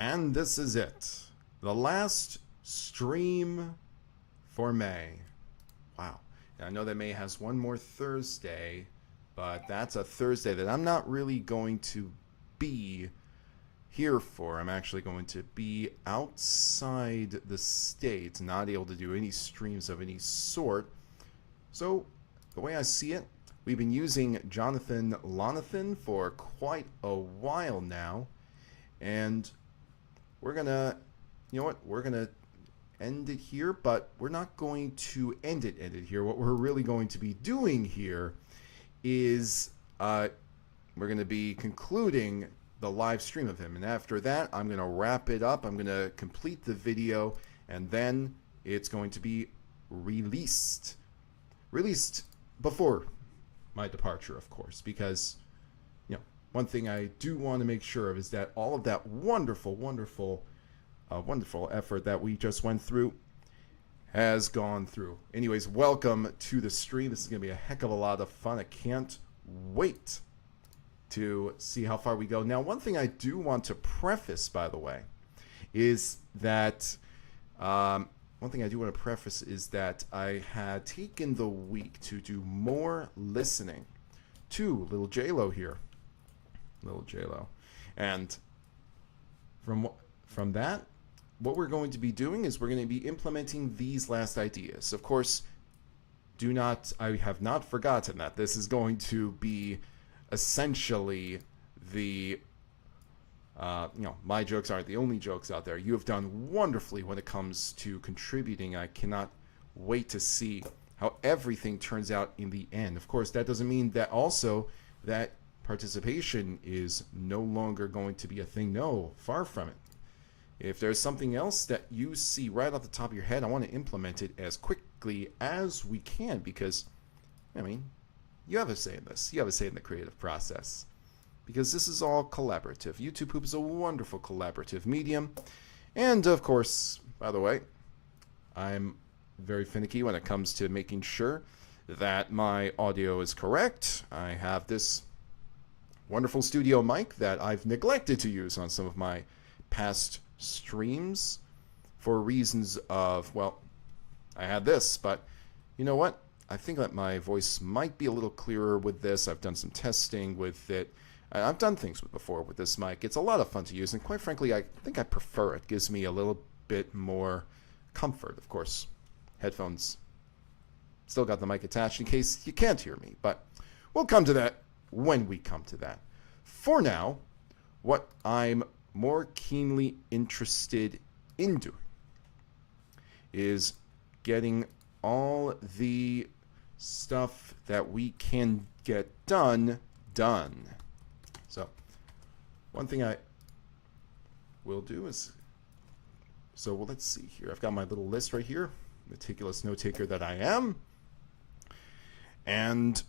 And this is it. The last stream for May. Wow. And I know that May has one more Thursday, but that's a Thursday that I'm not really going to be here for. I'm actually going to be outside the state, not able to do any streams of any sort. So, the way I see it, we've been using Jonathan Lonathan for quite a while now, and we're gonna, you know what, we're gonna end it here, but we're not going to end it here. What we're really going to be doing here is we're going to be concluding the live stream of him, and after that I'm going to wrap it up. I'm going to complete the video, and then it's going to be released before my departure, of course, because one thing I do want to make sure of is that all of that wonderful effort that we just went through has gone through. Anyways, welcome to the stream. This is going to be a heck of a lot of fun. I can't wait to see how far we go. Now, one thing I do want to preface, by the way, is that I had taken the week to do more listening to little J-Lo here. Little J-Lo. And from that, what we're going to be doing is we're going to be implementing these last ideas. Of course, I have not forgotten that this is going to be essentially the, my jokes aren't the only jokes out there. You have done wonderfully when it comes to contributing. I cannot wait to see how everything turns out in the end. Of course, that doesn't mean that also that participation is no longer going to be a thing. No, far from it. If there's something else that you see right off the top of your head, I want to implement it as quickly as we can, because, you have a say in this. You have a say in the creative process, because this is all collaborative. YouTube Poop is a wonderful collaborative medium. And, of course, by the way, I'm very finicky when it comes to making sure that my audio is correct. I have this wonderful studio mic that I've neglected to use on some of my past streams for reasons of, well, I had this, but you know what? I think that my voice might be a little clearer with this. I've done some testing with it. I've done things before with this mic. It's a lot of fun to use, and quite frankly, I think I prefer it. It gives me a little bit more comfort. Of course, headphones still got the mic attached in case you can't hear me, but we'll come to that when we come to that. For now, what I'm more keenly interested in doing is getting all the stuff that we can get done. So one thing I will do is, let's see here. I've got my little list right here, meticulous note taker that I am, and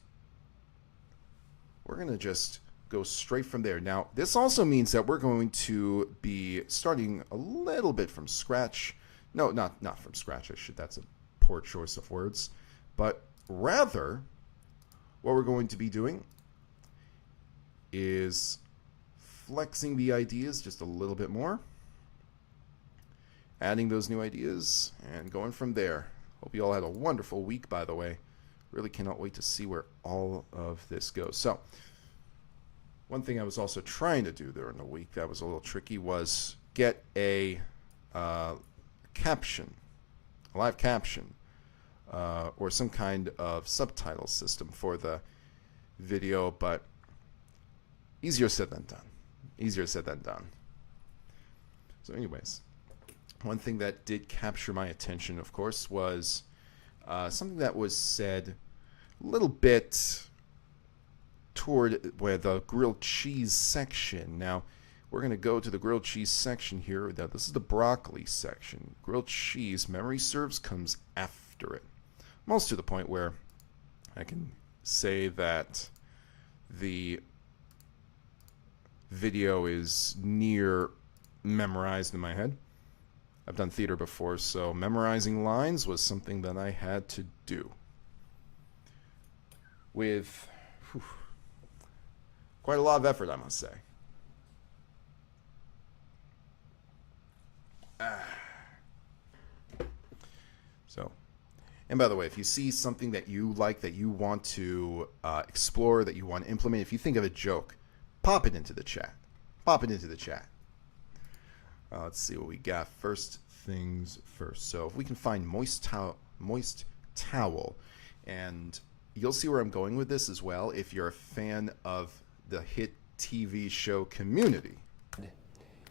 we're going to just go straight from there. Now, this also means that we're going to be starting a little bit from scratch. No, not from scratch. That's a poor choice of words. But rather, what we're going to be doing is flexing the ideas just a little bit more, adding those new ideas, and going from there. Hope you all had a wonderful week, by the way. Really cannot wait to see where all of this goes. So, one thing I was also trying to do during the week that was a little tricky was get a caption, a live caption, or some kind of subtitle system for the video, but easier said than done. Easier said than done. So anyways, one thing that did capture my attention, of course, was something that was said a little bit toward where the grilled cheese section. Now, we're going to go to the grilled cheese section here. Now, this is the broccoli section. Grilled cheese, memory serves, comes after it. Almost to the point where I can say that the video is near memorized in my head. I've done theater before, so memorizing lines was something that I had to do. With quite a lot of effort, I must say. So, and by the way, if you see something that you like, that you want to explore, that you want to implement, if you think of a joke, pop it into the chat. Pop it into the chat. Let's see what we got. First things first. So if we can find moist towel, and you'll see where I'm going with this as well if you're a fan of the hit TV show Community.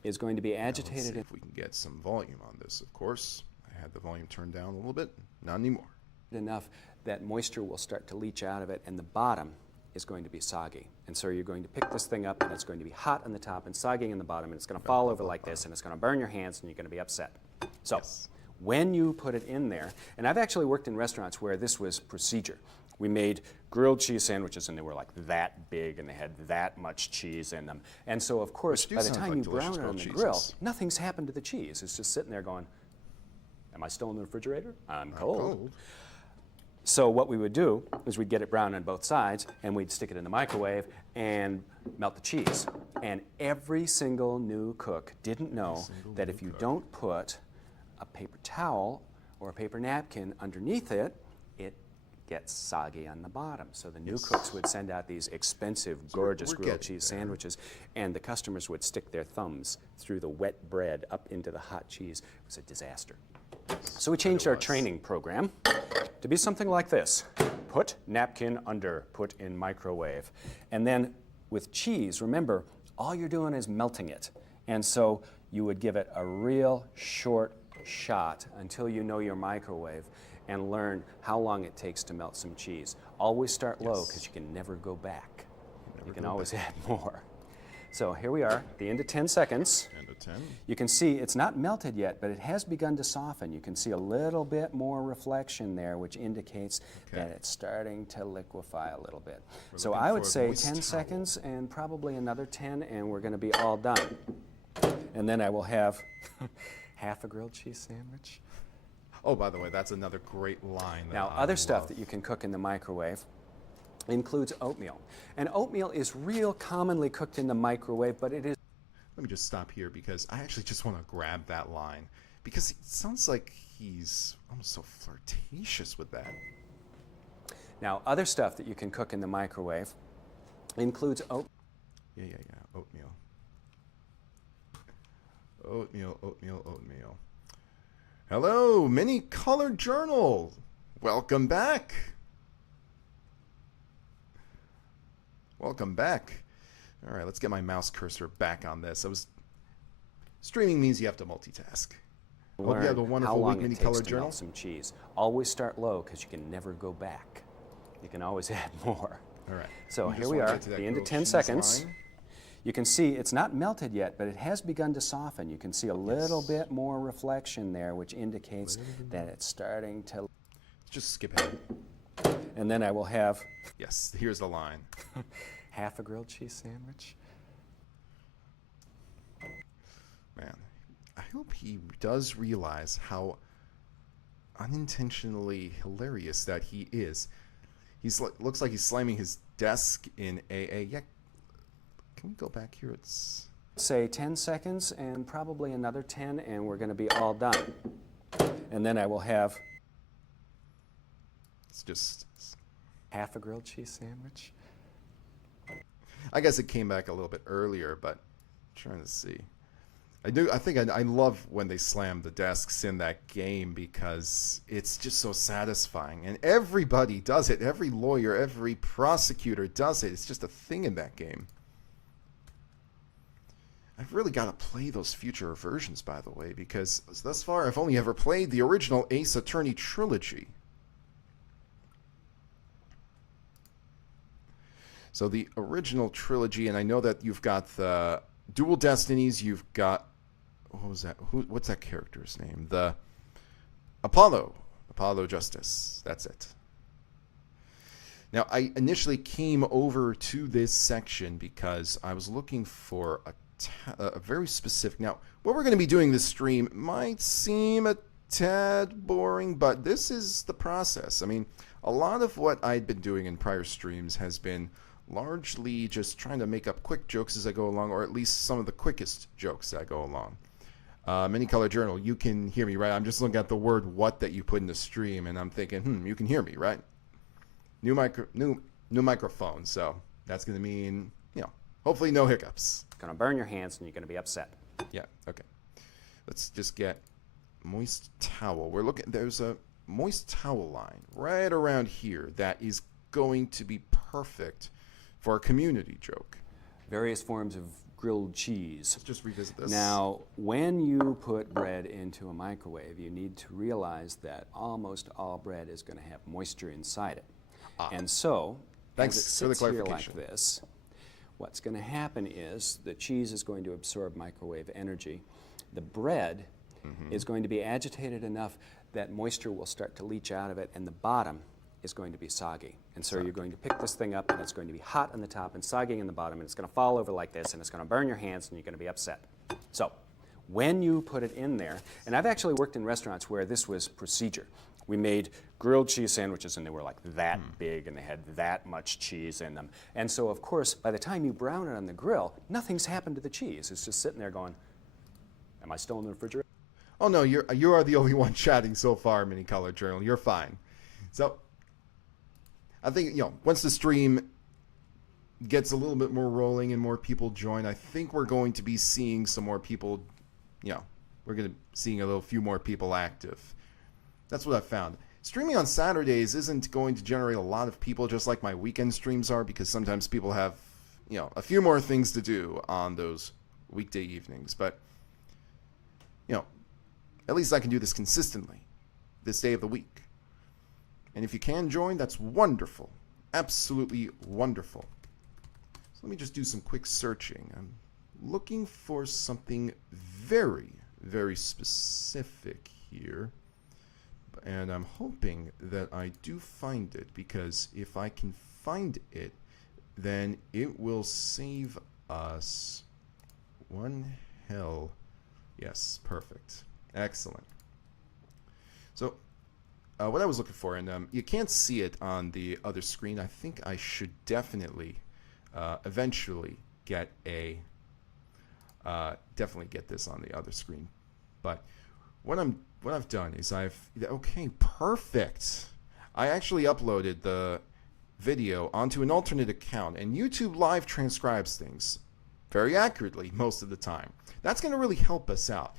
Is going to be Now, let's agitated. see if we can get some volume on this. Of course, I had the volume turned down a little bit. Not anymore. Enough that moisture will start to leach out of it, and the bottom is going to be soggy. And so you're going to pick this thing up, and it's going to be hot on the top and soggy in the bottom, and it's going to fall over like this, and it's going to burn your hands, and you're going to be upset. So Yes. when you put it in there, and I've actually worked in restaurants where this was procedure. We made grilled cheese sandwiches, and they were like that big, and they had that much cheese in them. And so, of course, Which do by the sound time like you delicious brown it on grilled the grill, cheeses. nothing's happened to the cheese. It's just sitting there going, am I still in the refrigerator? I'm cold. So what we would do is we'd get it brown on both sides, and we'd stick it in the microwave and melt the cheese. And every single new cook didn't know that if you don't put a paper towel or a paper napkin underneath it, it gets soggy on the bottom. So the new cooks would send out these expensive, gorgeous we're grilled getting cheese there. sandwiches, and the customers would stick their thumbs through the wet bread up into the hot cheese. It was a disaster. So we changed our training program to be something like this. Put napkin under, put in microwave. And then with cheese, remember, all you're doing is melting it. And so you would give it a real short shot until you know your microwave and learn how long it takes to melt some cheese. Always start low because you can never go back. You can always add more. So here we are, the end of 10 seconds. End of 10. You can see it's not melted yet, but it has begun to soften. You can see a little bit more reflection there, which indicates that it's starting to liquefy a little bit. So looking I would for a say moist 10 towel. seconds and probably another 10, and we're going to be all done. And then I will have half a grilled cheese sandwich. Oh, by the way, that's another great line. That Now, I other stuff love. that you can cook in the microwave includes oatmeal. And oatmeal is real commonly cooked in the microwave, but it is Let me just stop here because I actually just want to grab that line because it sounds like he's almost so flirtatious with that. Now, other stuff that you can cook in the microwave includes oatmeal. Yeah. Oatmeal. Oatmeal. Hello, Mini Colored Journal. Welcome back. Welcome back. All right, let's get my mouse cursor back on this. Streaming means you have to multitask. Hope you have a Learn wonderful how long week, it Mini takes Colored to Journal. melt some cheese. Always start low because you can never go back. You can always add more. All right. So You here just we wanna are, get to that the end of grilled 10 cheese seconds. line. You can see it's not melted yet, but it has begun to soften. You can see a little bit more reflection there, which indicates that it's starting to. Just skip ahead. And then I will have Yes, here's the line. half a grilled cheese sandwich. Man, I hope he does realize how unintentionally hilarious that he is. Looks like he's slamming his desk in AA. Yeah, can we go back here? It's Say 10 seconds and probably another 10, and we're going to be all done. And then I will have just. half a grilled cheese sandwich. I guess it came back a little bit earlier, but I'm trying to see. I think I love when they slam the desks in that game because it's just so satisfying. And everybody does it. Every lawyer, every prosecutor does it. It's just a thing in that game. I've really got to play those future versions, by the way, because thus far I've only ever played the original Ace Attorney trilogy. So the original trilogy, and I know that you've got the Dual Destinies, you've got, what was that? What's that character's name? The Apollo Justice. That's it. Now, I initially came over to this section because I was looking for a very specific. Now, what we're going to be doing this stream might seem a tad boring, but this is the process. I mean, a lot of what I'd been doing in prior streams has been largely just trying to make up quick jokes as I go along, or at least some of the quickest jokes as I go along. Many Color Journal, you can hear me, right? I'm just looking at the word "what" that you put in the stream, and I'm thinking, you can hear me, right? New microphone, so that's going to mean, hopefully no hiccups. It's going to burn your hands, and you're going to be upset. Yeah. Okay. Let's just get moist towel. There's a moist towel line right around here that is going to be perfect for a community joke. Various forms of grilled cheese. Let's just revisit this. Now, when you put bread into a microwave, you need to realize that almost all bread is going to have moisture inside it. And so, Thanks as it for the sits here clarification. like this, what's going to happen is the cheese is going to absorb microwave energy. The bread is going to be agitated enough that moisture will start to leach out of it, and the bottom is going to be soggy. And so you're going to pick this thing up, and it's going to be hot on the top and soggy in the bottom, and it's going to fall over like this, and it's going to burn your hands, and you're going to be upset. So when you put it in there, and I've actually worked in restaurants where this was procedure. We made grilled cheese sandwiches, and they were like that big, and they had that much cheese in them. And so, of course, by the time you brown it on the grill, nothing's happened to the cheese. It's just sitting there going, am I still in the refrigerator? Oh no, you are the only one chatting so far, Mini Color Journal. You're fine. So I think, once the stream gets a little bit more rolling and more people join, I think we're going to be seeing some more people, we're going to be seeing a few more people active. That's what I've found. Streaming on Saturdays isn't going to generate a lot of people, just like my weekend streams are, because sometimes people have, a few more things to do on those weekday evenings. But, at least I can do this consistently this day of the week. And if you can join, that's wonderful. Absolutely wonderful. So let me just do some quick searching. I'm looking for something very, very specific here. And I'm hoping that I do find it, because if I can find it, then it will save us one hell. Yes, perfect. Excellent. So what I was looking for, and you can't see it on the other screen. I think I should definitely eventually get this on the other screen. But what I've done is okay, perfect. I actually uploaded the video onto an alternate account, and YouTube Live transcribes things very accurately most of the time. That's going to really help us out.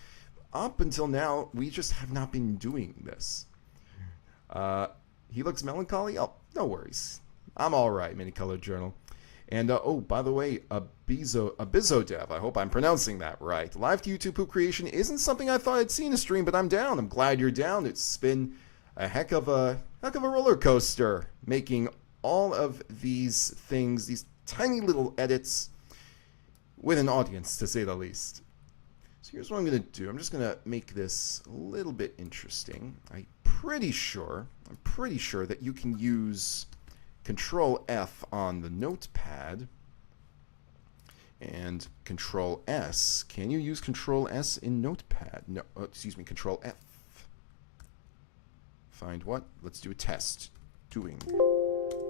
Up until now, we just have not been doing this. He looks melancholy? Oh, no worries. I'm all right, Mini Color Journal. And, by the way, Abizodev, I hope I'm pronouncing that right. Live to YouTube Poop Creation isn't something I thought I'd see in a stream, but I'm down. I'm glad you're down. It's been a heck of a roller coaster, making all of these things, these tiny little edits, with an audience, to say the least. So here's what I'm going to do. I'm just going to make this a little bit interesting. I'm pretty sure that you can use Control F on the notepad and Control S. Can you use Control S in Notepad? No, excuse me, Control F. Find what? Let's do a test. Doing.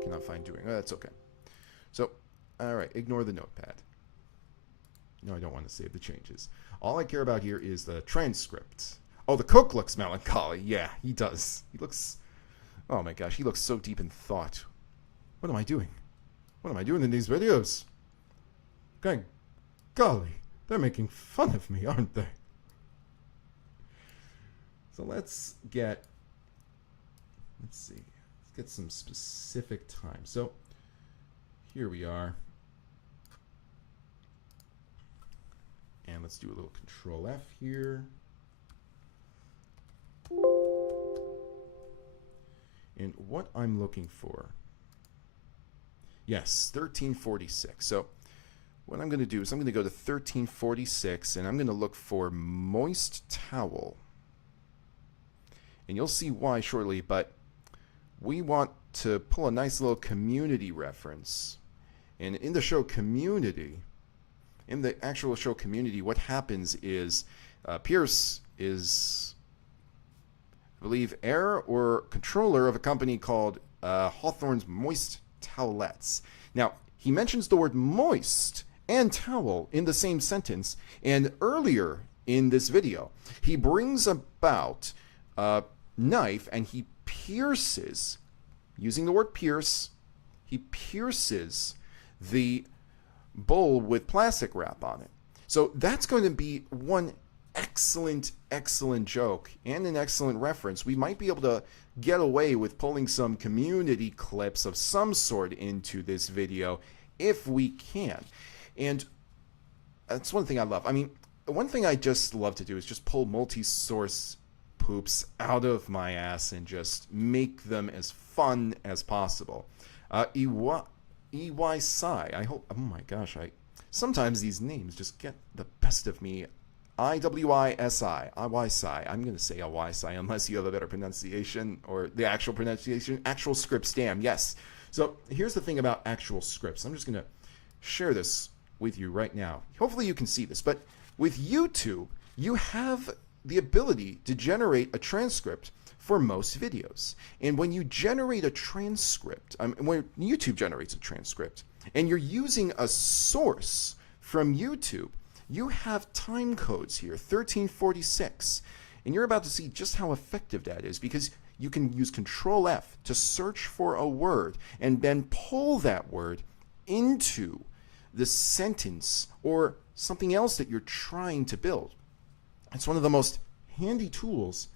Cannot find doing. Oh, that's okay. So, all right, ignore the notepad. No, I don't want to save the changes. All I care about here is the transcript. Oh, the cook looks melancholy. Yeah, he does. He looks, oh my gosh, he looks so deep in thought. What am I doing? What am I doing in these videos? Okay, golly, they're making fun of me, aren't they? So let's see. Let's get some specific time. So here we are. And let's do a little Control F here. And what I'm looking for, yes, 1346. So what I'm going to do is I'm going to go to 1346, and I'm going to look for moist towel. And you'll see why shortly, but we want to pull a nice little community reference. And in the show Community, in the actual show Community, what happens is Pierce is, I believe, heir or controller of a company called Hawthorne's Moist Towelettes. Now, he mentions the word moist and towel in the same sentence, and earlier in this video. He brings about a knife and he pierces, using the word pierce, he pierces the bowl with plastic wrap on it. So that's going to be one excellent joke and an excellent reference. We might be able to get away with pulling some community clips of some sort into this video if we can. And that's one thing I love. I mean, one thing I just love to do is just pull multi-source poops out of my ass and just make them as fun as possible. EYSI, I hope, oh my gosh, sometimes these names just get the best of me. IWISI, IYSI. I'm going to say IYSI unless you have a better pronunciation or the actual pronunciation. Actual scripts, damn, yes. So here's the thing about actual scripts. I'm just going to share this with you right now. Hopefully you can see this, but with YouTube, you have the ability to generate a transcript for most videos. And when you generate a transcript, when YouTube generates a transcript, and you're using a source from YouTube, you have time codes here, 1346. And you're about to see just how effective that is, because you can use Control F to search for a word and then pull that word into the sentence or something else that you're trying to build. It's one of the most handy tools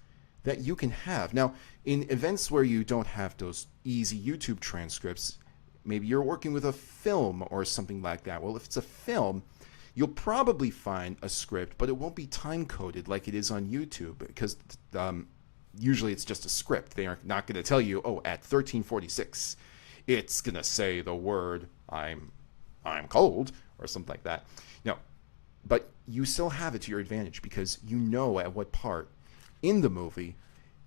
that you can have. Now, in events where you don't have those easy YouTube transcripts, maybe you're working with a film or something like that. Well, if it's a film, you'll probably find a script, but it won't be time-coded like it is on YouTube, because usually it's just a script. They are not going to tell you, oh, at 1346, it's going to say the word I'm cold or something like that. No, but you still have it to your advantage because you know at what part in the movie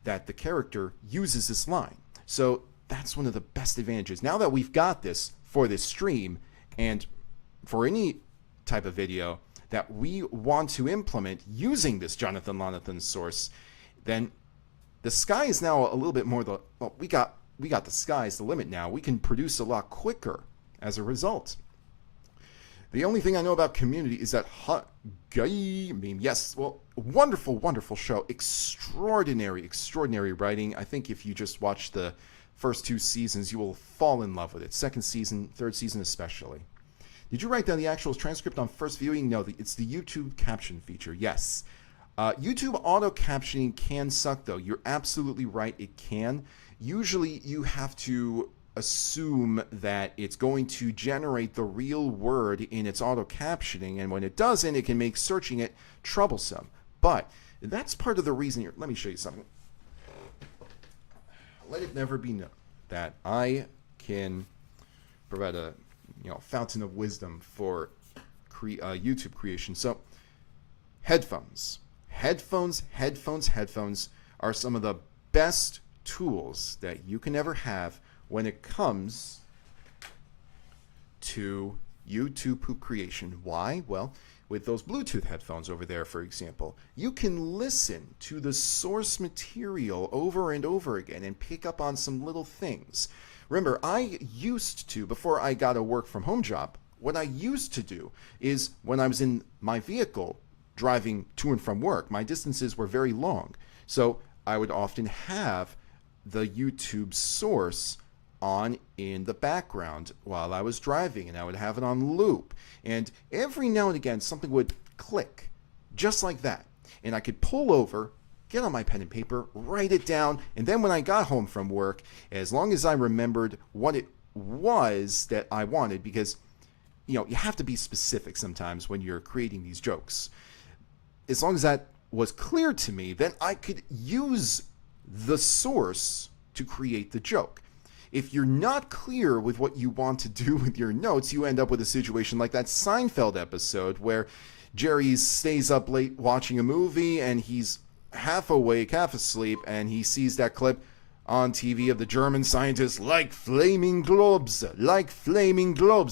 that the character uses this line. So that's one of the best advantages. Now that we've got this for this stream and for any type of video that we want to implement using this Jonathan Lonathan source, then the sky is now a little bit more we got the sky's the limit now. We can produce a lot quicker as a result. The only thing I know about Community is that yes, well, wonderful show. Extraordinary writing. I think if you just watch the first 2 seasons, you will fall in love with it. Second season, third season especially. Did you write down the actual transcript on first viewing? No, it's the YouTube caption feature. Yes. YouTube auto captioning can suck, though. You're absolutely right. It can. Usually you have to assume that it's going to generate the real word in its auto captioning, and when it doesn't, it can make searching it troublesome. But that's part of the reason here. Let me show you something. Let it never be known that I can provide a fountain of wisdom for YouTube creation. So headphones are some of the best tools that you can ever have when it comes to YouTube poop creation. Why? Well, with those Bluetooth headphones over there, for example, you can listen to the source material over and over again and pick up on some little things. Remember, I used to, before I got a work from home job, what I used to do is when I was in my vehicle driving to and from work, my distances were very long. So I would often have the YouTube source on in the background while I was driving, and I would have it on loop. And every now and again, something would click, just like that. And I could pull over, get on my pen and paper, write it down, and then when I got home from work, as long as I remembered what it was that I wanted, because you have to be specific sometimes when you're creating these jokes. As long as that was clear to me, then I could use the source to create the joke. If you're not clear with what you want to do with your notes, you end up with a situation like that Seinfeld episode where Jerry stays up late watching a movie and he's half awake, half asleep, and he sees that clip on TV of the German scientists like flaming globes.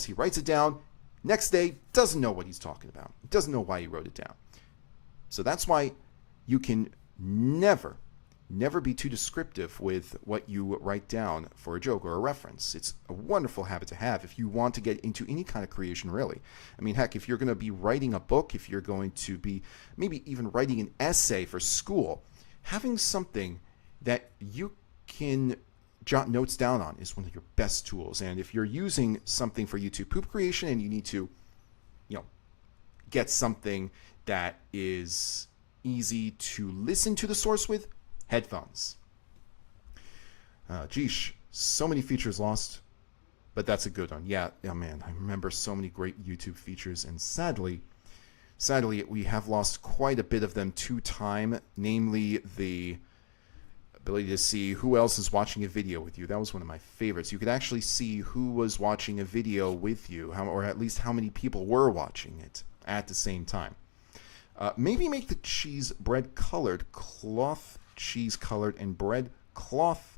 He writes it down. Next day, doesn't know what he's talking about. Doesn't know why he wrote it down. So that's why you can never, never be too descriptive with what you write down for a joke or a reference. It's a wonderful habit to have if you want to get into any kind of creation, really. I mean, heck, if you're going to be writing a book, if you're going to be maybe even writing an essay for school, having something that you can jot notes down on is one of your best tools. And if you're using something for YouTube poop creation and you need to, get something that is easy to listen to the source with, headphones. Geesh, so many features lost, but that's a good one. Yeah, oh man, I remember so many great YouTube features, and sadly, we have lost quite a bit of them to time, namely the ability to see who else is watching a video with you. That was one of my favorites. You could actually see who was watching a video with you, or at least how many people were watching it at the same time. Maybe make the cheese bread colored, cloth cheese colored, and bread cloth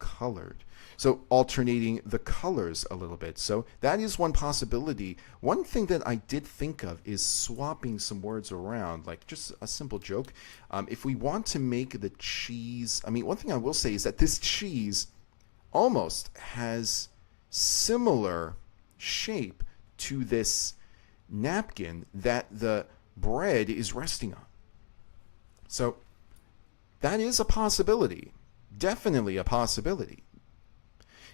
colored. So alternating the colors a little bit. So that is one possibility. One thing that I did think of is swapping some words around, like just a simple joke. If we want to make the cheese, I mean, one thing I will say is that this cheese almost has similar shape to this napkin that the bread is resting on. So that is a possibility. Definitely a possibility.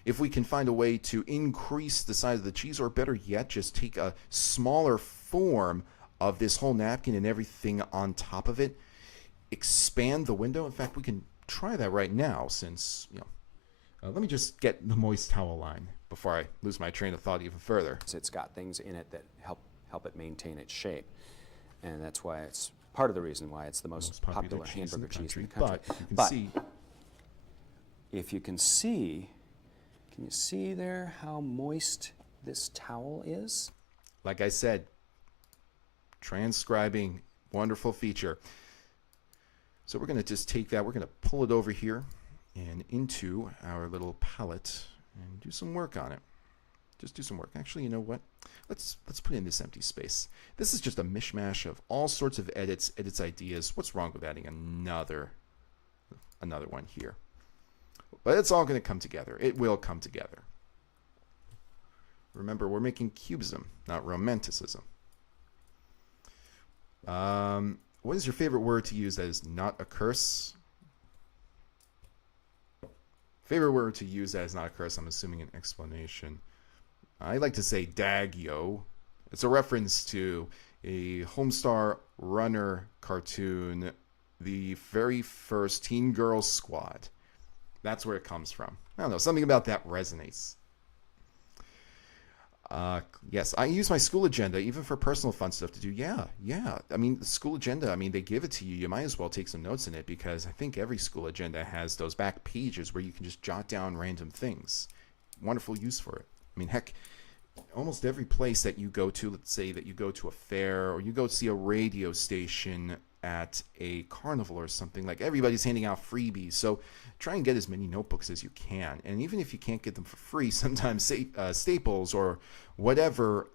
If we can find a way to increase the size of the cheese, or better yet, just take a smaller form of this whole napkin and everything on top of it, expand the window. In fact, we can try that right now since, let me just get the moist towel line before I lose my train of thought even further. It's got things in it that help it maintain its shape, and that's why it's part of the reason why it's the most popular hamburger cheese in the country. But you can see, if you can see, can you see there how moist this towel is? Like I said, transcribing, wonderful feature. So we're going to just take that, we're going to pull it over here and into our little palette and do some work on it. Just do some work. Actually, you know what? Let's put in this empty space. This is just a mishmash of all sorts of edits ideas. What's wrong with adding another one here? But it's all going to come together. It will come together. Remember, we're making cubism, not romanticism. What is your favorite word to use that is not a curse? Favorite word to use that is not a curse, I'm assuming an explanation. I like to say dag yo. It's a reference to a Homestar Runner cartoon, the very first Teen Girls Squad. That's where it comes from. I don't know, something about that resonates. Yes, I use my school agenda even for personal fun stuff to do. Yeah. I mean, the school agenda, they give it to you. You might as well take some notes in it, because I think every school agenda has those back pages where you can just jot down random things. Wonderful use for it. I mean, heck, almost every place that you go to, let's say that you go to a fair or you go see a radio station at a carnival or something, like everybody's handing out freebies. So try and get as many notebooks as you can. And even if you can't get them for free, sometimes Staples or whatever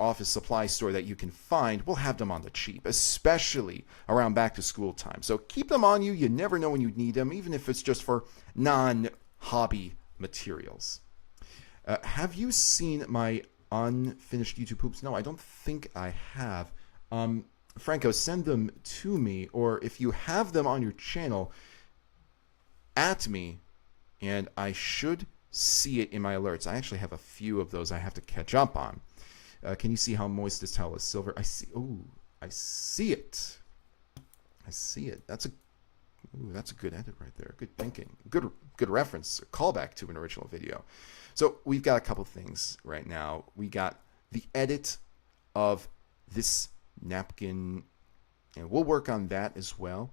office supply store that you can find will have them on the cheap, especially around back to school time. So keep them on you. You never know when you need them, even if it's just for non-hobby materials. Have you seen my unfinished YouTube poops? No, I don't think I have. Franco, send them to me, or if you have them on your channel, at me, and I should see it in my alerts. I actually have a few of those I have to catch up on. Can you see how moist this towel is? Silver. I see. Oh, I see it. I see it. That's a good edit right there. Good thinking. Good reference. A callback to an original video. So we've got a couple things right now. We got the edit of this napkin, and we'll work on that as well.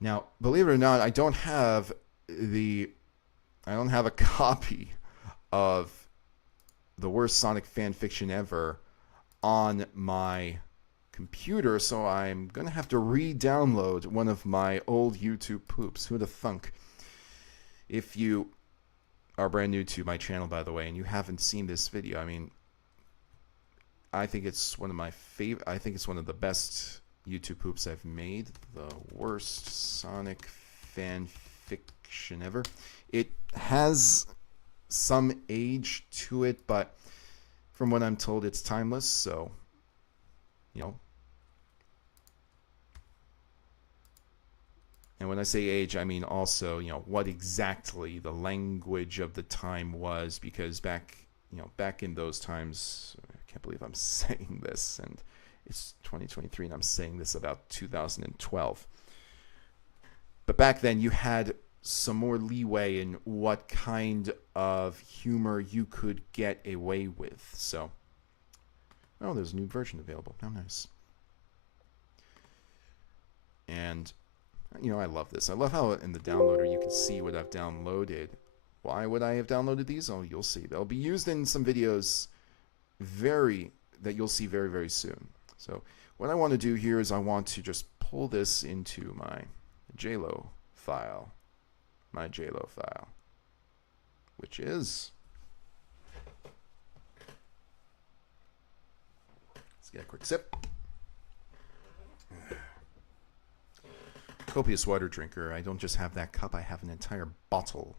Now, believe it or not, I don't have a copy of the worst Sonic fan fiction ever on my computer, so I'm going to have to re-download one of my old YouTube poops. Who'da thunk? If you are brand new to my channel, by the way, and you haven't seen this video, I think it's one of my I think it's one of the best YouTube poops I've made. The worst Sonic fan fiction ever. It has some age to it, but from what I'm told, it's timeless, so, you know. And when I say age, I mean also, you know, what exactly the language of the time was, because back in those times, I can't believe I'm saying this, and it's 2023 and I'm saying this about 2012. But back then you had some more leeway in what kind of humor you could get away with. So, oh, there's a new version available. How nice. And, you know, I love this. I love how in the downloader you can see what I've downloaded. Why would I have downloaded these? Oh, you'll see. They'll be used in some videos that you'll see very, very soon. So what I want to do here is I want to just pull this into my JLo file. My JLo file, which is, let's get a quick sip. Copious water drinker. I don't just have that cup, I have an entire bottle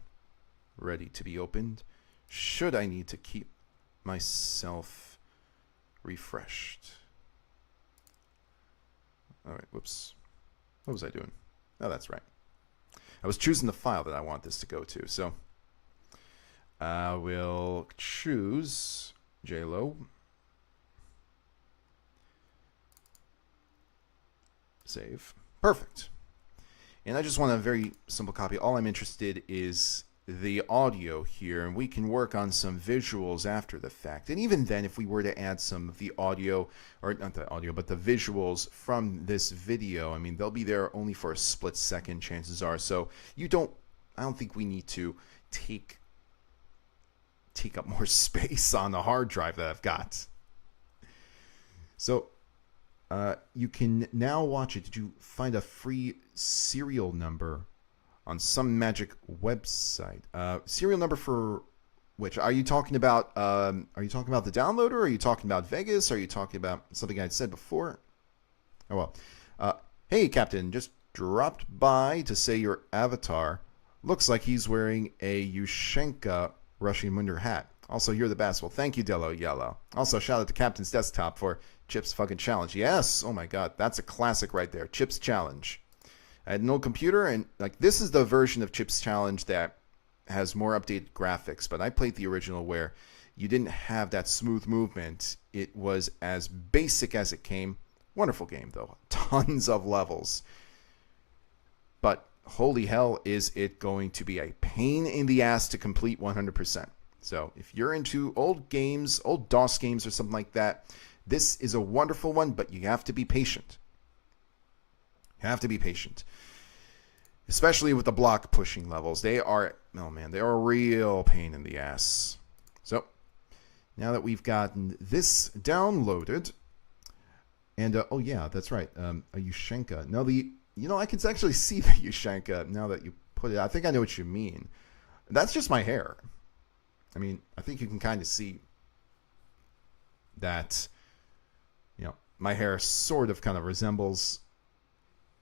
ready to be opened should I need to keep myself refreshed. All right, whoops. What was I doing? Oh, that's right. I was choosing the file that I want this to go to. So I will choose JLo. Save. Perfect. And I just want a very simple copy. All I'm interested is the audio here, and we can work on some visuals after the fact. And even then, if we were to add some of the audio, or not the audio, but the visuals from this video, I mean, they'll be there only for a split second, chances are. So I don't think we need to take up more space on the hard drive that I've got. So you can now watch it. Did you find a free serial number on some magic website? Serial number for which? Are you talking about? Are you talking about the downloader? Or are you talking about Vegas? Or are you talking about something I'd said before? Oh well. Hey, Captain, just dropped by to say your avatar looks like he's wearing a Yushenka Russian Munder hat. Also, you're the best. Well, thank you, Dello Yellow. Also, shout out to Captain's Desktop for Chip's fucking challenge. Yes. Oh my God, that's a classic right there. Chip's challenge. I had an old computer, and like this is the version of Chip's Challenge that has more updated graphics, but I played the original where you didn't have that smooth movement. It was as basic as it came. Wonderful game, though. Tons of levels. But holy hell, is it going to be a pain in the ass to complete 100%. So if you're into old games, old DOS games or something like that, this is a wonderful one, but you have to be patient. You have to be patient. Especially with the block pushing levels. They are, oh man, they are a real pain in the ass. So, now that we've gotten this downloaded, and, oh yeah, that's right, a Yushenka. Now I can actually see the Yushenka now that you put it. I think I know what you mean. That's just my hair. I mean, I think you can kind of see that, my hair sort of kind of resembles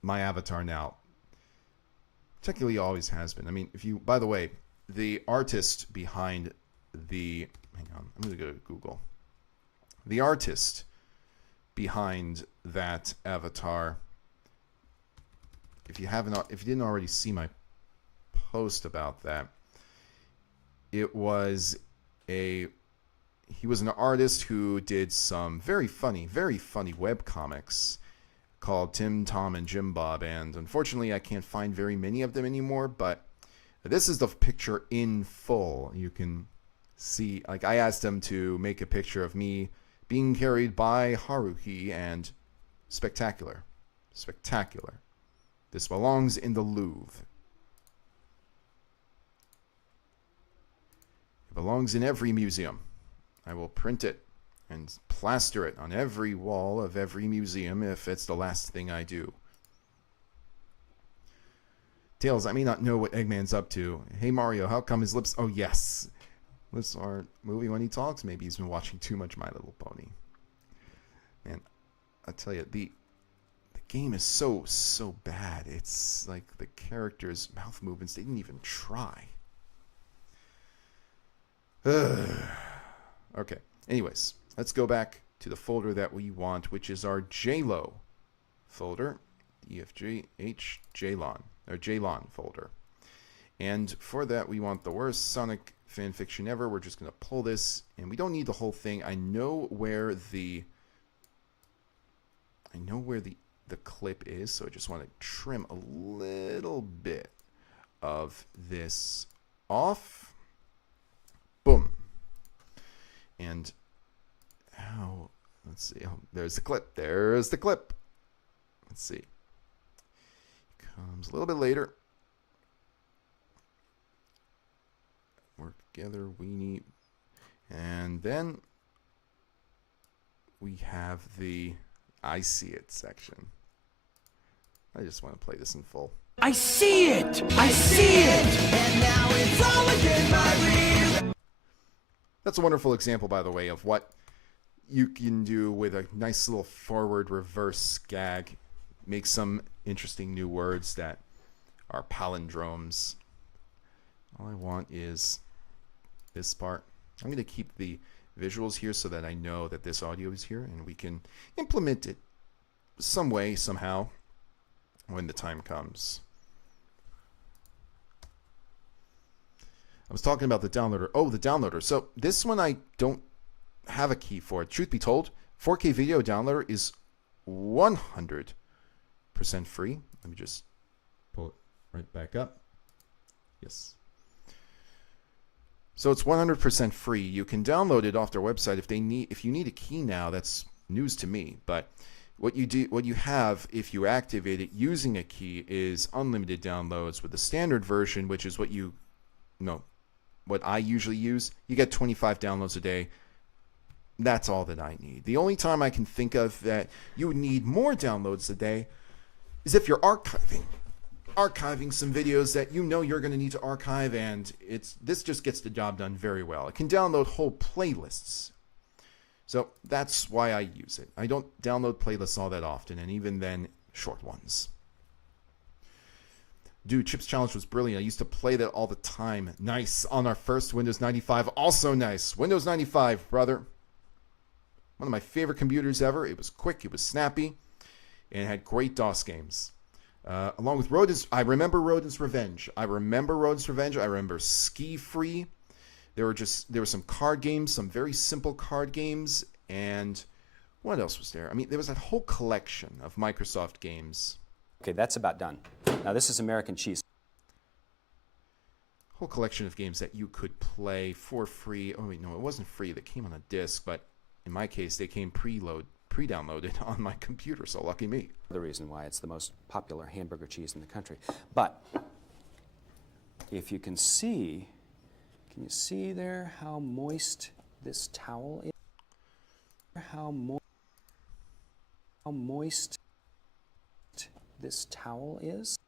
my avatar now. Technically always has been. I mean, by the way, the artist behind hang on, I'm going to go to Google. The artist behind that avatar, if you didn't already see my post about that, he was an artist who did some very funny web comics called Tim, Tom, and Jim Bob, and unfortunately I can't find very many of them anymore, but this is the picture in full. You can see, like, I asked him to make a picture of me being carried by Haruhi, and spectacular. Spectacular. This belongs in the Louvre. It belongs in every museum. I will print it and plaster it on every wall of every museum if it's the last thing I do. Tails, I may not know what Eggman's up to. Hey Mario, how come his lips... Oh yes. Lips aren't moving when he talks. Maybe he's been watching too much My Little Pony. Man, I tell you, the game is so bad. It's like the characters' mouth movements, they didn't even try. Okay. Anyways, let's go back to the folder that we want, which is our JLO folder, EFG JLON, or JLON folder. And for that, we want the worst Sonic fan fiction ever. We're just going to pull this, and we don't need the whole thing. I know where the clip is, so I just want to trim a little bit of this off. Boom. And how? Let's see. Oh, there's the clip. There's the clip. Let's see. Comes a little bit later. Work together. We need, and then we have the I see it section. I just want to play this in full. I see it! I see it! And now it's all within my reach. That's a wonderful example, by the way, of what you can do with a nice little forward reverse gag. Make some interesting new words that are palindromes. All I want is this part. I'm going to keep the visuals here so that I know that this audio is here, and we can implement it some way, somehow, when the time comes. I was talking about the downloader. Oh, the downloader. So this one I don't have a key for. Truth be told, 4K video downloader is 100% free. Let me just pull it right back up. Yes. So it's 100% free. You can download it off their website if you need a key now. That's news to me. But what you have if you activate it using a key is unlimited downloads with the standard version, which is what I usually use. You get 25 downloads a day. That's all that I need. The only time I can think of that you would need more downloads a day is if you're archiving some videos that you know you're going to need to archive, and this just gets the job done very well. It can download whole playlists. So that's why I use it. I don't download playlists all that often, and even then, short ones. Dude, Chips Challenge was brilliant. I used to play that all the time. Nice. On our first Windows 95. Also nice. Windows 95, brother. One of my favorite computers ever. It was quick. It was snappy. And it had great DOS games. Along with Rodent's. I remember Rodent's Revenge. I remember Ski Free. There were some card games, some very simple card games. And what else was there? I mean, there was that whole collection of Microsoft games. Okay, that's about done. Now this is American cheese. Whole collection of games that you could play for free. Oh wait, no, it wasn't free. They came on a disc, but in my case, they came pre-downloaded on my computer. So lucky me. The reason why it's the most popular hamburger cheese in the country. But if you can you see there how moist this towel is? How moist this towel is?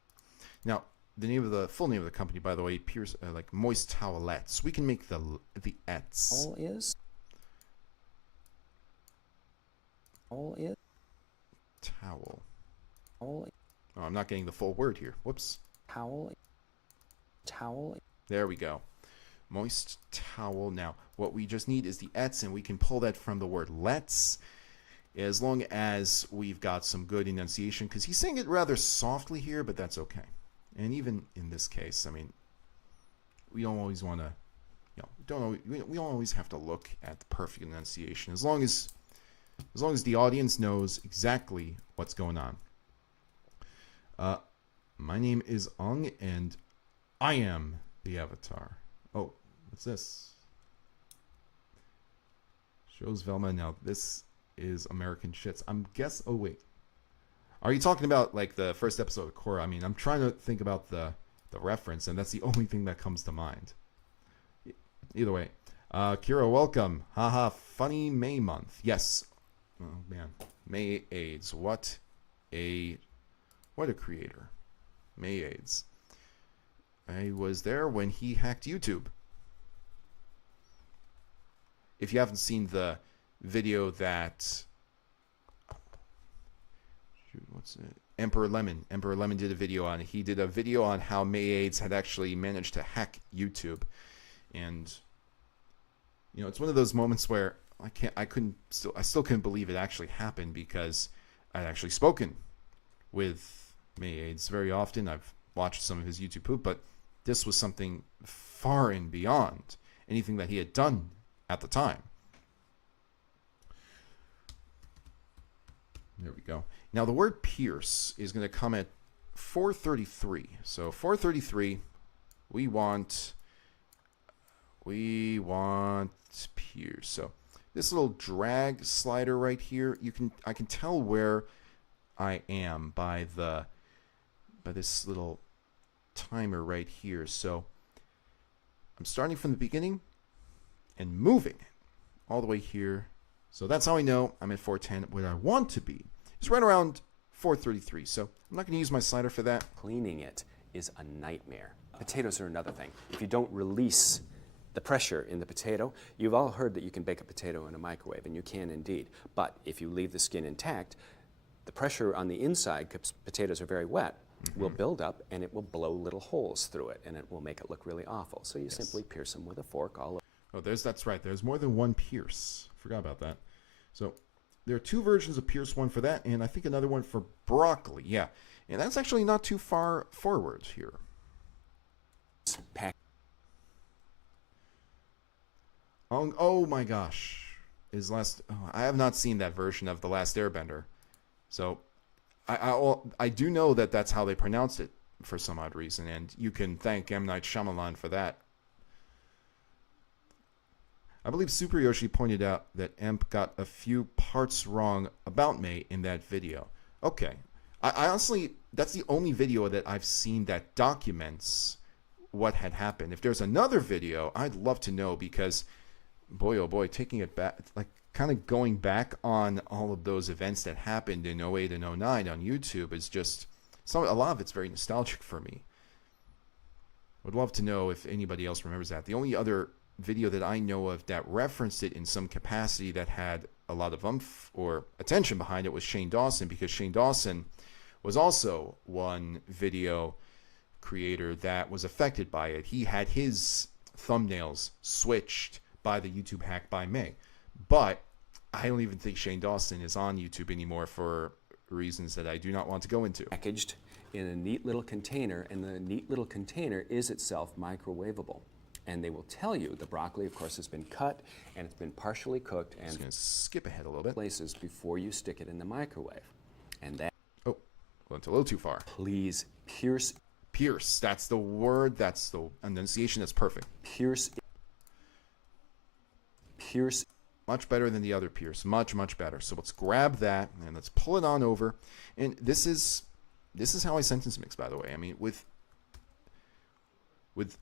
Now, the full name of the company, by the way, appears like Moist Towelettes. We can make the ets. Towel is. Towel. Oh, I'm not getting the full word here. Whoops. Towel. There we go. Moist towel. Now, what we just need is the ets, and we can pull that from the word let's, as long as we've got some good enunciation, because he's saying it rather softly here, but that's okay. And even in this case, I mean, we don't always want to, we don't always have to look at the perfect enunciation, as long as the audience knows exactly what's going on. My name is Ung, and I am the Avatar. Oh, what's this? Shows Velma. Now this is American Shits. Oh wait, are you talking about like the first episode of Korra? I mean, I'm trying to think about the reference, and that's the only thing that comes to mind. Either way, Kira, welcome. Haha, funny May month. Yes. Oh man, May AIDS. What a creator. May AIDS. I was there when he hacked YouTube. If you haven't seen the video that... Shoot, what what's it? Emperor Lemon. Emperor Lemon did a video on it. He did a video on how May-Aids had actually managed to hack YouTube. And, you know, it's one of those moments where I still couldn't believe it actually happened, because I'd actually spoken with May-Aids very often. I've watched some of his YouTube poop, but this was something far and beyond anything that he had done at the time. There we go. Now the word pierce is going to come at 433. So 433, we want pierce. So this little drag slider right here, I can tell where I am by this little timer right here. So I'm starting from the beginning and moving all the way here. So that's how I know I'm at 410. What I want to be is right around 433. So I'm not going to use my slider for that. Cleaning it is a nightmare. Potatoes are another thing. If you don't release the pressure in the potato, you've all heard that you can bake a potato in a microwave, and you can indeed. But if you leave the skin intact, the pressure on the inside, because potatoes are very wet, will build up, and it will blow little holes through it, and it will make it look really awful. So you simply pierce them with a fork all over. Oh, that's right. There's more than one pierce. Forgot about that. So there are two versions of Pierce, one for that, and I think another one for broccoli. Yeah, and that's actually not too far forward here. Oh my gosh. I have not seen that version of The Last Airbender. So I do know that that's how they pronounce it for some odd reason, and you can thank M. Night Shyamalan for that. I believe Super Yoshi pointed out that Emp got a few parts wrong about May in that video. Okay. I honestly, that's the only video that I've seen that documents what had happened. If there's another video, I'd love to know, because, boy, oh boy, taking it back, like kind of going back on all of those events that happened in 08 and 09 on YouTube is just, a lot of it's very nostalgic for me. Would love to know if anybody else remembers that. The only other video that I know of that referenced it in some capacity that had a lot of oomph or attention behind it was Shane Dawson, because Shane Dawson was also one video creator that was affected by it. He had his thumbnails switched by the YouTube hack by May. But I don't even think Shane Dawson is on YouTube anymore for reasons that I do not want to go into. Packaged in a neat little container, and the neat little container is itself microwavable. And they will tell you the broccoli, of course, has been cut and it's been partially cooked, and I'm just going to skip ahead a little bit. Places before you stick it in the microwave. And that, went a little too far. Please pierce. Pierce, that's the word, that's the enunciation, that's perfect. Pierce. Much better than the other Pierce, much, much better. So let's grab that and let's pull it on over. And this is how I sentence mix, by the way. I mean, with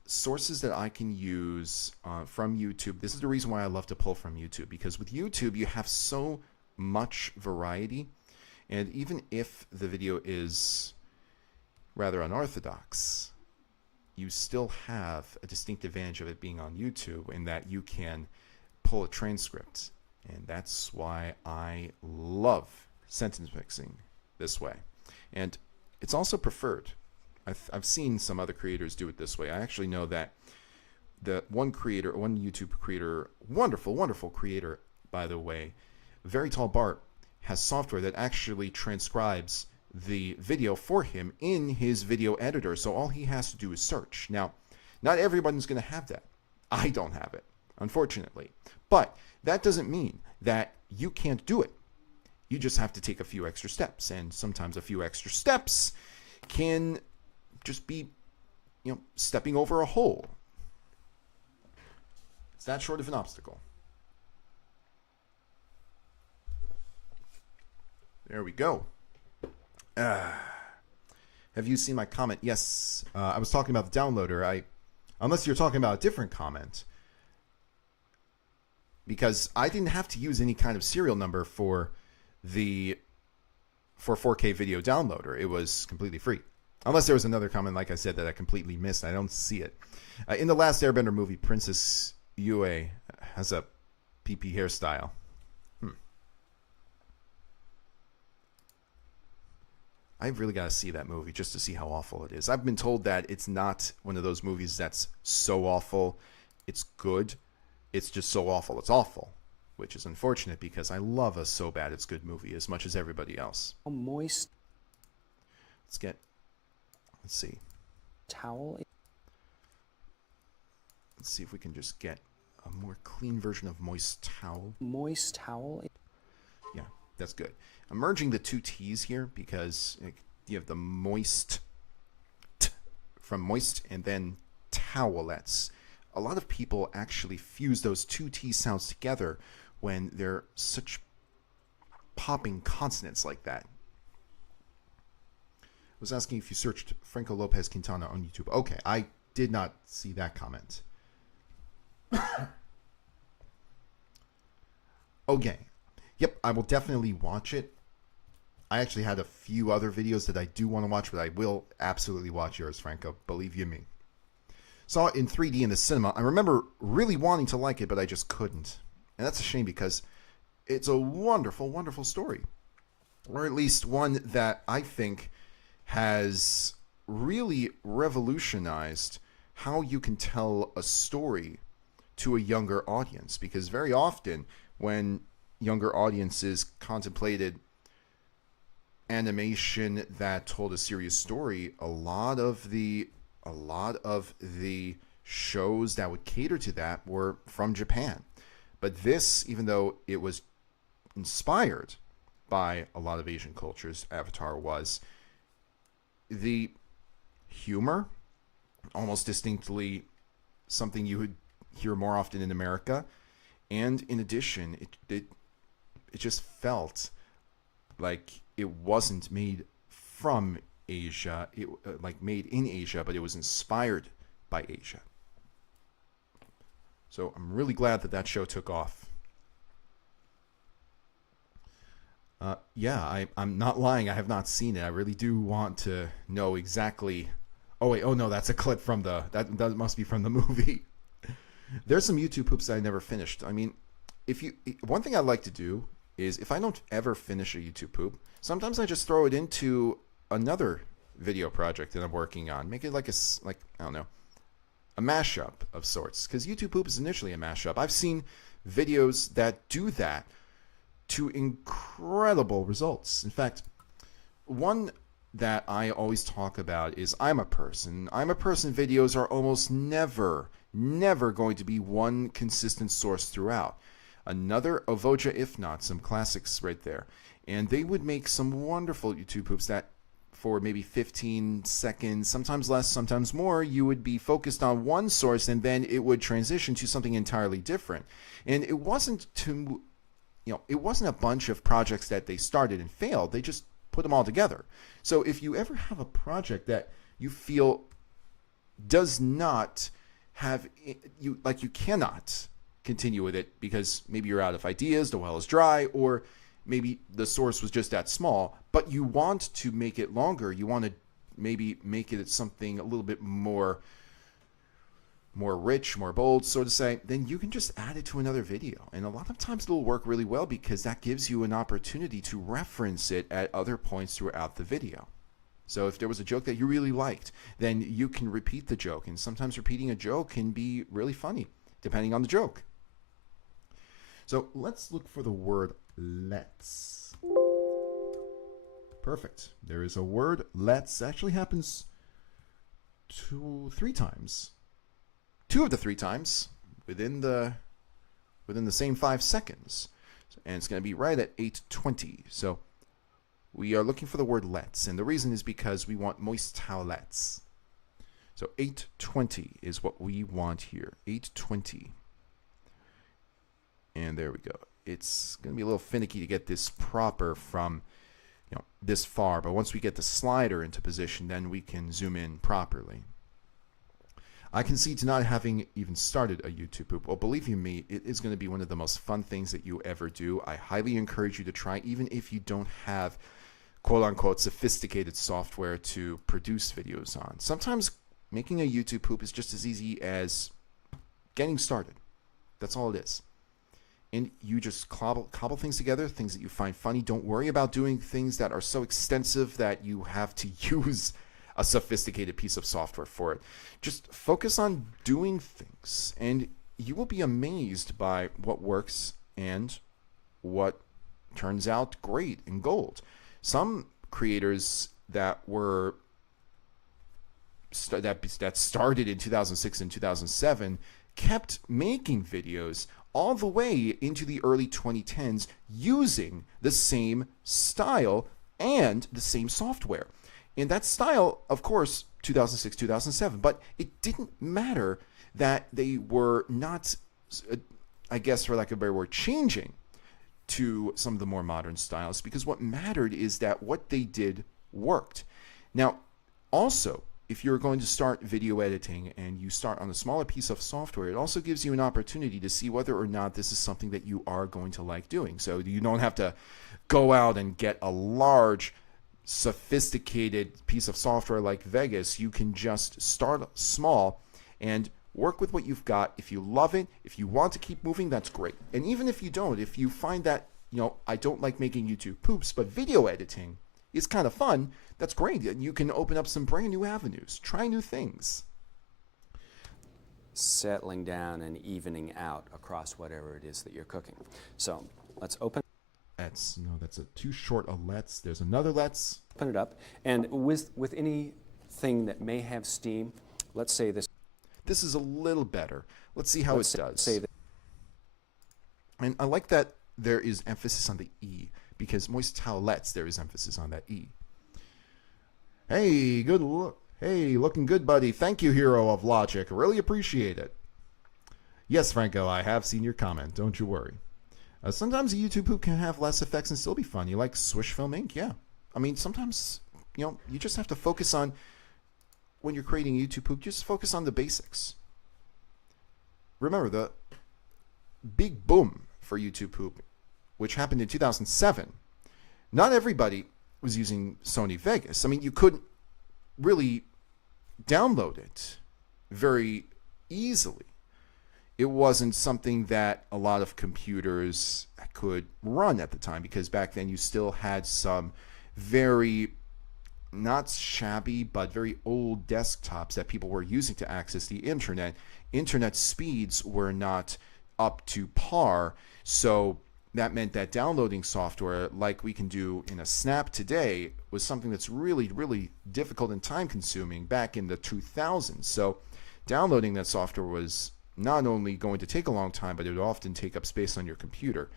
sources that I can use from YouTube, this is the reason why I love to pull from YouTube, because with YouTube you have so much variety, and even if the video is rather unorthodox, you still have a distinct advantage of it being on YouTube in that you can pull a transcript, and that's why I love sentence mixing this way. And it's also preferred. I've seen some other creators do it this way. I actually know that one YouTube creator, wonderful creator, by the way, Very Tall Bart, has software that actually transcribes the video for him in his video editor. So all he has to do is search. Now, not everyone's going to have that. I don't have it, unfortunately. But that doesn't mean that you can't do it. You just have to take a few extra steps. And sometimes a few extra steps can just be, stepping over a hole. It's that short of an obstacle. There we go. Have you seen my comment? Yes, I was talking about the downloader. Unless you're talking about a different comment, because I didn't have to use any kind of serial number for 4K video downloader. It was completely free. Unless there was another comment, like I said, that I completely missed. I don't see it. In the Last Airbender movie, Princess Yue has a PP hairstyle. I've really got to see that movie just to see how awful it is. I've been told that it's not one of those movies that's so awful it's good. It's just so awful it's awful, which is unfortunate because I love a so bad it's good movie as much as everybody else. A moist Let's see. Towel. Let's see if we can just get a more clean version of moist towel. Moist towel. Yeah, that's good. I'm merging the two T's here because you have the moist from moist and then towelettes. A lot of people actually fuse those two T sounds together when they're such popping consonants like that. I was asking if you searched Franco Lopez Quintana on YouTube. Okay, I did not see that comment. Okay. Yep, I will definitely watch it. I actually had a few other videos that I do want to watch, but I will absolutely watch yours, Franco. Believe you me. Saw it in 3D in the cinema. I remember really wanting to like it, but I just couldn't. And that's a shame because it's a wonderful, wonderful story. Or at least one that I think has really revolutionized how you can tell a story to a younger audience. Because very often when younger audiences contemplated animation that told a serious story, a lot of the shows that would cater to that were from Japan. But this, even though it was inspired by a lot of Asian cultures, Avatar was, the humor, almost distinctly something you would hear more often in America. And in addition, it just felt like it wasn't made from Asia, like made in Asia, but it was inspired by Asia. So I'm really glad that that show took off. Yeah, I'm not lying. I have not seen it. I really do want to know exactly. Oh wait, oh no, that's a clip from that must be from the movie. There's some YouTube poops that I never finished. I mean, one thing I like to do is if I don't ever finish a YouTube poop, sometimes I just throw it into another video project that I'm working on. Make it like I don't know, a mashup of sorts. Because YouTube poop is initially a mashup. I've seen videos that do that to incredible results. In fact, one that I always talk about is I'm a Person videos are almost never going to be one consistent source throughout. Another Ovoja, if not, some classics right there. And they would make some wonderful YouTube poops that for maybe 15 seconds, sometimes less, sometimes more, you would be focused on one source and then it would transition to something entirely different. And it wasn't it wasn't a bunch of projects that they started and failed. They just put them all together. So if you ever have a project that you feel does not have, you cannot continue with it because maybe you're out of ideas, the well is dry, or maybe the source was just that small, but you want to make it longer, you want to maybe make it something a little bit more rich, more bold, so to say, then you can just add it to another video. And a lot of times it'll work really well because that gives you an opportunity to reference it at other points throughout the video. So if there was a joke that you really liked, then you can repeat the joke. And sometimes repeating a joke can be really funny, depending on the joke. So let's look for the word let's. Perfect. There is a word let's. Actually happens 3 times. 2 of the 3 times within the same 5 seconds. And it's going to be right at 8:20. So we are looking for the word let's. And the reason is because we want moist towelettes. So 8:20 is what we want here. 8:20. And there we go. It's going to be a little finicky to get this proper from this far. But once we get the slider into position, then we can zoom in properly. I concede to not having even started a YouTube poop. Well, believe you me, it is going to be one of the most fun things that you ever do. I highly encourage you to try, even if you don't have quote-unquote sophisticated software to produce videos on. Sometimes making a YouTube poop is just as easy as getting started. That's all it is. and you just cobble things together, things that you find funny. Don't worry about doing things that are so extensive that you have to use a sophisticated piece of software for it. Just focus on doing things, and you will be amazed by what works and what turns out great and gold. Some creators that were that started in 2006 and 2007 kept making videos all the way into the early 2010s using the same style and the same software. And that style, of course, 2006, 2007, but it didn't matter that they were not, I guess for lack of a better word, changing to some of the more modern styles, because what mattered is that what they did worked. Now, also, if you're going to start video editing and you start on a smaller piece of software, it also gives you an opportunity to see whether or not this is something that you are going to like doing. So you don't have to go out and get a large, sophisticated piece of software like Vegas. You can just start small and work with what you've got. If you love it, if you want to keep moving, that's great. And even if you don't, if you find that, I don't like making YouTube poops, but video editing is kind of fun, that's great. You can open up some brand new avenues, try new things. Settling down and evening out across whatever it is that you're cooking. So let's open. That's that's a too short a let's. There's another let's. Open it up, and with anything that may have steam, let's say this. This is a little better. Let's see how it does. Say that. And I like that there is emphasis on the E, because moist towelettes, there is emphasis on that E. Hey, hey, looking good, buddy. Thank you, hero of logic. Really appreciate it. Yes, Franco, I have seen your comment. Don't you worry. Sometimes a YouTube poop can have less effects and still be fun. You like Swish Film Ink? Yeah. I mean, sometimes, you just have to focus on, when you're creating YouTube poop, just focus on the basics. Remember, the big boom for YouTube poop, which happened in 2007, not everybody was using Sony Vegas. I mean, you couldn't really download it very easily. It wasn't something that a lot of computers could run at the time, because back then you still had some very, not shabby, but very old desktops that people were using to access the internet. Internet speeds were not up to par, so that meant that downloading software like we can do in a snap today was something that's really, really difficult and time consuming back in the 2000s. So downloading that software was not only going to take a long time, but it would often take up space on your computer.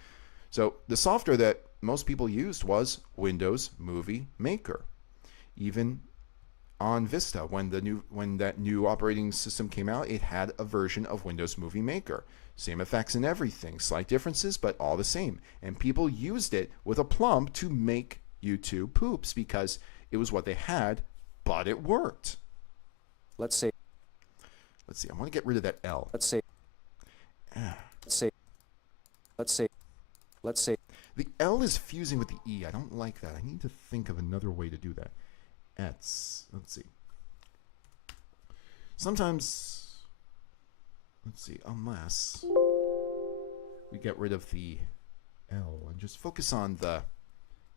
So the software that most people used was Windows Movie Maker. Even on Vista, when that new operating system came out, it had a version of Windows Movie Maker. Same effects and everything, slight differences, but all the same. And people used it with aplomb to make YouTube poops because it was what they had, but it worked. Let's see. I want to get rid of that L. Let's say. The L is fusing with the E. I don't like that. I need to think of another way to do that. Let's see. Sometimes, unless we get rid of the L and just focus on the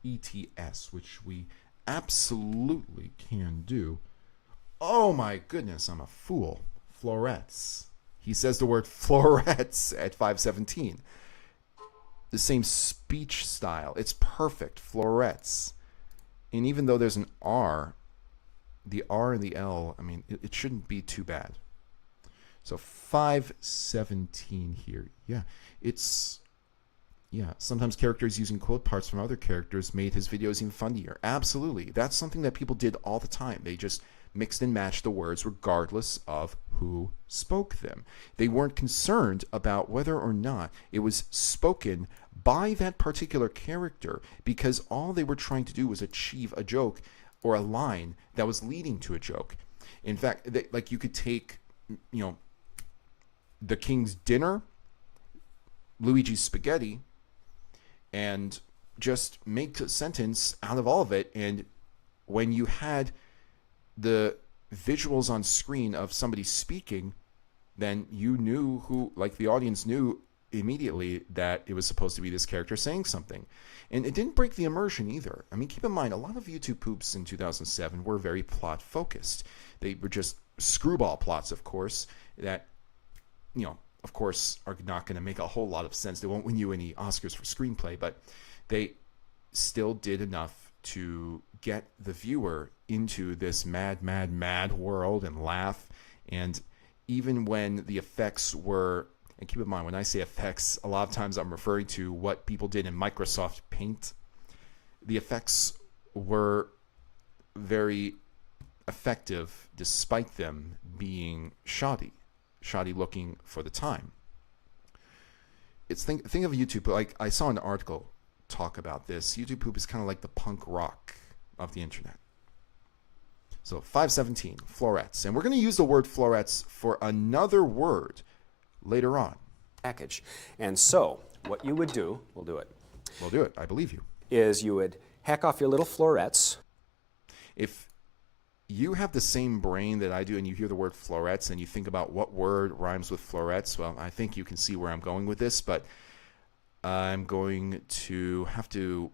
ETS, which we absolutely can do. Oh my goodness, I'm a fool. Florets. He says the word florets at 517. The same speech style. It's perfect. Florets. And even though there's an R, the R and the L, I mean, it shouldn't be too bad. So 517 here. Sometimes characters using quote parts from other characters made his videos even funnier. Absolutely. That's something that people did all the time. They just mixed and matched the words regardless of who spoke them. They weren't concerned about whether or not it was spoken by that particular character, because all they were trying to do was achieve a joke or a line that was leading to a joke. In fact, like you could take, The King's Dinner, Luigi's Spaghetti, and just make a sentence out of all of it. And when you had the visuals on screen of somebody speaking, then you knew who, like the audience knew immediately that it was supposed to be this character saying something. And it didn't break the immersion either. I mean, keep in mind, a lot of YouTube poops in 2007 were very plot focused. They were just screwball plots, of course, that, you know, of course, are not going to make a whole lot of sense. They won't win you any Oscars for screenplay, but they still did enough to get the viewer into this mad, mad, mad world and laugh. And even when the effects were, and keep in mind, when I say effects, a lot of times I'm referring to what people did in Microsoft Paint. The effects were very effective despite them being shoddy looking for the time. It's think of YouTube, like I saw an article talk about this. YouTube poop is kind of like the punk rock of the internet. So 517, florets. And we're going to use the word florets for another word later on. Package. And so, what you would do, we'll do it, I believe you. is you would hack off your little florets. If you have the same brain that I do and you hear the word florets and you think about what word rhymes with florets, well, I think you can see where I'm going with this, but I'm going to have to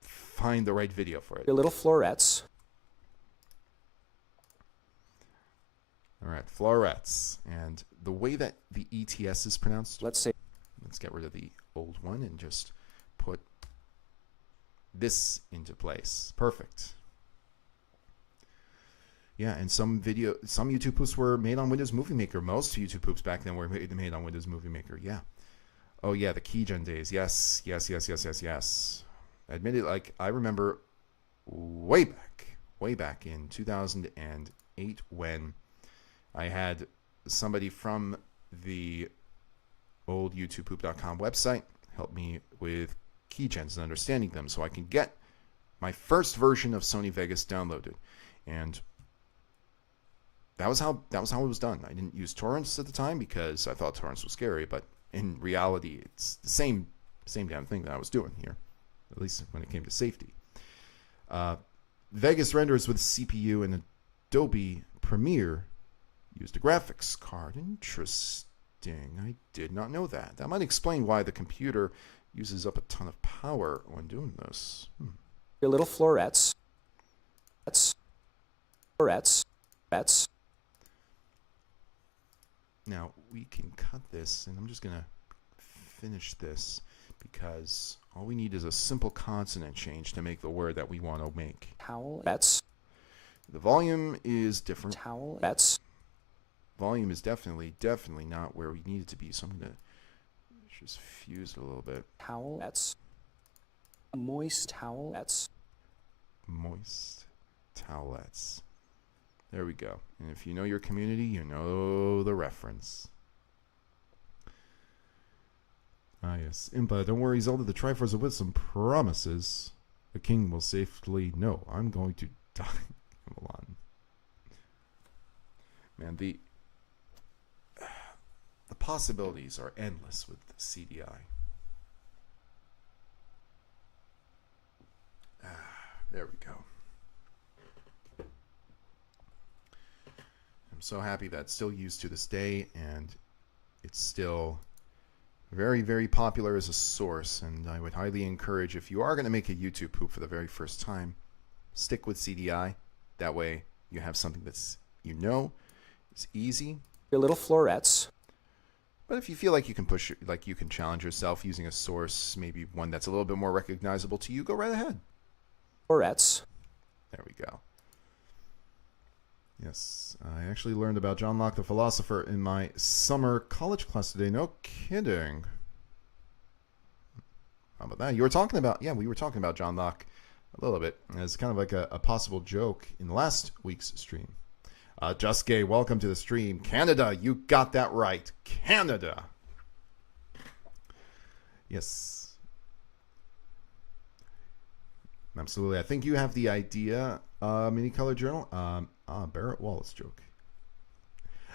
find the right video for it. Your little florets. All right, florets. And the way that the ETS is pronounced, Let's say, let's get rid of the old one and just put this into place. Perfect. Yeah, and some YouTube poops were made on Windows Movie Maker. Most YouTube poops back then were made on Windows Movie Maker. Yeah. Oh yeah, the keygen days. Yes. Admitted, like I remember way back in 2008 when I had somebody from the old YouTubepoop.com website help me with keygens and understanding them, so I can get my first version of Sony Vegas downloaded. And that was how it was done. I didn't use torrents at the time because I thought torrents was scary, but in reality, it's the same damn thing that I was doing here, at least when it came to safety. Vegas renders with CPU and Adobe Premiere used a graphics card. Interesting. I did not know that. That might explain why the computer uses up a ton of power when doing this. your little florets. Florets. Now, we can cut this, and I'm just going to finish this because all we need is a simple consonant change to make the word that we want to make. Towelettes. The volume is different. Towelettes. Volume is definitely not where we need it to be, so I'm going to just fuse it a little bit. Towelettes. Moist towelettes. Moist towelettes. There we go. And if you know your community, you know the reference. Ah, yes. Impa, don't worry, Zelda. The Triforce are with some promises. The king will safely know. I'm going to die. Come on. Man, the possibilities are endless with CDI. There we go. I'm so happy that it's still used to this day, and it's still very, very popular as a source. And I would highly encourage, if you are going to make a YouTube poop for the very first time, stick with CDI. That way you have something that's, is easy. Your little florets. But if you feel like you can push, like you can challenge yourself using a source, maybe one that's a little bit more recognizable to you, go right ahead. Florets. There we go. Yes, I actually learned about Jocke Locke, the philosopher, in my summer college class today. No kidding. How about that? We were talking about Jocke Locke a little bit as kind of like a possible joke in last week's stream. Just Gay, welcome to the stream. Canada, you got that right. Canada. Yes. Absolutely. I think you have the idea, Mini Color Journal. Barrett Wallace joke.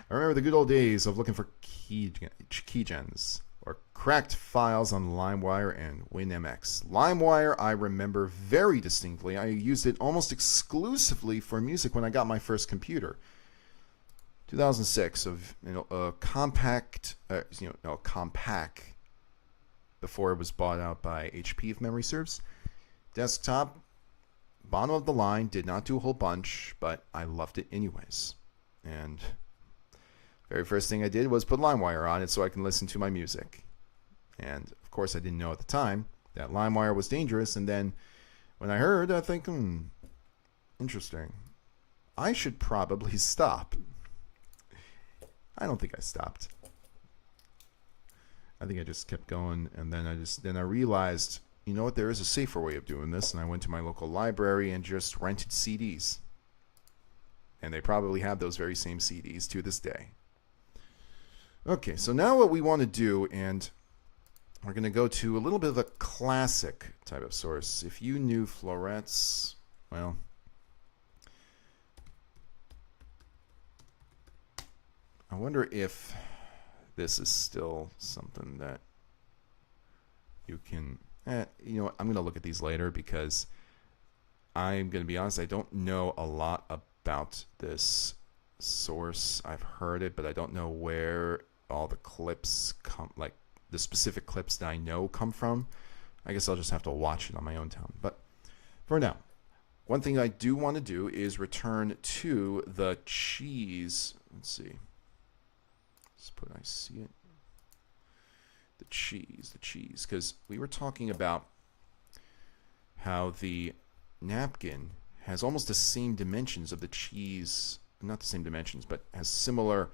I remember the good old days of looking for keygens or cracked files on LimeWire and WinMX. LimeWire, I remember very distinctly. I used it almost exclusively for music when I got my first computer. 2006 of a compact, compact before it was bought out by HP, if memory serves. Desktop, bottom of the line, did not do a whole bunch, but I loved it anyways. And very first thing I did was put LimeWire on it so I can listen to my music. And of course, I didn't know at the time that LimeWire was dangerous. And then when I heard, I think, interesting. I should probably stop. I don't think I stopped. I think I just kept going, and then I realized, you know what, there is a safer way of doing this, and I went to my local library and just rented CDs. And they probably have those very same CDs to this day. Okay, so now what we want to do, and we're going to go to a little bit of a classic type of source. If you knew florets, well, I wonder if this is still something that you can, you know what, I'm going to look at these later because I'm going to be honest, I don't know a lot about this source. I've heard it, but I don't know where all the clips come, like the specific clips that I know come from. I guess I'll just have to watch it on my own time. But for now, one thing I do want to do is return to the cheese. Let's see. I see it. The cheese, because we were talking about how the napkin has almost the same dimensions of the cheese, not the same dimensions, but has similar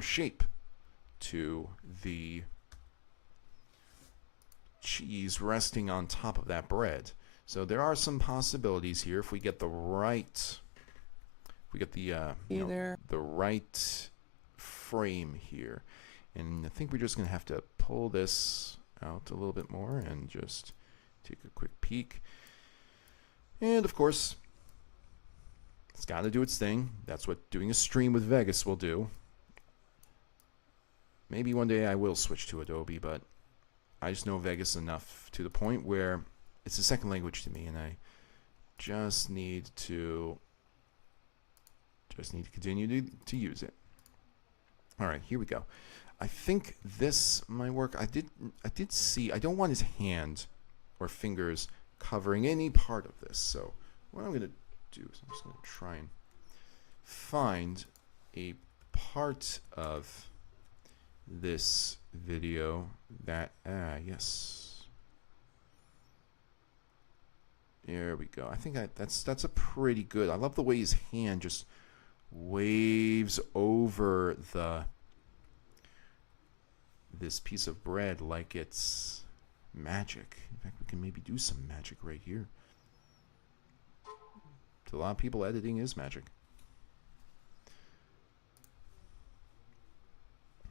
shape to the cheese resting on top of that bread. So there are some possibilities here if we get the right, the right frame here. And I think we're just going to have to pull this out a little bit more and just take a quick peek. And of course, it's got to do its thing. That's what doing a stream with Vegas will do. Maybe one day I will switch to Adobe, but I just know Vegas enough to the point where it's a second language to me, and I just need to continue to use it. All right, here we go. I think this might work. I did see, I don't want his hand or fingers covering any part of this. So what I'm going to do is I'm just going to try and find a part of this video that, yes. There we go. I think that's a pretty good. I love the way his hand just waves over this piece of bread like it's magic. In fact, we can maybe do some magic right here. To a lot of people, editing is magic.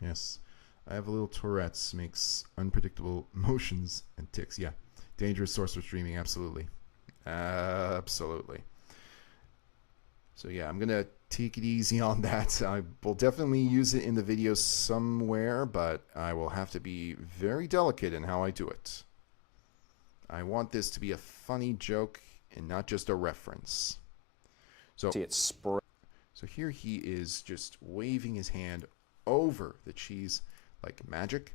Yes, I have a little Tourette's, makes unpredictable motions and tics. Yeah, dangerous source for streaming, absolutely. Absolutely. So yeah, I'm gonna take it easy on that. I will definitely use it in the video somewhere, but I will have to be very delicate in how I do it. I want this to be a funny joke and not just a reference. So, so here he is just waving his hand over the cheese like magic.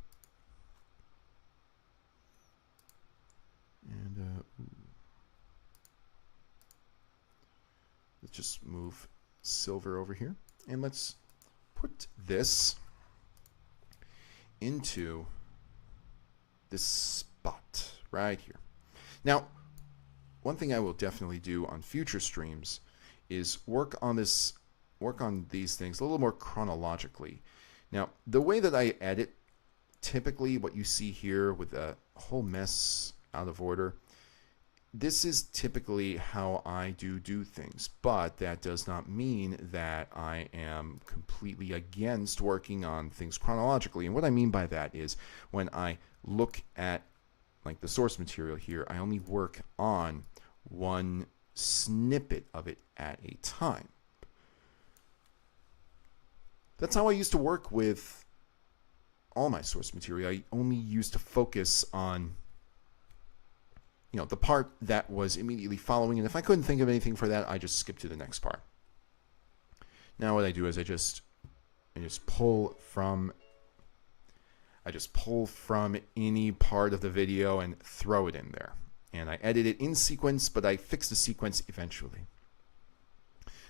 And let's just move silver over here, and let's put this into this spot right here. Now, one thing I will definitely do on future streams is work on these things a little more chronologically. Now, the way that I edit, typically what you see here with a whole mess out of order, this is typically how I do things, but that does not mean that I am completely against working on things chronologically. And what I mean by that is when I look at like the source material here, I only work on one snippet of it at a time. That's how I used to work with all my source material. I only used to focus on the part that was immediately following, and if I couldn't think of anything for that, I just skipped to the next part. Now what I do is I just pull from any part of the video and throw it in there. And I edit it in sequence, but I fix the sequence eventually.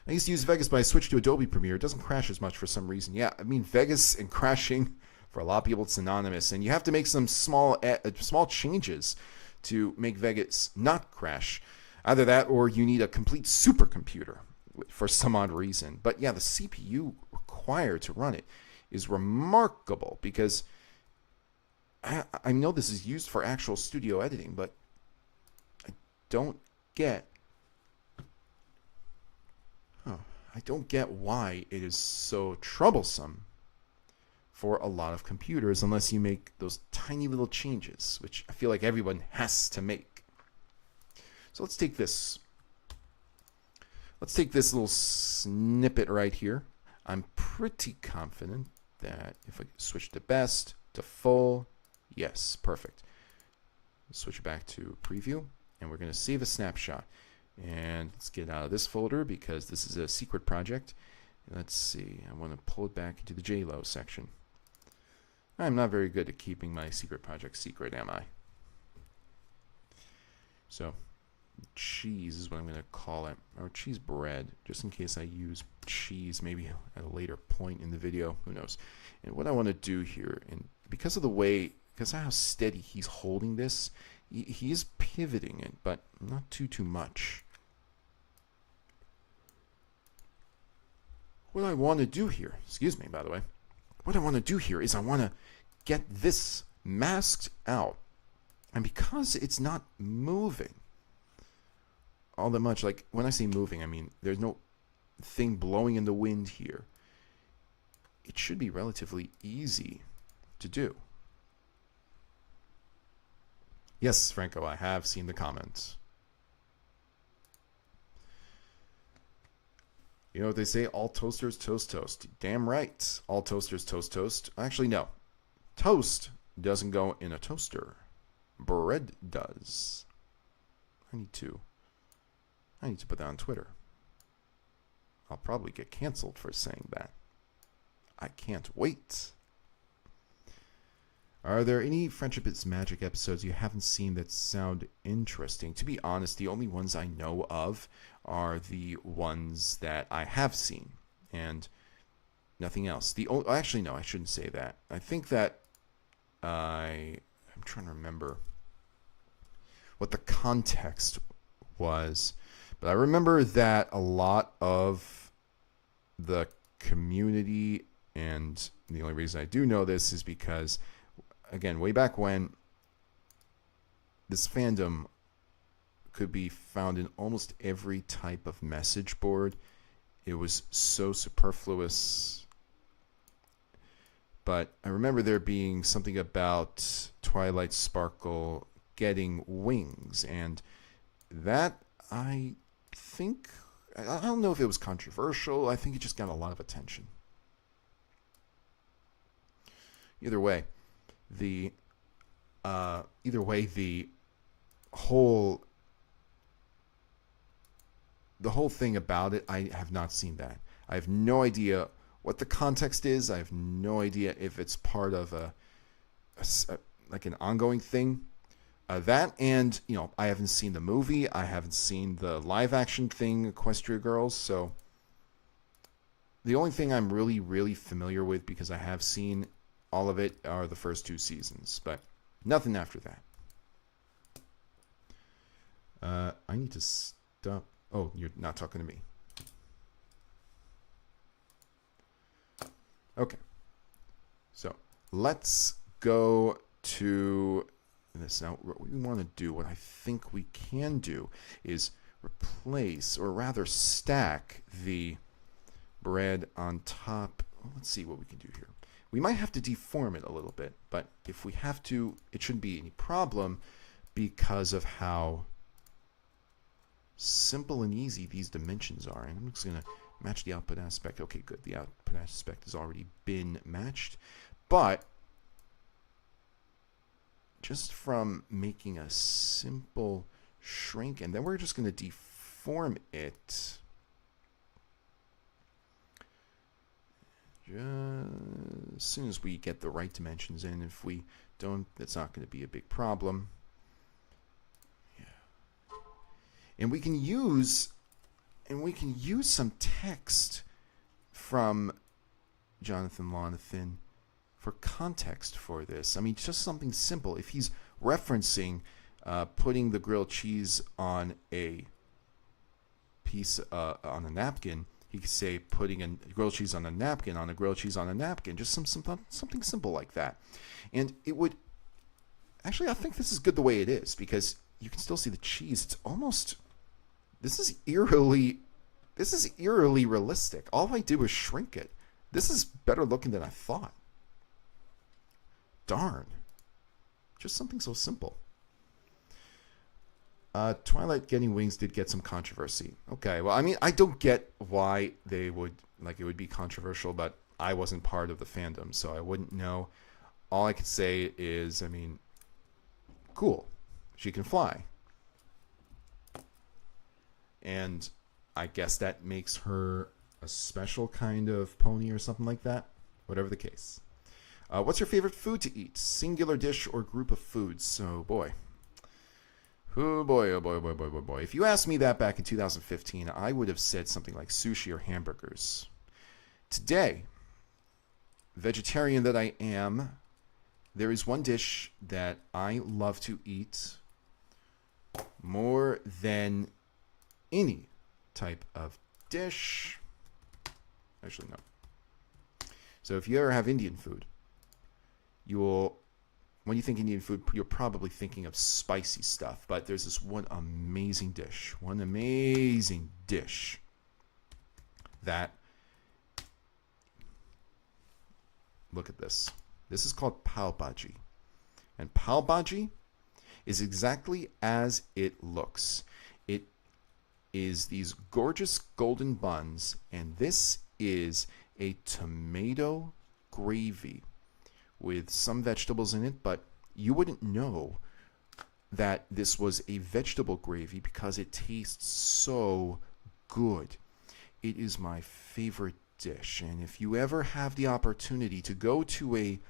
I used to use Vegas, but I switched to Adobe Premiere. It doesn't crash as much for some reason. Yeah, I mean, Vegas and crashing, for a lot of people, it's synonymous. And you have to make some small changes to make Vegas not crash. Either that or you need a complete supercomputer for some odd reason. But yeah, the CPU required to run it is remarkable because I know this is used for actual studio editing, but I don't get why it is so troublesome for a lot of computers unless you make those tiny little changes, which I feel like everyone has to make. So let's take this. Let's take this little snippet right here. I'm pretty confident that if I switch to best, to full, yes, perfect. Switch back to preview, and we're going to save a snapshot. And let's get out of this folder because this is a secret project. Let's see, I want to pull it back into the JLo section. I'm not very good at keeping my secret project secret, am I? So, cheese is what I'm going to call it, or cheese bread, just in case I use cheese maybe at a later point in the video, who knows. And what I want to do here, and because of how steady he's holding this, he is pivoting it, but not too much. What I want to do here, excuse me, by the way, what I want to do here is I want to get this masked out. And because it's not moving all that much, like when I say moving, I mean there's no thing blowing in the wind here. It should be relatively easy to do. Yes, Franco, I have seen the comments. You know what they say? All toasters toast toast. Damn right. All toasters toast toast. Actually, no. Toast doesn't go in a toaster. Bread does. I need to put that on Twitter. I'll probably get canceled for saying that. I can't wait. Are there any Friendship is Magic episodes you haven't seen that sound interesting? To be honest, the only ones I know of are the ones that I have seen, and nothing else. Actually, no, I shouldn't say that. I think that I'm trying to remember what the context was, but I remember that a lot of the community, and the only reason I do know this is because, again, way back when, this fandom could be found in almost every type of message board. It was so superfluous. But I remember there being something about Twilight Sparkle getting wings, and that, I think, I don't know if it was controversial. I think it just got a lot of attention. Either way, the whole thing about it, I have not seen that. I have no idea what the context is. I have no idea if it's part of like an ongoing thing. That, and I haven't seen the movie. I haven't seen the live action thing, Equestria Girls. So the only thing I'm really, really familiar with, because I have seen all of it, are the first 2 seasons, but nothing after that. I need to stop. Oh, you're not talking to me. Okay. So let's go to this. Now, what we want to do, what I think we can do, is replace, or rather stack, the bread on top. Let's see what we can do here. We might have to deform it a little bit, but if we have to, it shouldn't be any problem because of how simple and easy these dimensions are. And I'm just going to match the output aspect. Okay, good. The output aspect has already been matched. But just from making a simple shrink, and then we're just going to deform it. as soon as we get the right dimensions in. If we don't, that's not going to be a big problem. Yeah. And we can use some text from Jonathan Lonathan for context for this. I mean, just something simple. If he's referencing putting the grilled cheese on a piece on a napkin, he could say putting a grilled cheese on a napkin on a grilled cheese on a napkin. Just something simple like that. And it would actually, I think this is good the way it is, because you can still see the cheese. It's almost, this is eerily realistic. All I did was shrink it. This is better looking than I thought. Darn. Just something so simple. Twilight getting wings did get some controversy. Okay, well, I mean, I don't get why they would, like, it would be controversial, but I wasn't part of the fandom, so I wouldn't know. All I could say is, I mean, cool. She can fly. And I guess that makes her a special kind of pony or something like that. Whatever the case. What's your favorite food to eat? Singular dish or group of foods? Oh boy. Oh boy, oh boy, oh boy, oh boy, oh boy. If you asked me that back in 2015, I would have said something like sushi or hamburgers. Today, vegetarian that I am, there is one dish that I love to eat more than any type of dish. Actually, no. So if you ever have Indian food, you will, when you think Indian food, you're probably thinking of spicy stuff. But there's this one amazing dish that, look at this. This is called pav bhaji. And pav bhaji is exactly as it looks. It is these gorgeous golden buns, and this is a tomato gravy with some vegetables in it, but you wouldn't know that this was a vegetable gravy because it tastes so good. It is my favorite dish, and if you ever have the opportunity to go to a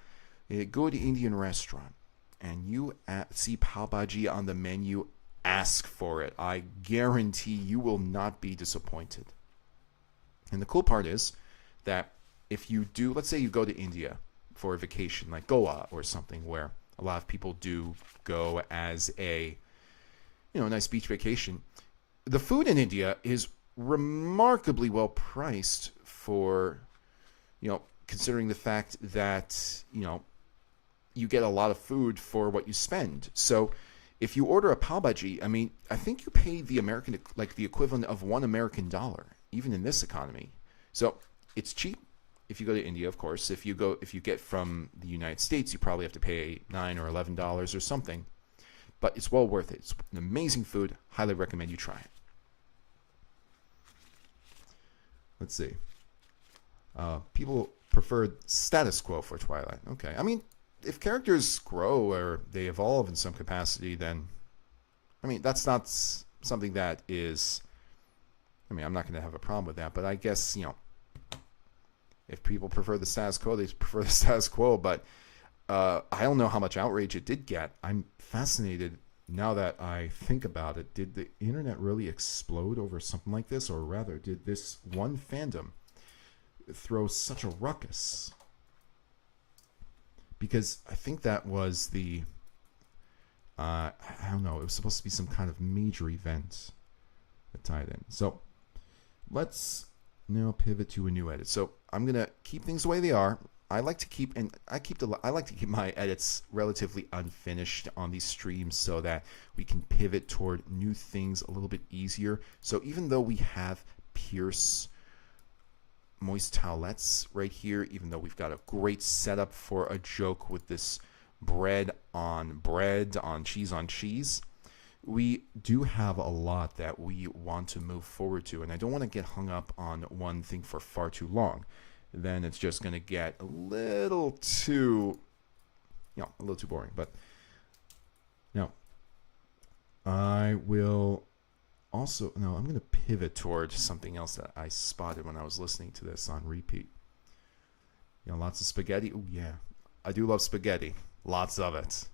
good Indian restaurant and you see pav bhaji on the menu, ask for it. I guarantee you will not be disappointed. And the cool part is that if you do, let's say you go to India for a vacation, like Goa or something, where a lot of people do go as a, nice beach vacation. The food in India is remarkably well priced for, considering the fact that, you get a lot of food for what you spend. So if you order a pav bhaji, I mean, I think you pay the equivalent of $1 American, even in this economy. So it's cheap. If you go to India, of course. If you get from the United States, you probably have to pay $9 or $11 or something. But it's well worth it. It's an amazing food. Highly recommend you try it. Let's see. People preferred status quo for Twilight. Okay. I mean, if characters grow or they evolve in some capacity, then, I mean, that's not something that is, I mean, I'm not going to have a problem with that. But I guess, if people prefer the status quo, they prefer the status quo. But I don't know how much outrage it did get. I'm fascinated now that I think about it. Did the internet really explode over something like this? Or rather, did this one fandom throw such a ruckus? Because I think that was the, I don't know, it was supposed to be some kind of major event that tied in. So let's now pivot to a new edit. So I'm gonna keep things the way they are. I like to keep my edits relatively unfinished on these streams so that we can pivot toward new things a little bit easier. So even though we have Pierce moist towelettes right here, even though we've got a great setup for a joke with this bread on cheese, we do have a lot that we want to move forward to, and I don't want to get hung up on one thing for far too long. Then it's just going to get a little too boring. But now I'm going to pivot towards something else that I spotted when I was listening to this on repeat. You know, lots of spaghetti. Oh, yeah. I do love spaghetti. Lots of it.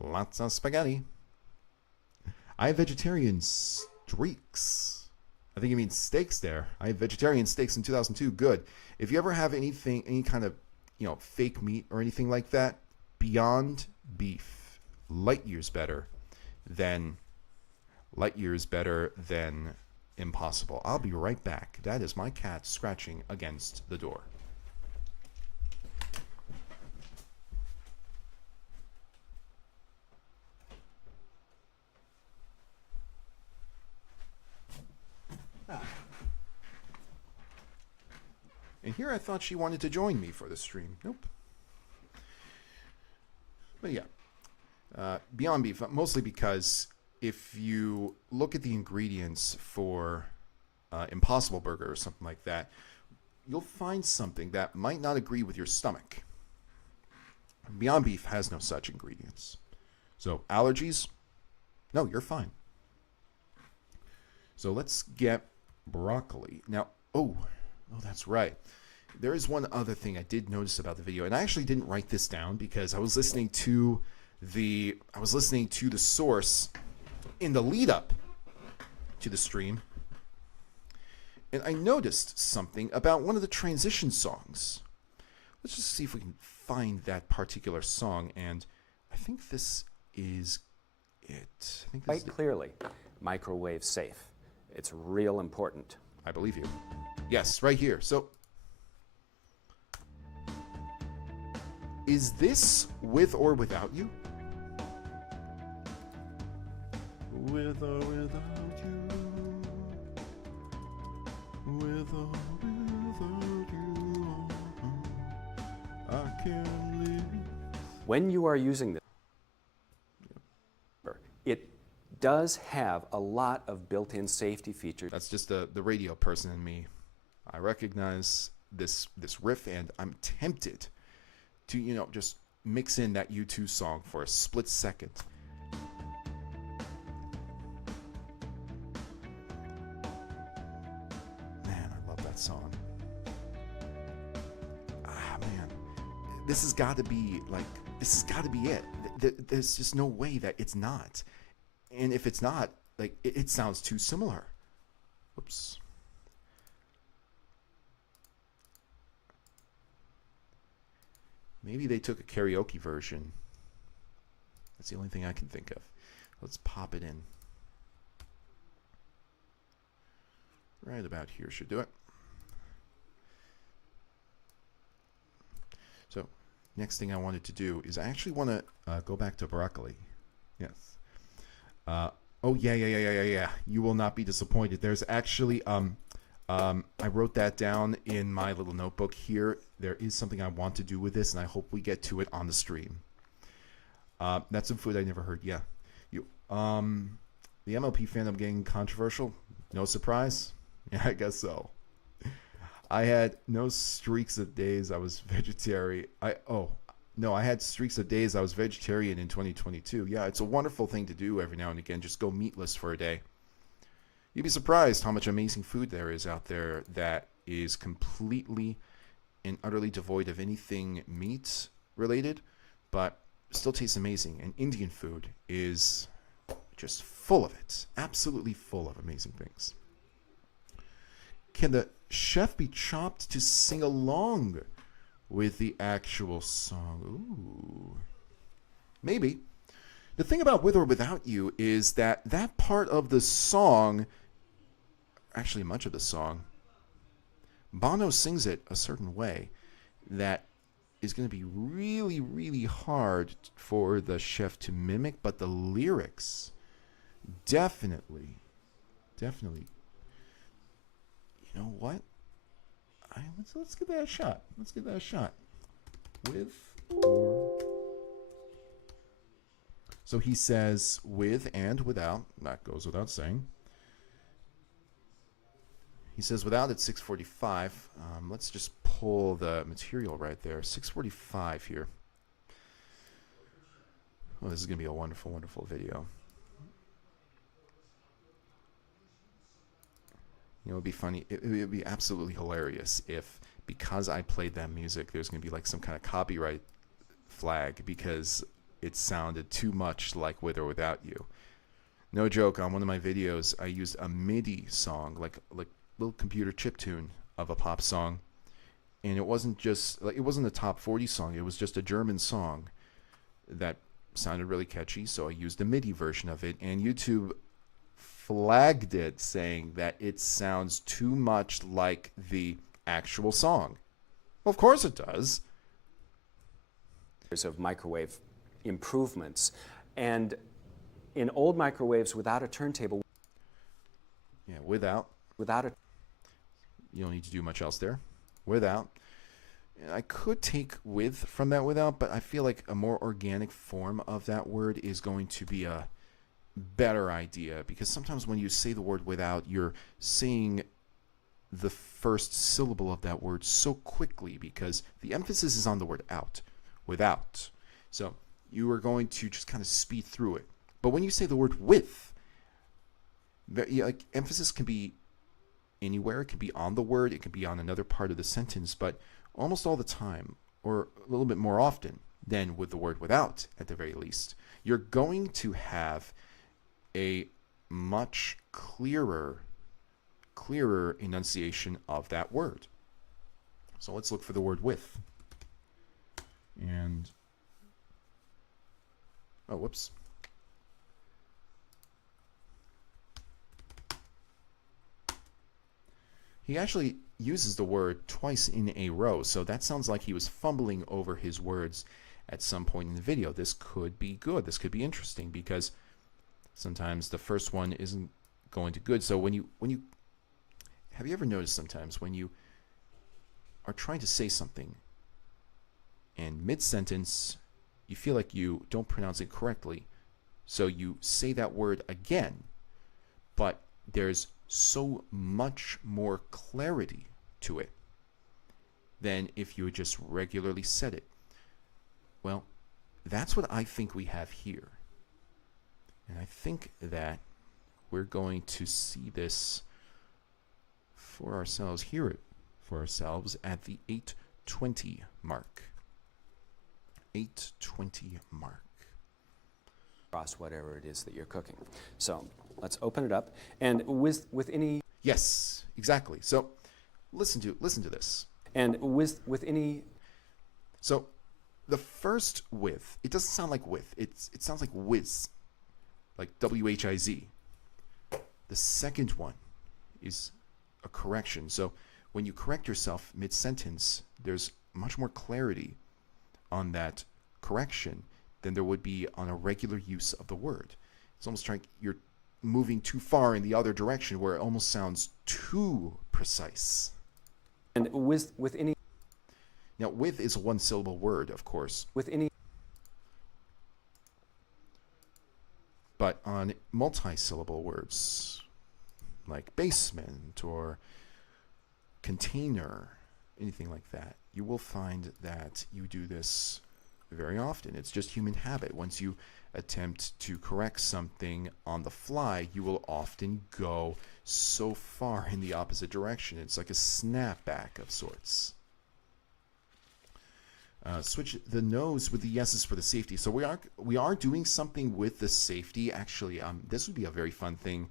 Lots of spaghetti. I have vegetarian streaks. I think you mean steaks there. I have vegetarian steaks in 2002. Good. If you ever have anything, any kind of, fake meat or anything like that, Beyond Beef, light years better than Impossible. I'll be right back. That is my cat scratching against the door. And here I thought she wanted to join me for the stream. Nope. But yeah, Beyond Beef, mostly because if you look at the ingredients for Impossible Burger or something like that, you'll find something that might not agree with your stomach. Beyond Beef has no such ingredients. So allergies? No, you're fine. So let's get broccoli. Now, oh, that's right. There is one other thing I did notice about the video, and I actually didn't write this down because I was listening to the source in the lead up to the stream, and I noticed something about one of the transition songs. Let's just see if we can find that particular song, and I think this is it. I think this Quite clearly, microwave safe. It's real important. I believe you. Yes, right here. So, is this with or without you? With or without you. With or without you. I can't live. When you are using this, it does have a lot of built-in safety features. That's just the radio person in me. I recognize this riff, and I'm tempted to, just mix in that U2 song for a split second. Man, I love that song. Man. This has got to be it. There's just no way that it's not. And if it's not, it sounds too similar. Whoops. Maybe they took a karaoke version. That's the only thing I can think of. Let's pop it in. Right about here should do it. So, next thing I wanted to do is I actually want to go back to broccoli. Yes. Oh, yeah. You will not be disappointed. There's actually, I wrote that down in my little notebook here. There is something I want to do with this, and I hope we get to it on the stream. That's some food I never heard. Yeah. The MLP fandom getting controversial? No surprise? Yeah, I guess so. I had no streaks of days I was vegetarian. I had streaks of days I was vegetarian in 2022. Yeah, it's a wonderful thing to do every now and again. Just go meatless for a day. You'd be surprised how much amazing food there is out there that is completely and utterly devoid of anything meat related, but still tastes amazing. And Indian food is just full of it. Absolutely full of amazing things. Can the chef be chopped to sing along with the actual song? Ooh. Maybe. The thing about With or Without You is that part of the song, actually much of the song, Bono sings it a certain way that is going to be really, really hard for the chef to mimic, but the lyrics definitely, you know what? Let's give that a shot. Let's give that a shot. With or... So he says with and without. That goes without saying. He says without at 6:45. Let's just pull the material right there. 6:45 here. Oh, this is going to be a wonderful, wonderful video. You know, it'd be funny. It would be absolutely hilarious if because I played that music, there's going to be like some kind of copyright flag because it sounded too much like With or Without You. No joke, on one of my videos, I used a MIDI song, like little computer chiptune of a pop song. And it wasn't just, like, it wasn't a top 40 song, it was just a German song that sounded really catchy, so I used a MIDI version of it, and YouTube flagged it saying that it sounds too much like the actual song. Well, of course it does. Of microwave improvements. And in old microwaves without a turntable, Yeah, without a you don't need to do much else there. Without. And I could take with from that without, but I feel like a more organic form of that word is going to be a better idea, because sometimes when you say the word without, you're saying the first syllable of that word so quickly because the emphasis is on the word out, without. So you are going to just kind of speed through it. But when you say the word with, like, emphasis can be anywhere. It can be on the word, it can be on another part of the sentence, but almost all the time, or a little bit more often than with the word without, at the very least, you're going to have a much clearer enunciation of that word. So let's look for the word with. And oh, whoops. He actually uses the word twice in a row, so that sounds like he was fumbling over his words at some point in the video. This could be good. This could be interesting because sometimes the first one isn't going to good. So when you have you ever noticed sometimes when you are trying to say something and mid-sentence you feel like you don't pronounce it correctly, so you say that word again, but there's so much more clarity to it than if you had just regularly said it. Well, that's what I think we have here. And I think that we're going to see this for ourselves, hear it for ourselves at the 8:20 mark. 8:20 mark. Across whatever it is that you're cooking. So let's open it up, and with any Yes, exactly. So listen to this. and with any So the first with, it doesn't sound like with. It sounds like whiz, like WHIZ. The second one is a correction. So when you correct yourself mid-sentence, there's much more clarity on that correction than there would be on a regular use of the word. It's almost like you're moving too far in the other direction where it almost sounds too precise. and with any Now, with is a one-syllable word, of course, with any but on multi-syllable words like basement or container, anything like that, you will find that you do this very often. It's just human habit. Once you attempt to correct something on the fly, you will often go so far in the opposite direction. It's like a snapback of sorts. Switch the no's with the yeses for the safety. So we are doing something with the safety. Actually, this would be a very fun thing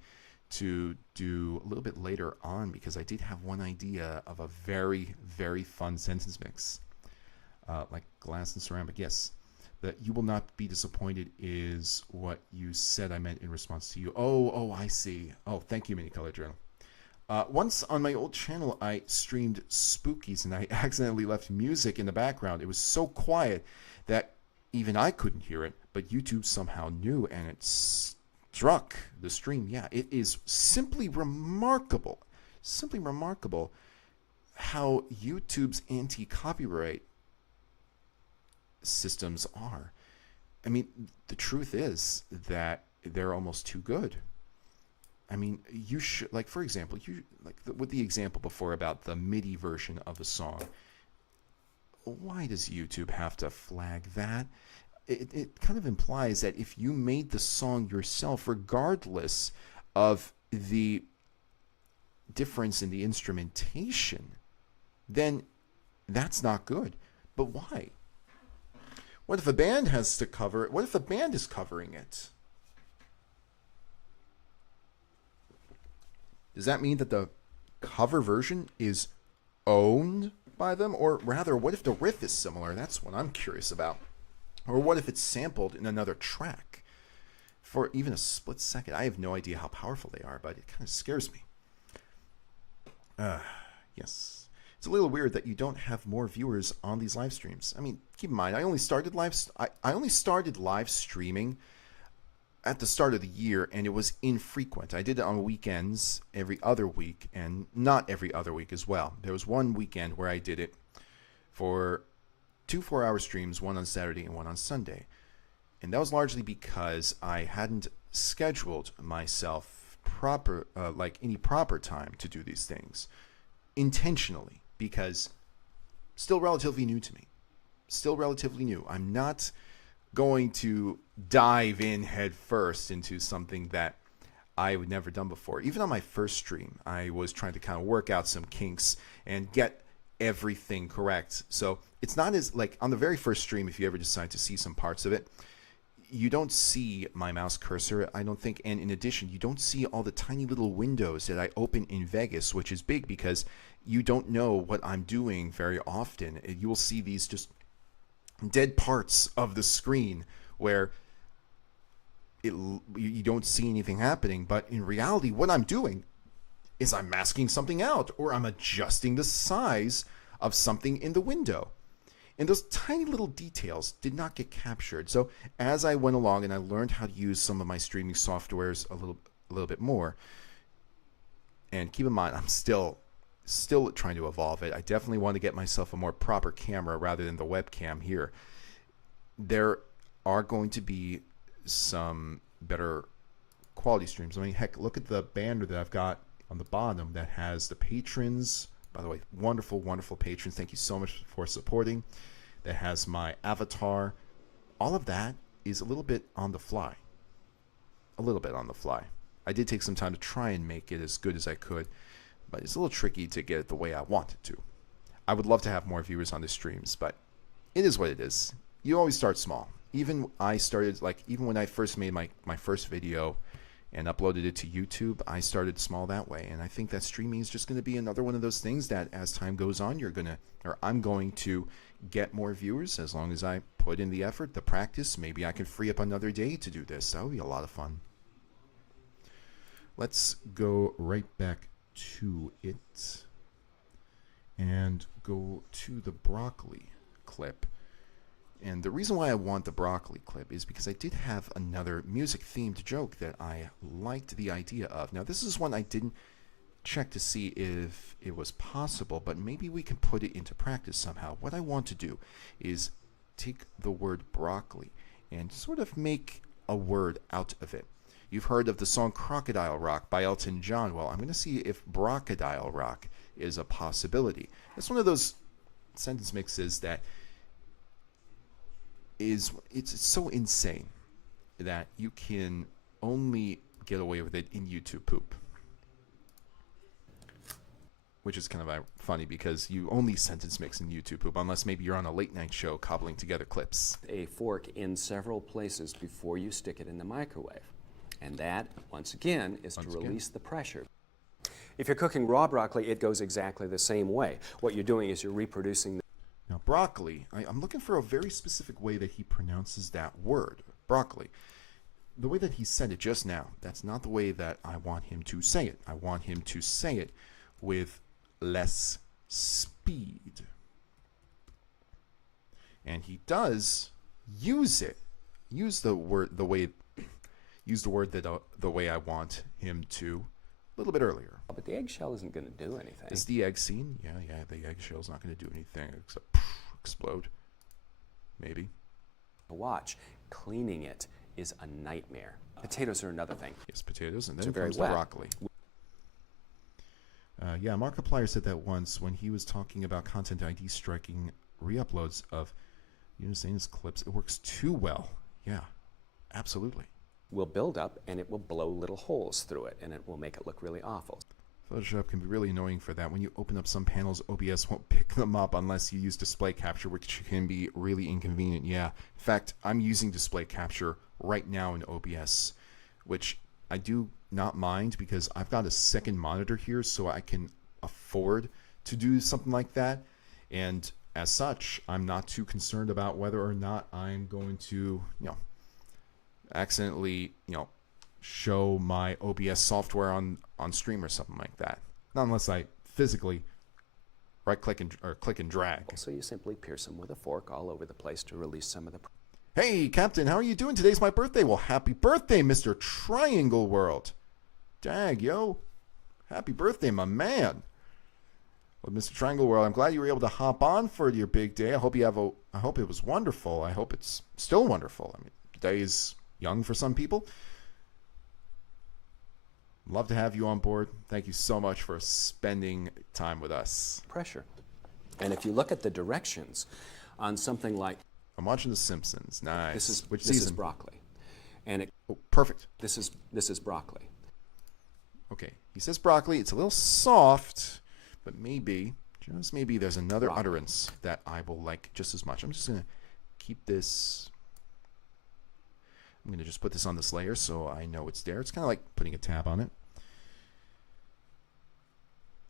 to do a little bit later on, because I did have one idea of a very, very fun sentence mix. Like glass and ceramic. Yes, that you will not be disappointed is what you said I meant in response to you. Oh, I see. Oh, thank you, Mini Color Journal. Once on my old channel, I streamed Spookies, and I accidentally left music in the background. It was so quiet that even I couldn't hear it, but YouTube somehow knew, and it struck the stream. Yeah, it is simply remarkable how YouTube's anti-copyright systems are. I mean, the truth is that they're almost too good. I mean, you should, like, for example, with the example before about the MIDI version of a song, why does YouTube have to flag that? It kind of implies that if you made the song yourself, regardless of the difference in the instrumentation, then that's not good. But why? What if a band has to cover it? What if a band is covering it? Does that mean that the cover version is owned by them? Or rather, what if the riff is similar? That's what I'm curious about. Or what if it's sampled in another track? For even a split second, I have no idea how powerful they are, but it kind of scares me. Yes. It's a little weird that you don't have more viewers on these live streams. I mean, keep in mind, I only started live streaming at the start of the year, and it was infrequent. I did it on weekends every other week, and not every other week as well. There was one weekend where I did it for 2 4-hour streams, one on Saturday and one on Sunday. And that was largely because I hadn't scheduled myself any proper time to do these things intentionally, because still relatively new to me. Still relatively new. I'm not going to dive in head first into something that I would never done before. Even on my first stream, I was trying to kind of work out some kinks and get everything correct. So it's not as like on the very first stream, if you ever decide to see some parts of it, you don't see my mouse cursor, I don't think. And in addition, you don't see all the tiny little windows that I open in Vegas, which is big because you don't know what I'm doing very often. You will see these just dead parts of the screen where you don't see anything happening. But in reality, what I'm doing is I'm masking something out, or I'm adjusting the size of something in the window. And those tiny little details did not get captured. So as I went along and I learned how to use some of my streaming softwares a little bit more, and keep in mind, I'm still trying to evolve it. I definitely want to get myself a more proper camera rather than the webcam here. There are going to be some better quality streams. I mean, heck, look at the banner that I've got on the bottom that has the patrons. By the way, wonderful, wonderful patrons. Thank you so much for supporting. That has my avatar. All of that is a little bit on the fly. A little bit on the fly. I did take some time to try and make it as good as I could, but it's a little tricky to get it the way I want it to. I would love to have more viewers on the streams, but it is what it is. You always start small. Even when I first made my first video and uploaded it to YouTube, I started small that way. And I think that streaming is just going to be another one of those things that as time goes on, I'm going to get more viewers as long as I put in the effort, the practice. Maybe I can free up another day to do this. That would be a lot of fun. Let's go right back to it and go to the broccoli clip. And the reason why I want the broccoli clip is because I did have another music-themed joke that I liked the idea of. Now, this is one I didn't check to see if it was possible, but maybe we can put it into practice somehow. What I want to do is take the word broccoli and sort of make a word out of it. You've heard of the song Crocodile Rock by Elton John. Well, I'm going to see if Brocodile Rock is a possibility. It's one of those sentence mixes that it's so insane that you can only get away with it in YouTube poop. Which is kind of funny because you only sentence mix in YouTube poop unless maybe you're on a late night show cobbling together clips. A fork in several places before you stick it in the microwave. And that, once again, is to release the pressure. If you're cooking raw broccoli, it goes exactly the same way. What you're doing is you're reproducing the Now, broccoli, I'm looking for a very specific way that he pronounces that word, broccoli. The way that he said it just now, that's not the way that I want him to say it. I want him to say it with less speed. And he does use the word the way I want him to a little bit earlier. But the eggshell isn't going to do anything. Is the egg seen? Yeah, the eggshell's not going to do anything except explode. Maybe. Watch. Cleaning it is a nightmare. Potatoes are another thing. Yes, potatoes, and then So very comes the wet. broccoli. Yeah, Markiplier said that once when he was talking about Content ID striking re-uploads of Unisane's clips. It works too well. Yeah, absolutely. Will build up and it will blow little holes through it and it will make it look really awful. Photoshop can be really annoying for that. When you open up some panels, OBS won't pick them up unless you use display capture, which can be really inconvenient. Yeah. In fact, I'm using display capture right now in OBS, which I do not mind because I've got a second monitor here, so I can afford to do something like that. And as such, I'm not too concerned about whether or not I'm going to, accidentally, show my OBS software on stream or something like that. Not unless I physically right-click or click and drag. So you simply pierce them with a fork all over the place to release some of the... Hey, Captain, how are you doing? Today's my birthday. Well, happy birthday, Mr. Triangle World. Dag, yo. Happy birthday, my man. Well, Mr. Triangle World, I'm glad you were able to hop on for your big day. I hope you have I hope it was wonderful. I hope it's still wonderful. I mean, the day is young for some people. Love to have you on board. Thank you so much for spending time with us. Pressure. And if you look at the directions on something like... I'm watching The Simpsons. Nice. This is broccoli. And perfect. This is broccoli. Okay. He says broccoli. It's a little soft, but maybe, just maybe, there's another utterance that I will like just as much. I'm just going to keep this... I'm going to just put this on this layer so I know it's there. It's kind of like putting a tab on it.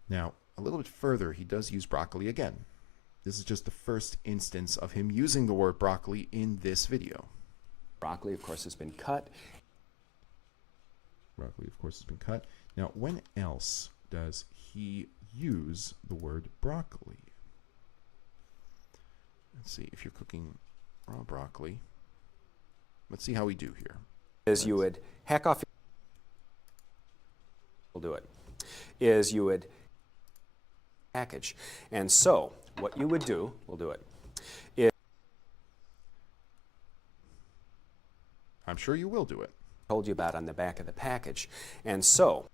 Now, a little bit further, he does use broccoli again. This is just the first instance of him using the word broccoli in this video. Broccoli, of course, has been cut. Broccoli, of course, has been cut. Now, when else does he use the word broccoli? Let's see, if you're cooking raw broccoli... Let's see how we do here. Is you would hack off... We'll do it. Is you would package. And so, what you would do, we'll do it, is... I'm sure you will do it. Told you about on the back of the package. And so, what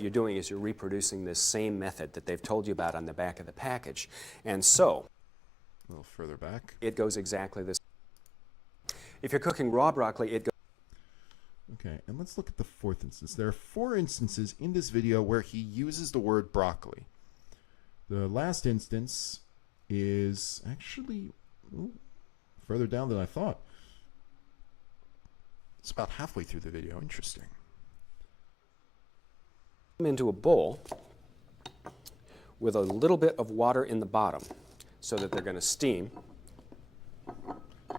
you're doing is you're reproducing this same method that they've told you about on the back of the package. And so... A little further back. It goes exactly this. If you're cooking raw broccoli, it goes... Okay, and let's look at the fourth instance. There are 4 instances in this video where he uses the word broccoli. The last instance is actually further down than I thought. It's about halfway through the video. Interesting. Into a bowl with a little bit of water in the bottom so that they're going to steam.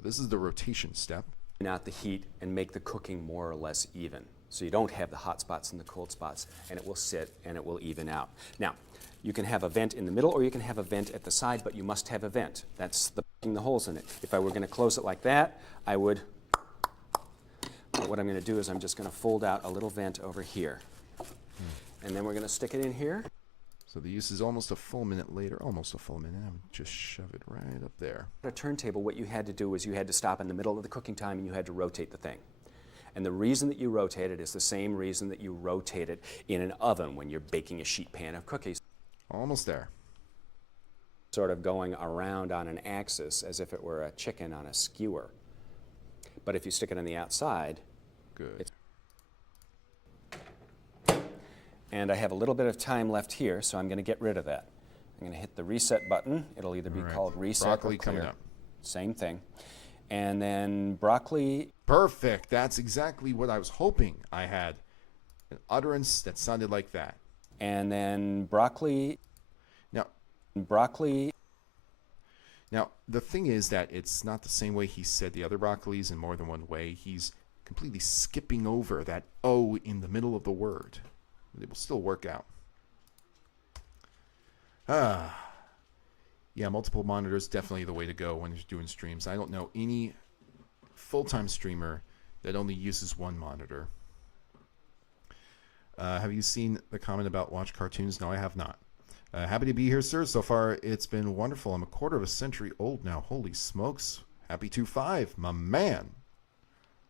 This is the rotation step. Out the heat and make the cooking more or less even. So you don't have the hot spots and the cold spots, and it will sit and it will even out. Now, you can have a vent in the middle or you can have a vent at the side, but you must have a vent. That's the holes in it. If I were going to close it like that, I would... But what I'm going to do is I'm just going to fold out a little vent over here. And then we're going to stick it in here. So the use is almost a full minute later, almost a full minute. I would just shove it right up there. At a turntable, what you had to do was you had to stop in the middle of the cooking time and you had to rotate the thing. And the reason that you rotate it is the same reason that you rotate it in an oven when you're baking a sheet pan of cookies. Almost there. Sort of going around on an axis as if it were a chicken on a skewer. But if you stick it on the outside, good. And I have a little bit of time left here, so I'm going to get rid of that. I'm going to hit the reset button. It'll either be called reset broccoli or clear. coming up. Same thing. And then broccoli. Perfect. That's exactly what I was hoping I had. An utterance that sounded like that. And then broccoli. Now, broccoli. Now, the thing is that it's not the same way he said the other broccolis in more than one way. He's completely skipping over that O in the middle of the word. It will still work out. Yeah, multiple monitors, definitely the way to go when you're doing streams. I don't know any full-time streamer that only uses one monitor. Have you seen the comment about watch cartoons? No, I have not. Happy to be here, sir. So far, it's been wonderful. I'm a quarter of a century old now. Holy smokes. Happy 2.5. My man.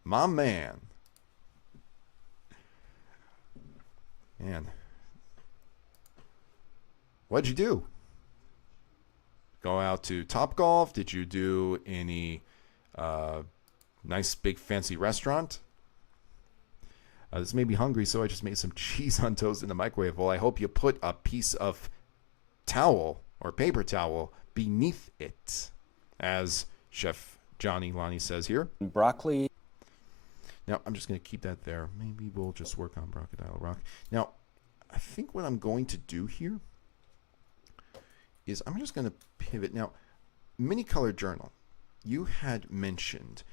My man. Man. What'd you do? Go out to Topgolf? Did you do any nice big fancy restaurant? This made me hungry, so I just made some cheese on toast in the microwave. Well, I hope you put a piece of towel or paper towel beneath it, as Chef Johnny Lonnie says here. Broccoli. Now, I'm just going to keep that there. Maybe we'll just work on Crocodile Rock. Now, I think what I'm going to do here is I'm just going to pivot. Now, Mini Color Journal, you had mentioned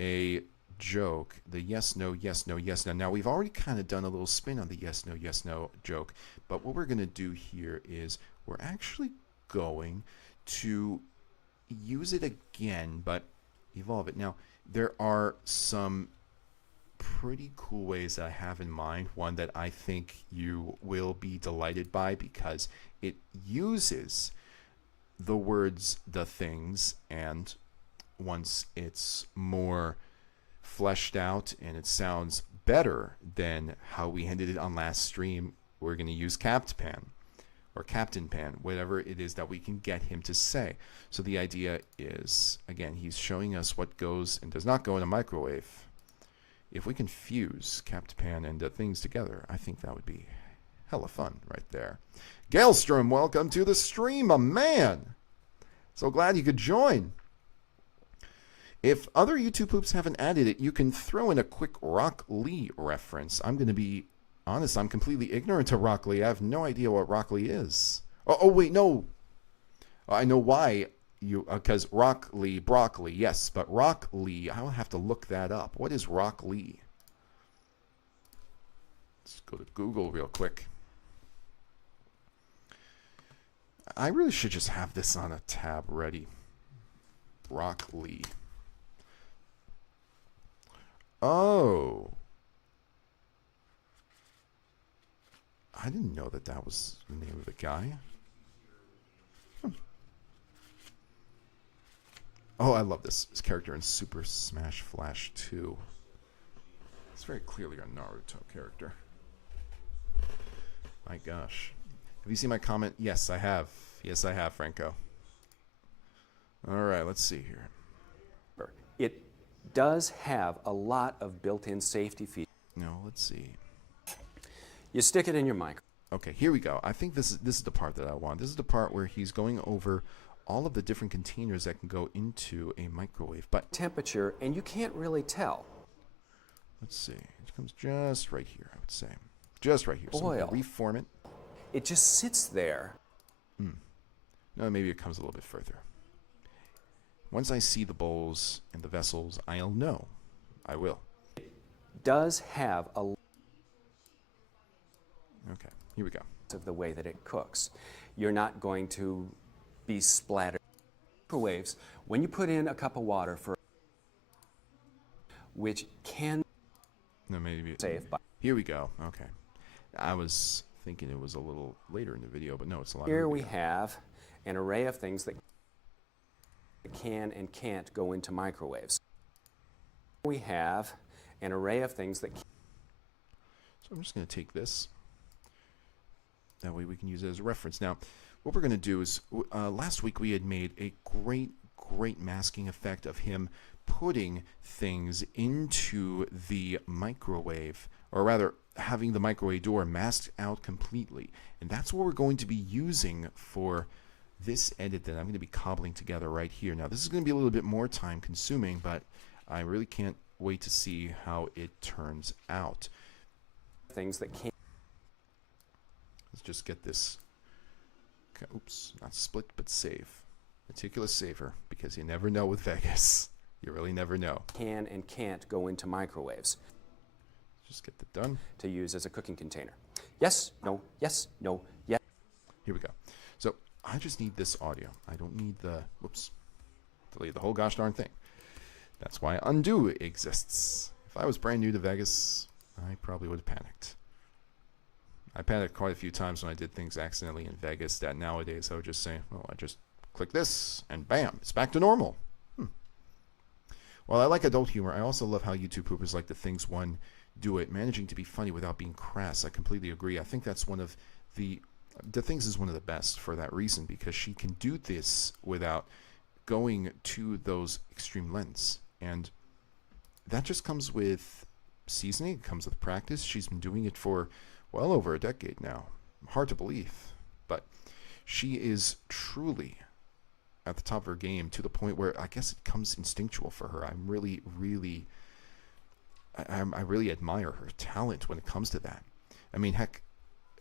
a joke, the yes, no, yes, no, yes, no. Now, we've already kind of done a little spin on the yes, no joke, but what we're going to do here is we're actually going to use it again, but evolve it. Now, there are some pretty cool ways that I have in mind. One that I think you will be delighted by because it uses the words the things, and once it's more fleshed out and it sounds better than how we ended it on last stream, we're going to use Capt Pan or Captain Pan, whatever it is that we can get him to say. So the idea is, again, he's showing us what goes and does not go in a microwave. If we can fuse Capt Pan and things together, I think that would be hella fun right there. Galestrom, welcome to the stream, a man. So glad you could join. If other YouTube poops haven't added it, you can throw in a quick Rock Lee reference. I'm going to be honest, I'm completely ignorant of Rock Lee. I have no idea what Rock Lee is. Oh wait, no. I know why. Because Rock Lee, broccoli, yes, but Rock Lee, I'll have to look that up. What is Rock Lee? Let's go to Google real quick. I really should just have this on a tab ready. Rock Lee. Oh. I didn't know that that was the name of the guy. Oh, I love this. His character in Super Smash Flash 2. It's very clearly a Naruto character. My gosh. Have you seen my comment? Yes, I have. Yes, I have, Franco. All right, let's see here. It does have a lot of built-in safety features. No, let's see. You stick it in your microwave. Okay, here we go. I think this is the part that I want. This is the part where he's going over all of the different containers that can go into a microwave. But Temperature, and you can't really tell. let's see. It comes just right here, I would say. Just right here. So I'm Oil. gonna reform it. It just sits there. No, maybe it comes a little bit further. Once I see the bowls and the vessels, I'll know. I will. Does have a lot Okay, here we go. of the way that it cooks. You're not going to be splattered. Microwaves, when you put in a cup of water for which can No, maybe. save by Here we go. Okay. I was thinking it was a little later in the video, but no, it's a lot here earlier. we have an array of things that can and can't go into microwaves. We have an array of things that So I'm just going to take this. That way we can use it as a reference. Now, what we're going to do is, last week we had made a great masking effect of him putting things into the microwave, or rather having the microwave door masked out completely. And that's what we're going to be using for this edit that I'm going to be cobbling together right here. Now, this is going to be a little bit more time consuming, but I really can't wait to see how it turns out. things that can Let's just get this. Oops, not split, but save. Meticulous saver, because you never know with Vegas. You really never know. and can't go into microwaves Just get that done. to use as a cooking container. Yes, no, yes, no, yes. Here we go. So I just need this audio. I don't need the, whoops, delete the whole gosh darn thing. That's why undo exists. If I was brand new to Vegas, I probably would have panicked. I panicked quite a few times when I did things accidentally in Vegas that nowadays I would just say, well, I just click this and bam, it's back to normal. While I like adult humor, I also love how YouTube poopers like the things one do it, managing to be funny without being crass. I completely agree. I think that's one of the things is one of the best for that reason, because she can do this without going to those extreme lengths. And that just comes with seasoning. It comes with practice. She's been doing it for well over a decade now. Hard to believe, but she is truly at the top of her game, to the point where I guess it comes instinctual for her. I'm really, really, I really admire her talent when it comes to that. I mean, heck,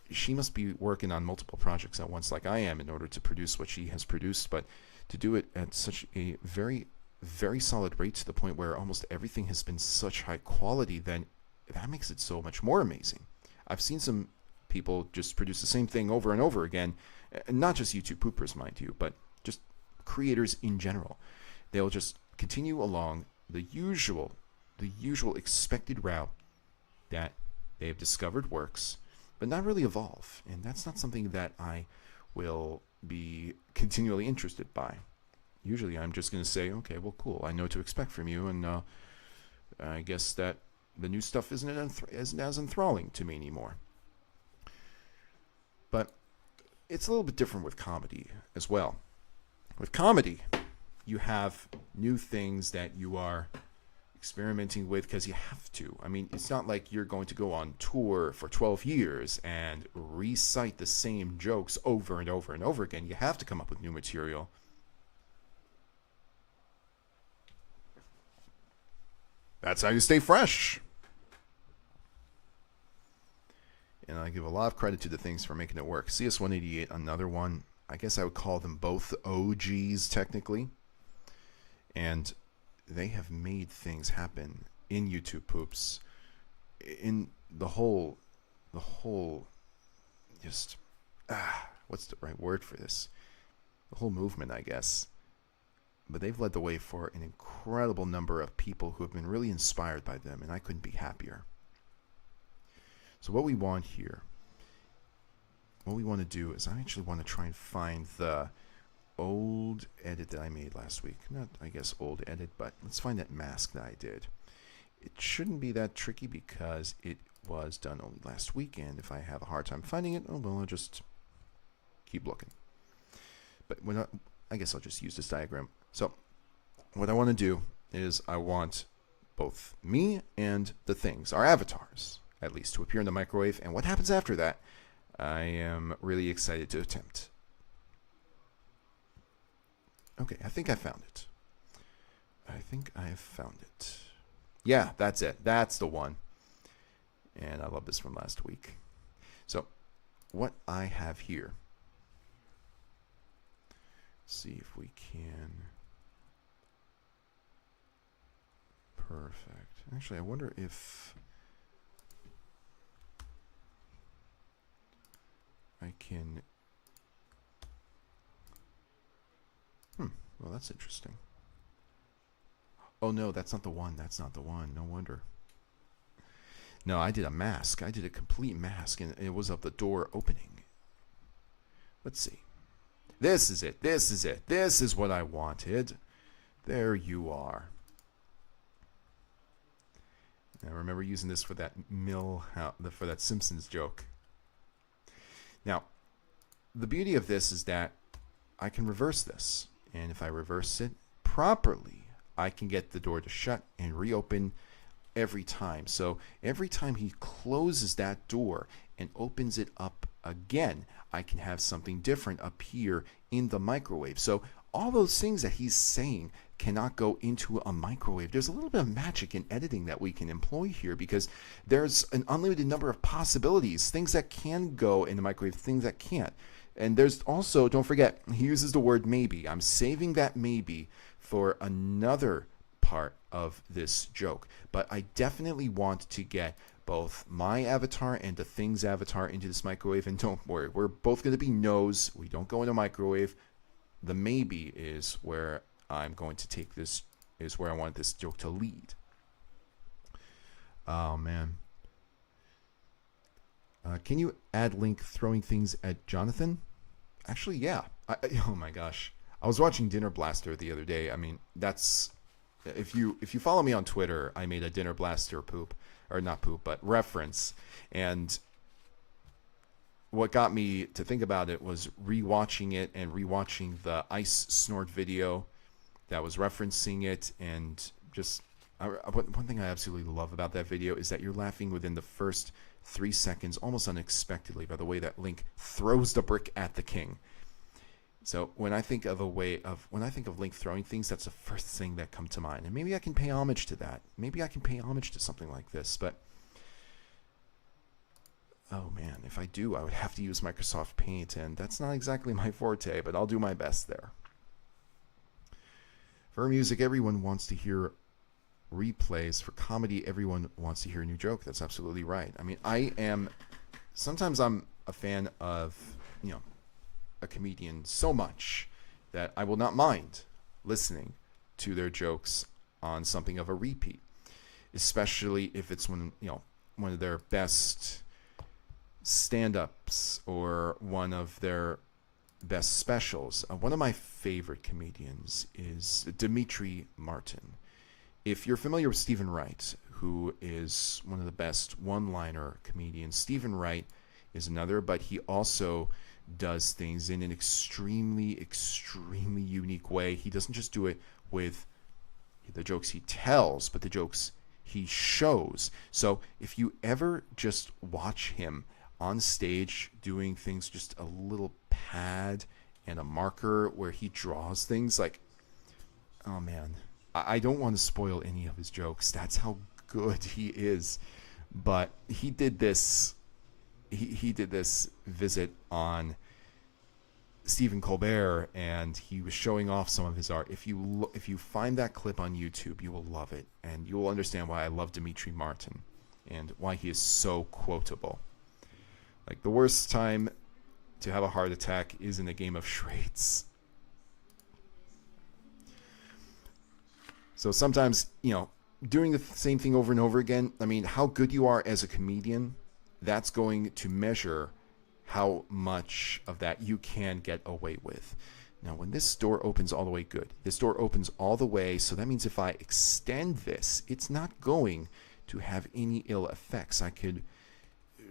she must be working on multiple projects at once like I am in order to produce what she has produced, but to do it at such a very, very solid rate, to the point where almost everything has been such high quality, then that makes it so much more amazing. I've seen some people just produce the same thing over and over again, and not just YouTube poopers, mind you, but just creators in general. They'll just continue along the usual expected route that they have discovered works, but not really evolve. And that's not something that I will be continually interested by. Usually I'm just going to say, okay, well, cool, I know what to expect from you, and I guess that the new stuff isn't as enthralling to me anymore. But it's a little bit different with comedy as well. With comedy, you have new things that you are experimenting with because you have to. I mean, it's not like you're going to go on tour for 12 years and recite the same jokes over and over and over again. You have to come up with new material. That's how you stay fresh. And I give a lot of credit to the things for making it work. CS188, another one. I guess I would call them both OGs technically. And they have made things happen in YouTube Poops. In the whole just, what's the right word for this? The whole movement, I guess. But they've led the way for an incredible number of people who have been really inspired by them, and I couldn't be happier. So what we want here, what we want to do is I actually want to try and find the old edit that I made last week. Not, I guess, old edit, but let's find that mask that I did. It shouldn't be that tricky because it was done only last weekend. If I have a hard time finding it, oh well, I'll just keep looking. But I guess I'll just use this diagram. So what I want to do is I want both me and the things, our avatars, at least, to appear in the microwave. And what happens after that, I am really excited to attempt. Okay, I think I found it. I think I have found it. Yeah, that's it. That's the one. And I love this from last week. So what I have here, see if we can. Perfect. Actually, I wonder if I can. Well, that's interesting. Oh no, that's not the one. That's not the one. No wonder. No, I did a mask. I did a complete mask, and it was of the door opening. Let's see. This is it. This is it. This is what I wanted. There you are. I remember using this for that for that Simpsons joke. Now, the beauty of this is that I can reverse this. And if I reverse it properly, I can get the door to shut and reopen every time. So every time he closes that door and opens it up again, I can have something different appear in the microwave. So all those things that he's saying cannot go into a microwave. There's a little bit of magic in editing that we can employ here, because there's an unlimited number of possibilities, things that can go in the microwave, things that can't. And there's also, don't forget, he uses the word maybe. I'm saving that maybe for another part of this joke. But I definitely want to get both my avatar and the thing's avatar into this microwave. And don't worry, we're both going to be no's. We don't go in a microwave. The maybe is where I'm going to take this, is where I want this joke to lead. Oh, man. Can you add link throwing things at Jonathan? Actually, yeah. Oh my gosh. I was watching Dinner Blaster the other day. I mean, that's, if you follow me on Twitter, I made a Dinner Blaster reference. And what got me to think about it was rewatching it and rewatching the Ice Snort video that was referencing it, and just one thing I absolutely love about that video is that you're laughing within the first 3 seconds, almost unexpectedly, by the way that Link throws the brick at the king. So when I think of Link throwing things, that's the first thing that comes to mind. And maybe I can pay homage to that. Maybe I can pay homage to something like this. But oh man, if I do, I would have to use Microsoft Paint, and that's not exactly my forte, but I'll do my best there. For music, everyone wants to hear replays. For comedy, everyone wants to hear a new joke. That's absolutely right. I mean, sometimes I'm a fan of, a comedian so much that I will not mind listening to their jokes on something of a repeat, especially if it's one of their best stand-ups or one of their best specials. One of my favorite comedians is Demetri Martin. If you're familiar with Stephen Wright, who is one of the best one-liner comedians, Stephen Wright is another, but he also does things in an extremely, extremely unique way. He doesn't just do it with the jokes he tells, but the jokes he shows. So if you ever just watch him on stage doing things, just a little pad and a marker where he draws things, like, oh man, I don't want to spoil any of his jokes. That's how good he is. But he did this. He did this visit on Stephen Colbert, and he was showing off some of his art. If you find that clip on YouTube, you will love it, and you will understand why I love Demetri Martin and why he is so quotable. Like, the worst time to have a heart attack is in a game of charades. So sometimes, doing the same thing over and over again, I mean, how good you are as a comedian, that's going to measure how much of that you can get away with. Now, when this door opens all the way, good. This door opens all the way, so that means if I extend this, it's not going to have any ill effects. I could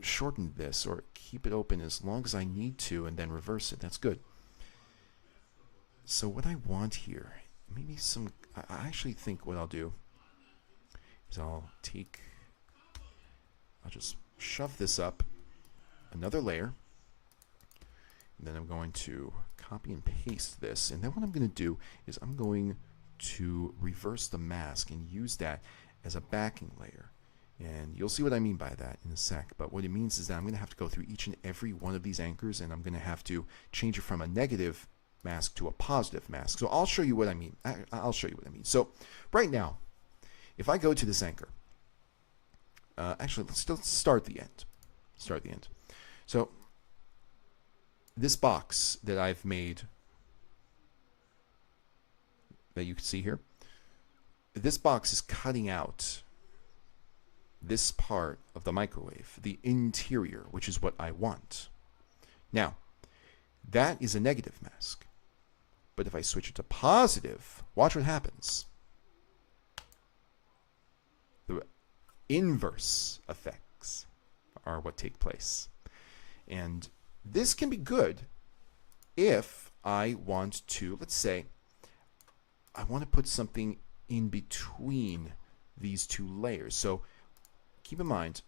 shorten this or keep it open as long as I need to and then reverse it. That's good. So what I want here, I actually think what I'll do is I'll just shove this up another layer, and then I'm going to copy and paste this, and then what I'm going to do is I'm going to reverse the mask and use that as a backing layer, and you'll see what I mean by that in a sec. But what it means is that I'm going to have to go through each and every one of these anchors, and I'm going to have to change it from a negative mask to a positive mask. So I'll show you what I mean. I'll show you what I mean. So right now, if I go to this anchor, actually, let's still start the end. Start the end. So this box that I've made, that you can see here, this box is cutting out this part of the microwave, the interior, which is what I want. Now, that is a negative mask. But if I switch it to positive, watch what happens. The inverse effects are what take place. And this can be good if I want to, let's say, I want to put something in between these two layers. So keep in mind,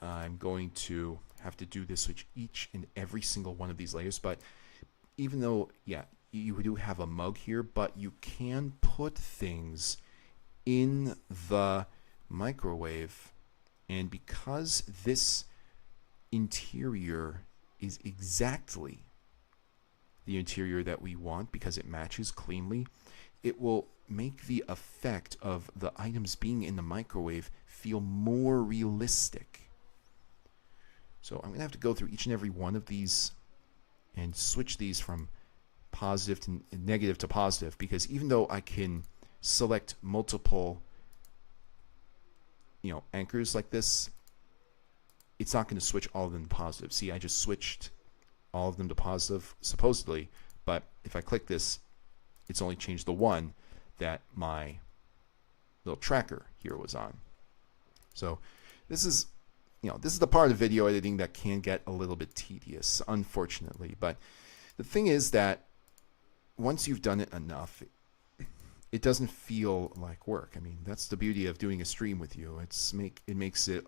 I'm going to have to do this with each and every single one of these layers. But even though, yeah, you do have a mug here, but you can put things in the microwave, and because this interior is exactly the interior that we want, because it matches cleanly, it will make the effect of the items being in the microwave feel more realistic. So I'm going to have to go through each and every one of these and switch these from positive to negative to positive, because even though I can select multiple anchors like this, it's not going to switch all of them to positive. See, I just switched all of them to positive, supposedly, but if I click this, it's only changed the one that my little tracker here was on. So this is the part of video editing that can get a little bit tedious, unfortunately. But the thing is that once you've done it enough, it doesn't feel like work. I mean, that's the beauty of doing a stream with you. It makes it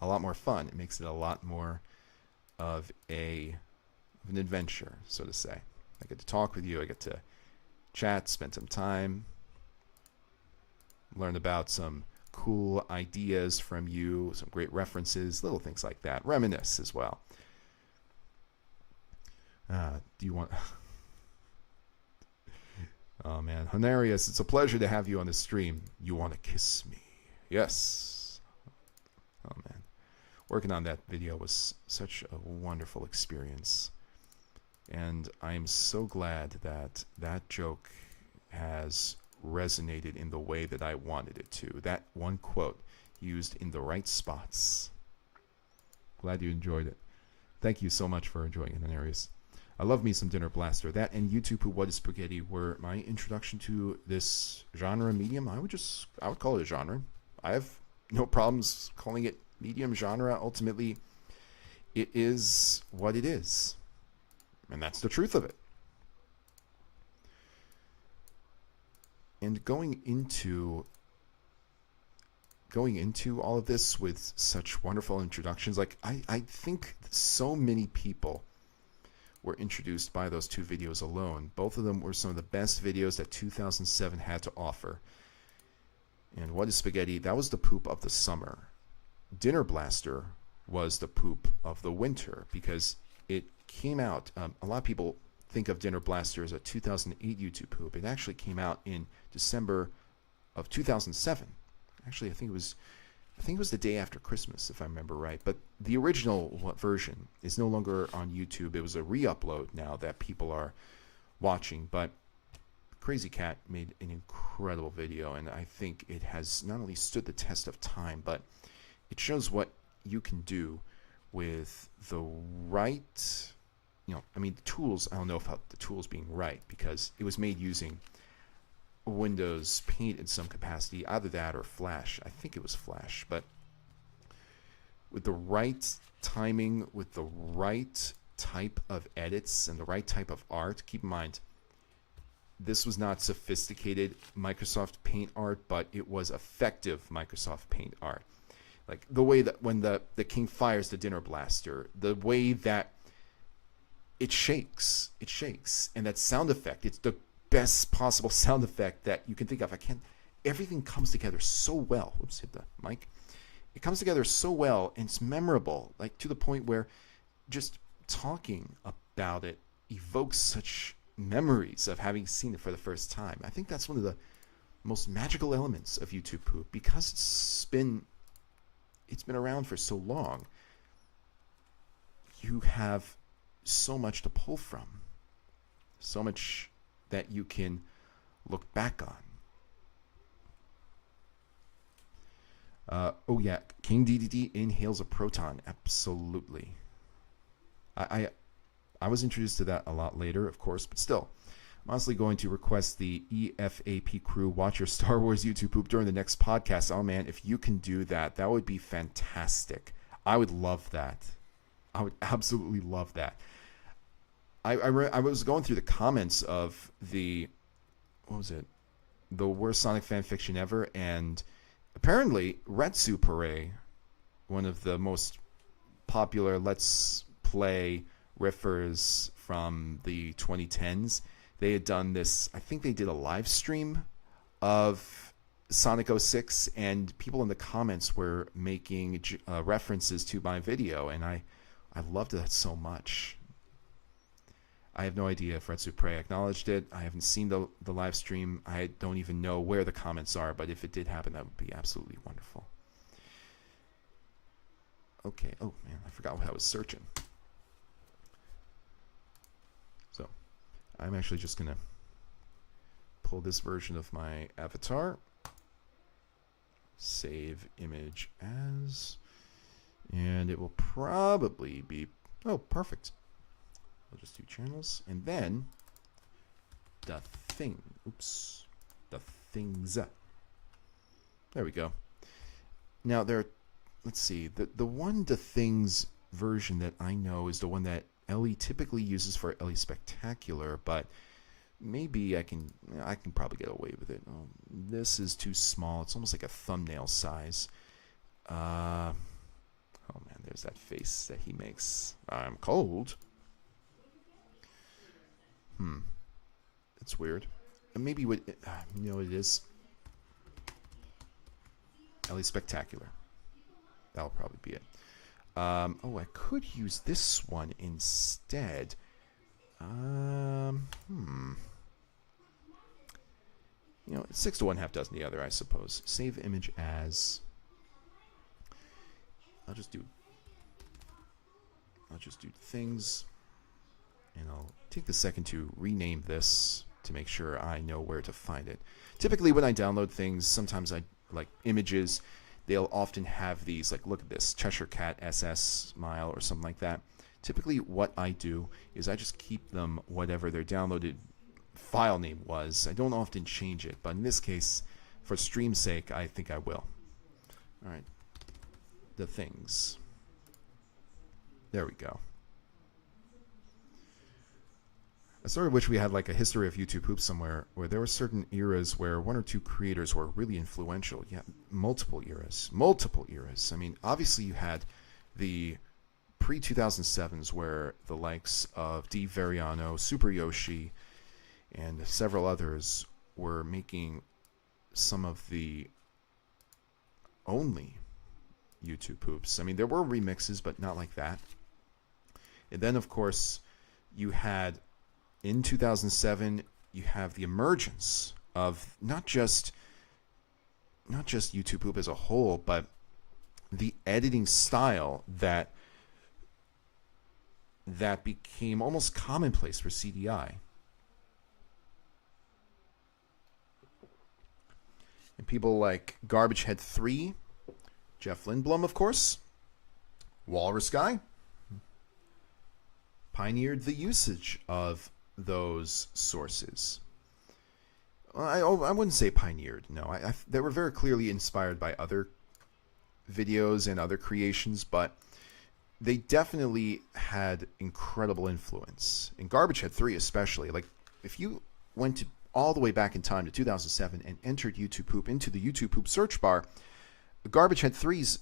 a lot more fun. It makes it a lot more of an adventure, so to say. I get to talk with you. I get to chat, spend some time, learn about some cool ideas from you, some great references, little things like that. Reminisce as well. Do you want... Oh, man. Honarius, it's a pleasure to have you on the stream. You want to kiss me? Yes. Oh, man. Working on that video was such a wonderful experience. And I'm so glad that that joke has resonated in the way that I wanted it to. That one quote used in the right spots. Glad you enjoyed it. Thank you so much for enjoying it, Honarius. I love me some Dinner Blaster. That and YouTube Who What Is Spaghetti were my introduction to this genre medium. I would call it a genre. I have no problems calling it medium genre. Ultimately, it is what it is. And that's the truth of it. And going into all of this with such wonderful introductions, like I think so many people were introduced by those two videos alone. Both of them were some of the best videos that 2007 had to offer. And What Is Spaghetti? That was the poop of the summer. Dinner Blaster was the poop of the winter because it came out. A lot of people think of Dinner Blaster as a 2008 YouTube poop. It actually came out in December of 2007. Actually, I think it was the day after Christmas, if I remember right. But the original version is no longer on YouTube. It was a re-upload now that people are watching. But Crazy Cat made an incredible video, and I think it has not only stood the test of time, but it shows what you can do with the right, the tools. I don't know about the tools being right because it was made using Windows Paint in some capacity, either that or Flash. I think it was Flash, but with the right timing, with the right type of edits and the right type of art. Keep in mind, this was not sophisticated Microsoft Paint art, but it was effective Microsoft Paint art. Like the way that when the king fires the Dinner Blaster, the way that it shakes, and that sound effect, it's the best possible sound effect that you can think of. Everything comes together so well. Oops, hit the mic. It comes together so well, and it's memorable, like to the point where just talking about it evokes such memories of having seen it for the first time. I think that's one of the most magical elements of YouTube Poop, because it's been around for so long. You have so much to pull from, so much that you can look back on. Oh yeah, King DDD inhales a proton. Absolutely. I was introduced to that a lot later, of course, but still. I'm honestly going to request the EFAP crew watch your Star Wars YouTube poop during the next podcast. Oh man, if you can do that, that would be fantastic. I would love that. I would absolutely love that. I was going through the comments of the worst Sonic fan fiction ever, and apparently Retsu Pare, one of the most popular Let's Play riffers from the 2010s, they had done this. I think they did a live stream of Sonic 06, and people in the comments were making references to my video, and I loved that so much. I have no idea if Retsu Prey acknowledged it. I haven't seen the live stream. I don't even know where the comments are, but if it did happen, that would be absolutely wonderful. Okay. Oh, man, I forgot what I was searching. So, I'm actually just going to pull this version of my avatar. Save image as. And it will probably be... Oh, perfect. I'll just do channels, and then the thing. Oops, the things. There we go. Now let's see. The one the things version that I know is the one that Ellie typically uses for Ellie Spectacular, but maybe I can probably get away with it. Oh, this is too small. It's almost like a thumbnail size. Oh man, there's that face that he makes. I'm cold. It's weird. And maybe what you know what it is. At least spectacular. That'll probably be it. Oh, I could use this one instead. You know, 6 to 1, half dozen the other, I suppose. Save image as. I'll just do things, and I'll take the second to rename this to make sure I know where to find it. Typically, when I download things, sometimes I like images. They'll often have these, like, look at this, Cheshire Cat SS Smile or something like that. Typically, what I do is I just keep them whatever their downloaded file name was. I don't often change it, but in this case, for stream's sake, I think I will. All right, the things. There we go. I sort of wish we had like a history of YouTube Hoops somewhere where there were certain eras where 1 or 2 creators were really influential. Yeah, multiple eras. I mean, obviously you had the pre-2007s where the likes of D. Veriano, Super Yoshi, and several others were making some of the only YouTube Hoops. I mean, there were remixes, but not like that. And then, of course, you had... in 2007, you have the emergence of not just YouTube Poop as a whole, but the editing style that became almost commonplace for CDI. And people like Garbage Head 3, Jeff Lindblom, of course, Walrus Guy, pioneered the usage of those sources. I wouldn't say pioneered. No, they were very clearly inspired by other videos and other creations, but they definitely had incredible influence. In Garbage Head 3 especially, like if you went all the way back in time to 2007 and entered YouTube Poop into the YouTube Poop search bar, Garbage Head 3's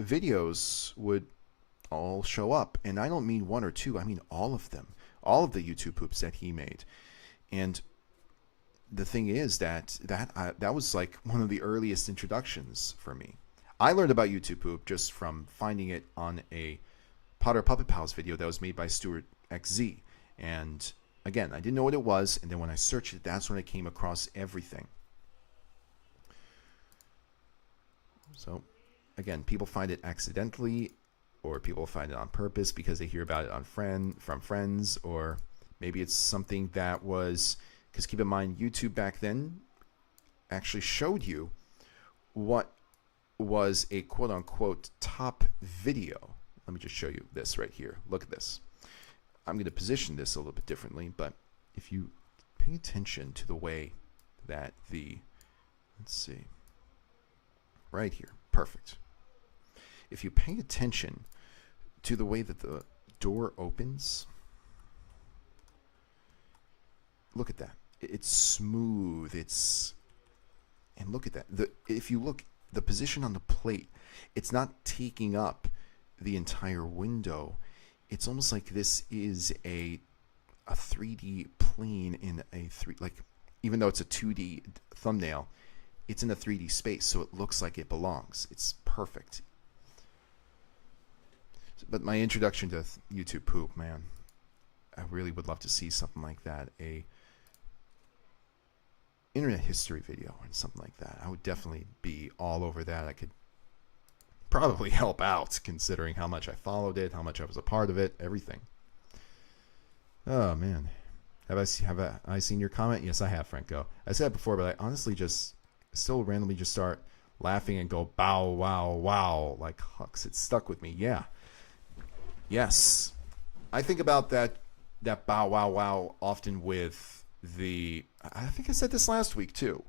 videos would all show up. And I don't mean 1 or 2, I mean all of them. All of the YouTube Poops that he made. And the thing is that was like one of the earliest introductions for me. I learned about YouTube Poop just from finding it on a Potter Puppet Pals video that was made by Stuart XZ. And again, I didn't know what it was, and then when I searched it, that's when I came across everything. So again, people find it accidentally, or people find it on purpose because they hear about it from friends, or maybe it's something that was, because keep in mind, YouTube back then actually showed you what was a quote-unquote top video. Let me just show you this right here. Look at this. I'm going to position this a little bit differently, but if you pay attention to the way that let's see, right here, perfect. If you pay attention to the way that the door opens, look at that. It's smooth. And look at that. If you look, the position on the plate, it's not taking up the entire window. It's almost like this is a 3D plane in a even though it's a 2D thumbnail, it's in a 3D space, so it looks like it belongs. It's perfect. But my introduction to YouTube Poop, man, I really would love to see something like that, a internet history video and something like that. I would definitely be all over that. I could probably help out, considering how much I followed it, how much I was a part of it, everything. Oh man, have I seen your comment? Yes, I have, Franco. I said it before, but I honestly just still randomly just start laughing and go bow wow wow like Hux. It stuck with me. Yeah. Yes, I think about that bow wow wow often with I think I said this last week too.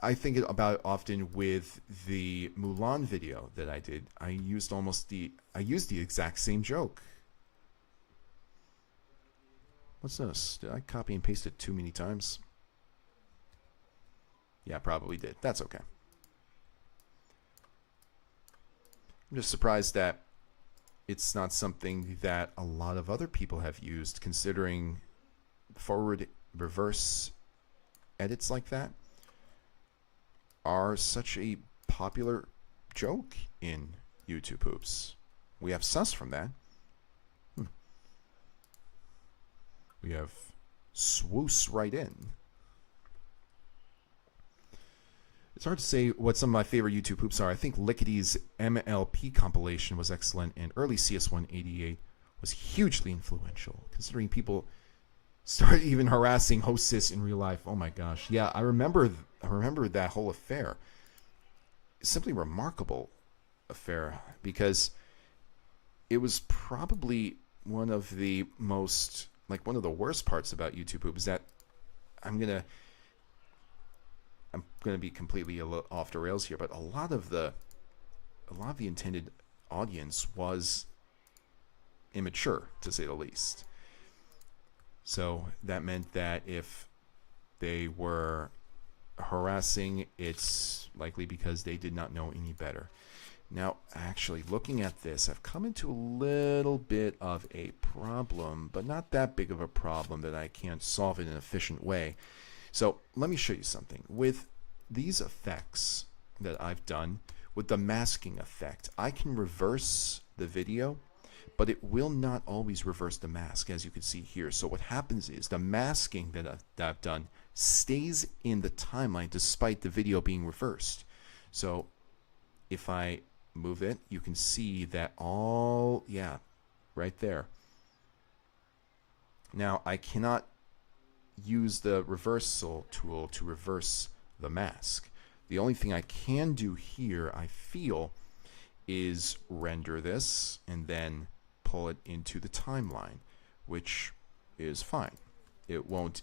I think about it often with the Mulan video that I did. I used the exact same joke. What's this? Did I copy and paste it too many times? Yeah, probably did. That's okay. I'm just surprised that it's not something that a lot of other people have used, considering forward, reverse edits like that are such a popular joke in YouTube hoops. We have sus from that. We have swoosh right in. It's hard to say what some of my favorite YouTube hoops are. I think Lickity's MLP compilation was excellent, and early CS188 was hugely influential, considering people started even harassing hostess in real life. Oh my gosh. Yeah, I remember that whole affair. Simply remarkable affair, because it was probably one of the most, like, one of the worst parts about YouTube Hoop is that I'm gonna be completely off the rails here, but a lot of the intended audience was immature, to say the least. So that meant that if they were harassing, it's likely because they did not know any better. Now, actually, looking at this, I've come into a little bit of a problem, but not that big of a problem that I can't solve it in an efficient way. So let me show you something. With these effects that I've done, with the masking effect, I can reverse the video, but it will not always reverse the mask, as you can see here. So what happens is the masking that I've done stays in the timeline despite the video being reversed. So if I move it, you can see that all, yeah, right there. Now, I cannot use the reversal tool to reverse the mask. The only thing I can do here, I feel, is render this and then pull it into the timeline, which is fine. It won't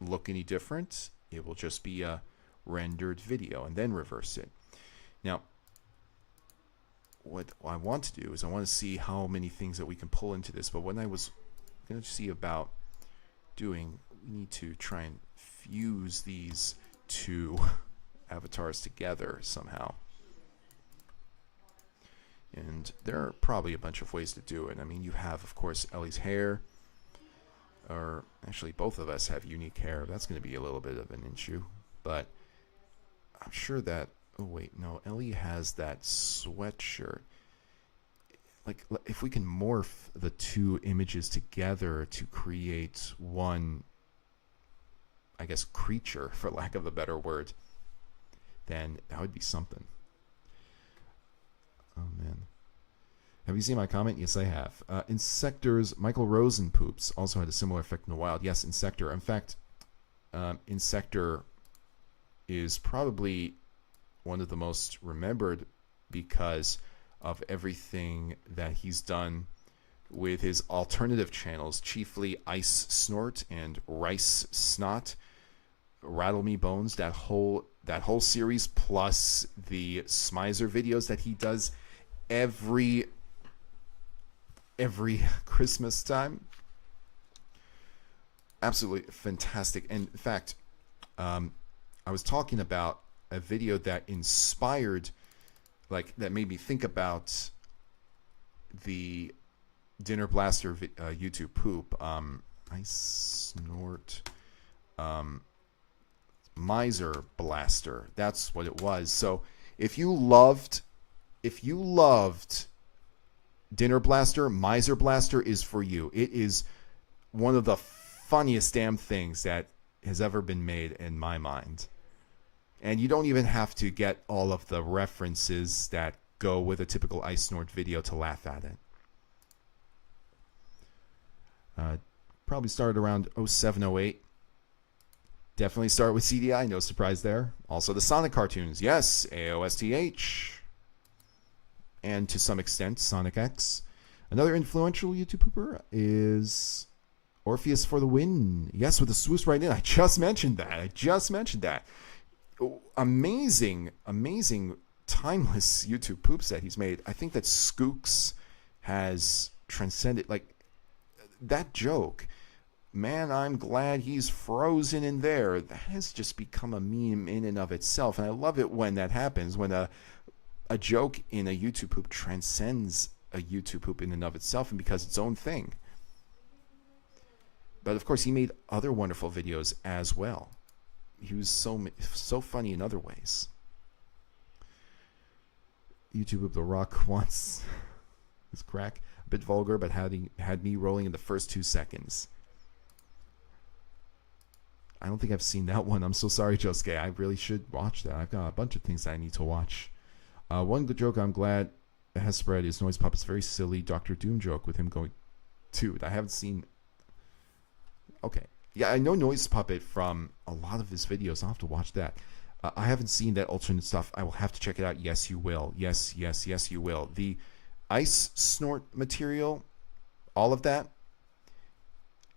look any different. It will just be a rendered video, and then reverse it. Now, what I want to do is I want to see how many things that we can pull into this, but what I was going to see about doing, we need to try and fuse these two avatars together somehow. And there are probably a bunch of ways to do it. I mean, you have, of course, Ellie's hair, or actually both of us have unique hair. That's going to be a little bit of an issue, but I'm sure that, oh wait, no, Ellie has that sweatshirt. Like, if we can morph the two images together to create one, I guess, creature, for lack of a better word, then that would be something. Oh man. Have you seen my comment? Yes, I have. Insector's Michael Rosen poops also had a similar effect in the wild. Yes, Insector. In fact, Insector is probably one of the most remembered because of everything that he's done with his alternative channels, chiefly Ice Snort and Rice Snot, Rattle Me Bones, that whole series, plus the Smizer videos that he does every Christmas time. Absolutely fantastic. And in fact, I was talking about a video that inspired, like, that made me think about the Dinner Blaster YouTube poop. Ice Snort, Miser Blaster. That's what it was. So if you loved Dinner Blaster, Miser Blaster is for you. It is one of the funniest damn things that has ever been made in my mind. And you don't even have to get all of the references that go with a typical Ice Snort video to laugh at it. Probably started around 07, 08. Definitely start with CDI, no surprise there. Also the Sonic cartoons, yes, AOSTH. And to some extent, Sonic X. Another influential YouTube pooper is Orpheus for the Win. Yes, with the swoosh right in. I just mentioned that. Amazing timeless YouTube poops that he's made. I think that Skooks has transcended, like, that joke man, I'm glad he's frozen in there. That has just become a meme in and of itself. And I love it when that happens, when a joke in a YouTube poop transcends a YouTube poop in and of itself and becomes its own thing. But of course, he made other wonderful videos as well. He was so funny in other ways. YouTube poop, The Rock once is crack, a bit vulgar, but had me rolling in the first 2 seconds. I don't think I've seen that one. I'm so sorry, Josuke. I really should watch that. I've got a bunch of things I need to watch. One good joke I'm glad has spread is Noise Puppet's very silly Dr. Doom joke with him going, dude, I haven't seen... Okay. Yeah, I know Noise Puppet from a lot of his videos. I'll have to watch that. I haven't seen that alternate stuff. I will have to check it out. Yes, you will. Yes, yes, yes, you will. The ice snort material, all of that.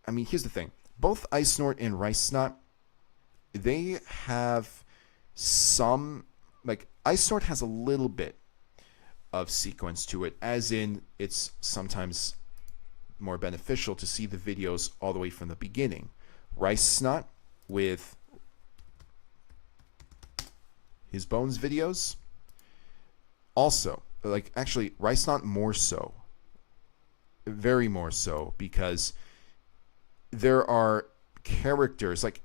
I mean, here's the thing. Both Ice Snort and Rice Snot, they have some... Like, Ice Snort has a little bit of sequence to it, as in it's sometimes more beneficial to see the videos all the way from the beginning. Rice Snot, with his Bones videos, also, like, actually, Rice Snot more so. Very more so, because there are characters, like,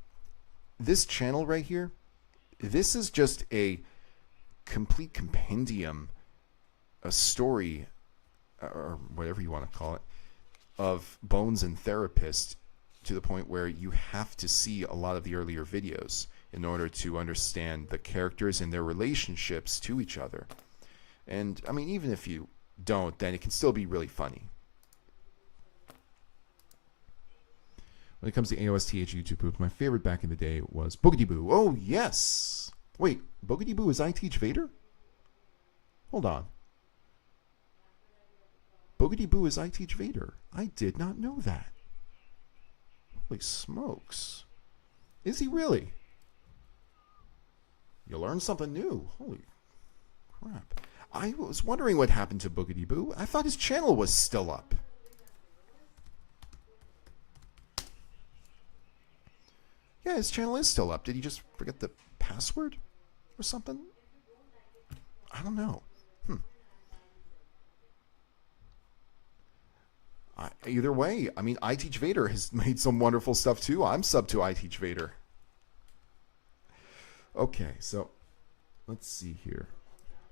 this channel right here, this is just a complete compendium, a story, or whatever you want to call it, of Bones and Therapist, to the point where you have to see a lot of the earlier videos in order to understand the characters and their relationships to each other. And, I mean, even if you don't, then it can still be really funny. When it comes to AOSTH YouTube poop, my favorite back in the day was Boogity Boo. Oh, yes! Wait, Boogity Boo is I Teach Vader? Hold on. Boogity Boo is I Teach Vader. I did not know that. Holy smokes. Is he really? You learn something new. Holy crap. I was wondering what happened to Boogity Boo. I thought his channel was still up. Yeah, his channel is still up. Did he just forget the password or something? I don't know. Either way, I mean, I Teach Vader has made some wonderful stuff too. I'm sub to I Teach Vader. Okay, so let's see here.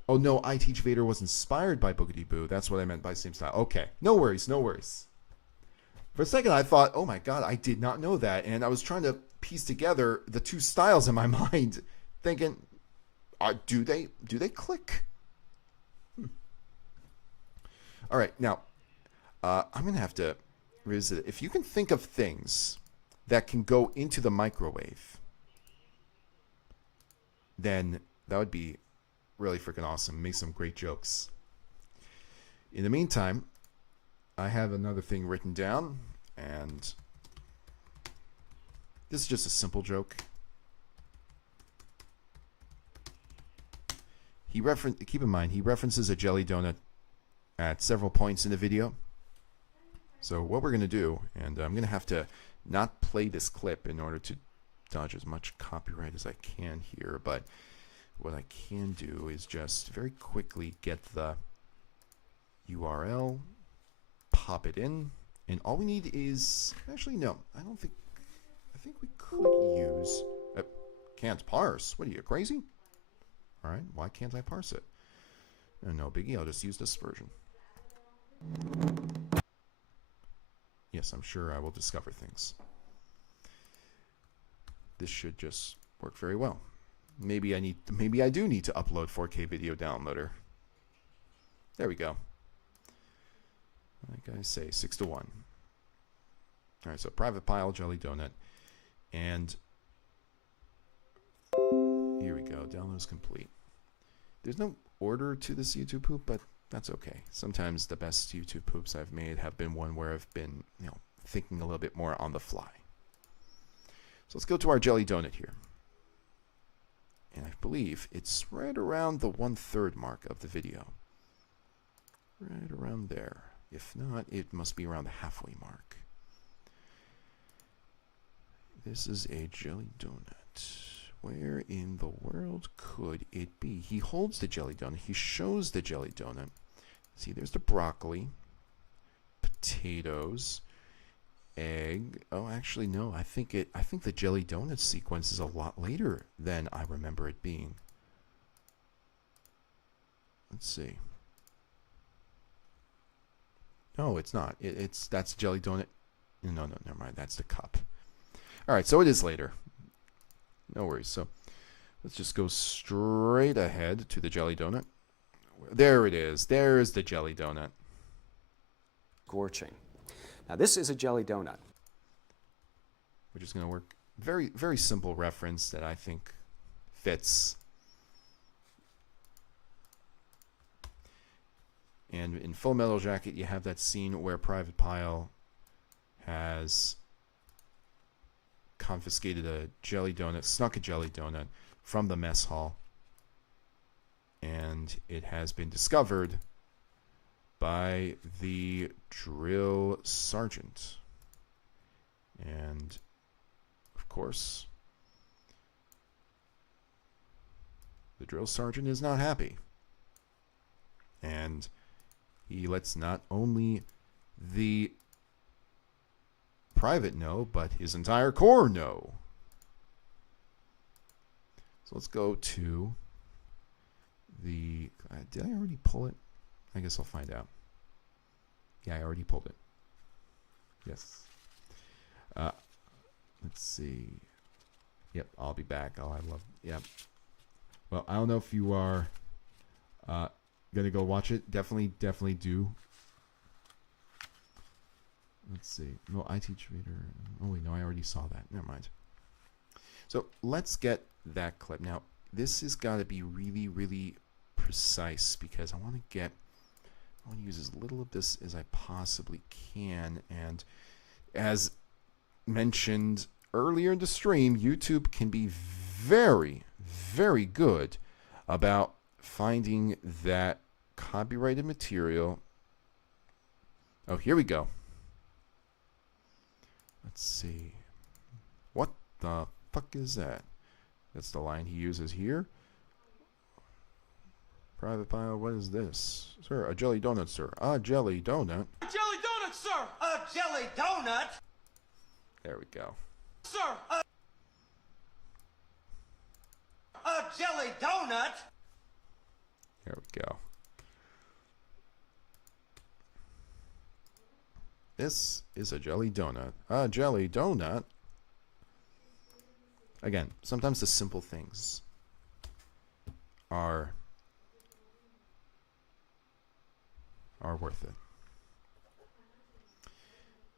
Oh no, I Teach Vader was inspired by Boogity Boo. That's what I meant by same style. Okay, no worries, no worries. For a second, I thought, oh my god, I did not know that. And I was trying to piece together the two styles in my mind, thinking, do they click? All right, now, I'm going to have to revisit it. If you can think of things that can go into the microwave, then that would be really freaking awesome. Make some great jokes. In the meantime, I have another thing written down, and this is just a simple joke. Keep in mind, he references a jelly donut at several points in the video. So what we're going to do, and I'm going to have to not play this clip in order to dodge as much copyright as I can here, but what I can do is just very quickly get the URL, pop it in, and all we need is, actually no, I think we could use, can't parse, what are you, crazy? Alright, why can't I parse it? No biggie, I'll just use this version. Yes, I'm sure I will discover things. This should just work very well. Maybe I do need to upload 4K video downloader. There we go. Like I say, 6:1. All right, so private pile, jelly donut, and here we go. Download is complete. There's no order to this YouTube poop, but that's okay. Sometimes the best YouTube poops I've made have been one where I've been, thinking a little bit more on the fly. So let's go to our jelly donut here. And I believe it's right around the 1/3 mark of the video. Right around there. If not, it must be around the halfway mark. This is a jelly donut. Where in the world could it be? He holds the jelly donut. He shows the jelly donut. See, there's the broccoli, potatoes, egg. Oh, actually, no. I think the jelly donut sequence is a lot later than I remember it being. Let's see. No, it's not. That's jelly donut. No, never mind. That's the cup. All right, so it is later. No worries. So let's just go straight ahead to the jelly donut. There it is. There's the jelly donut. Scorching. Now this is a jelly donut. Which is going to work. Very, very simple reference that I think fits. And in Full Metal Jacket, you have that scene where Private Pyle has confiscated a jelly donut, snuck a jelly donut from the mess hall. And it has been discovered by the drill sergeant. And, of course, the drill sergeant is not happy. And he lets not only the private know, but his entire corps know. So let's go to the... did I already pull it? I guess I'll find out. Yeah, I already pulled it. Yes. Let's see. Yep, I'll be back. Oh, I love... Yep. Well, I don't know if you are going to go watch it. Definitely do. Let's see. No, I teach reader. Oh, wait, no, I already saw that. Never mind. So let's get that clip. Now, this has got to be really, really precise because I want to use as little of this as I possibly can. And as mentioned earlier in the stream, YouTube can be very, very good about finding that copyrighted material. Oh, here we go. Let's see. What the fuck is that? That's the line he uses here. Private Pyle, what is this? Sir, a jelly donut, sir. A jelly donut. A jelly donut, sir! A jelly donut! There we go. Sir! A jelly donut! There we go. This is a jelly donut. A jelly donut. Again, sometimes the simple things are worth it.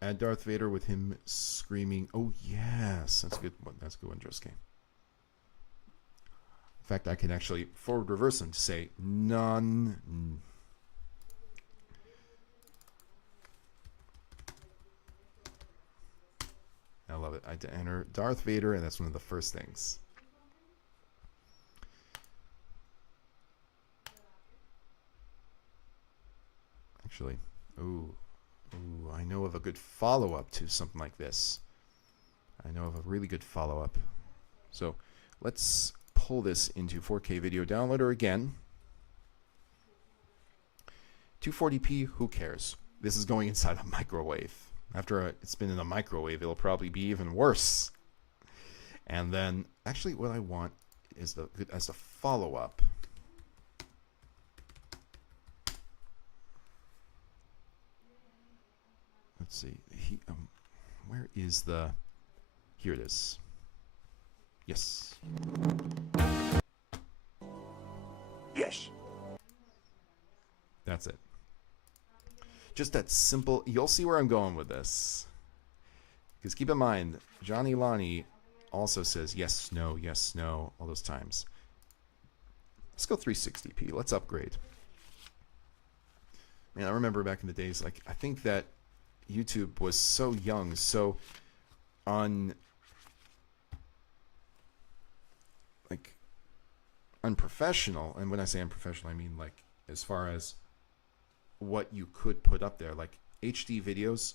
Add Darth Vader with him screaming, "Oh yes!" That's a good one. That's a good one, Jocke. In fact, I can actually forward reverse them to say none. I love it. I enter Darth Vader, and that's one of the first things. Actually, I know of a good follow-up to something like this. I know of a really good follow-up. So let's pull this into 4K video downloader again. 240p, who cares? This is going inside a microwave. After it's been in a microwave, it'll probably be even worse. And then, actually, what I want is as a follow-up. Let's see. Where is the... Here it is. Yes. Yes. That's it. Just that simple. You'll see where I'm going with this. Because keep in mind, Johnny Lonnie also says yes, no, all those times. Let's go 360p. Let's upgrade. Man, I remember back in the days, like, I think that YouTube was so young, so unprofessional. And when I say unprofessional, I mean, like, as far as what you could put up there, like HD videos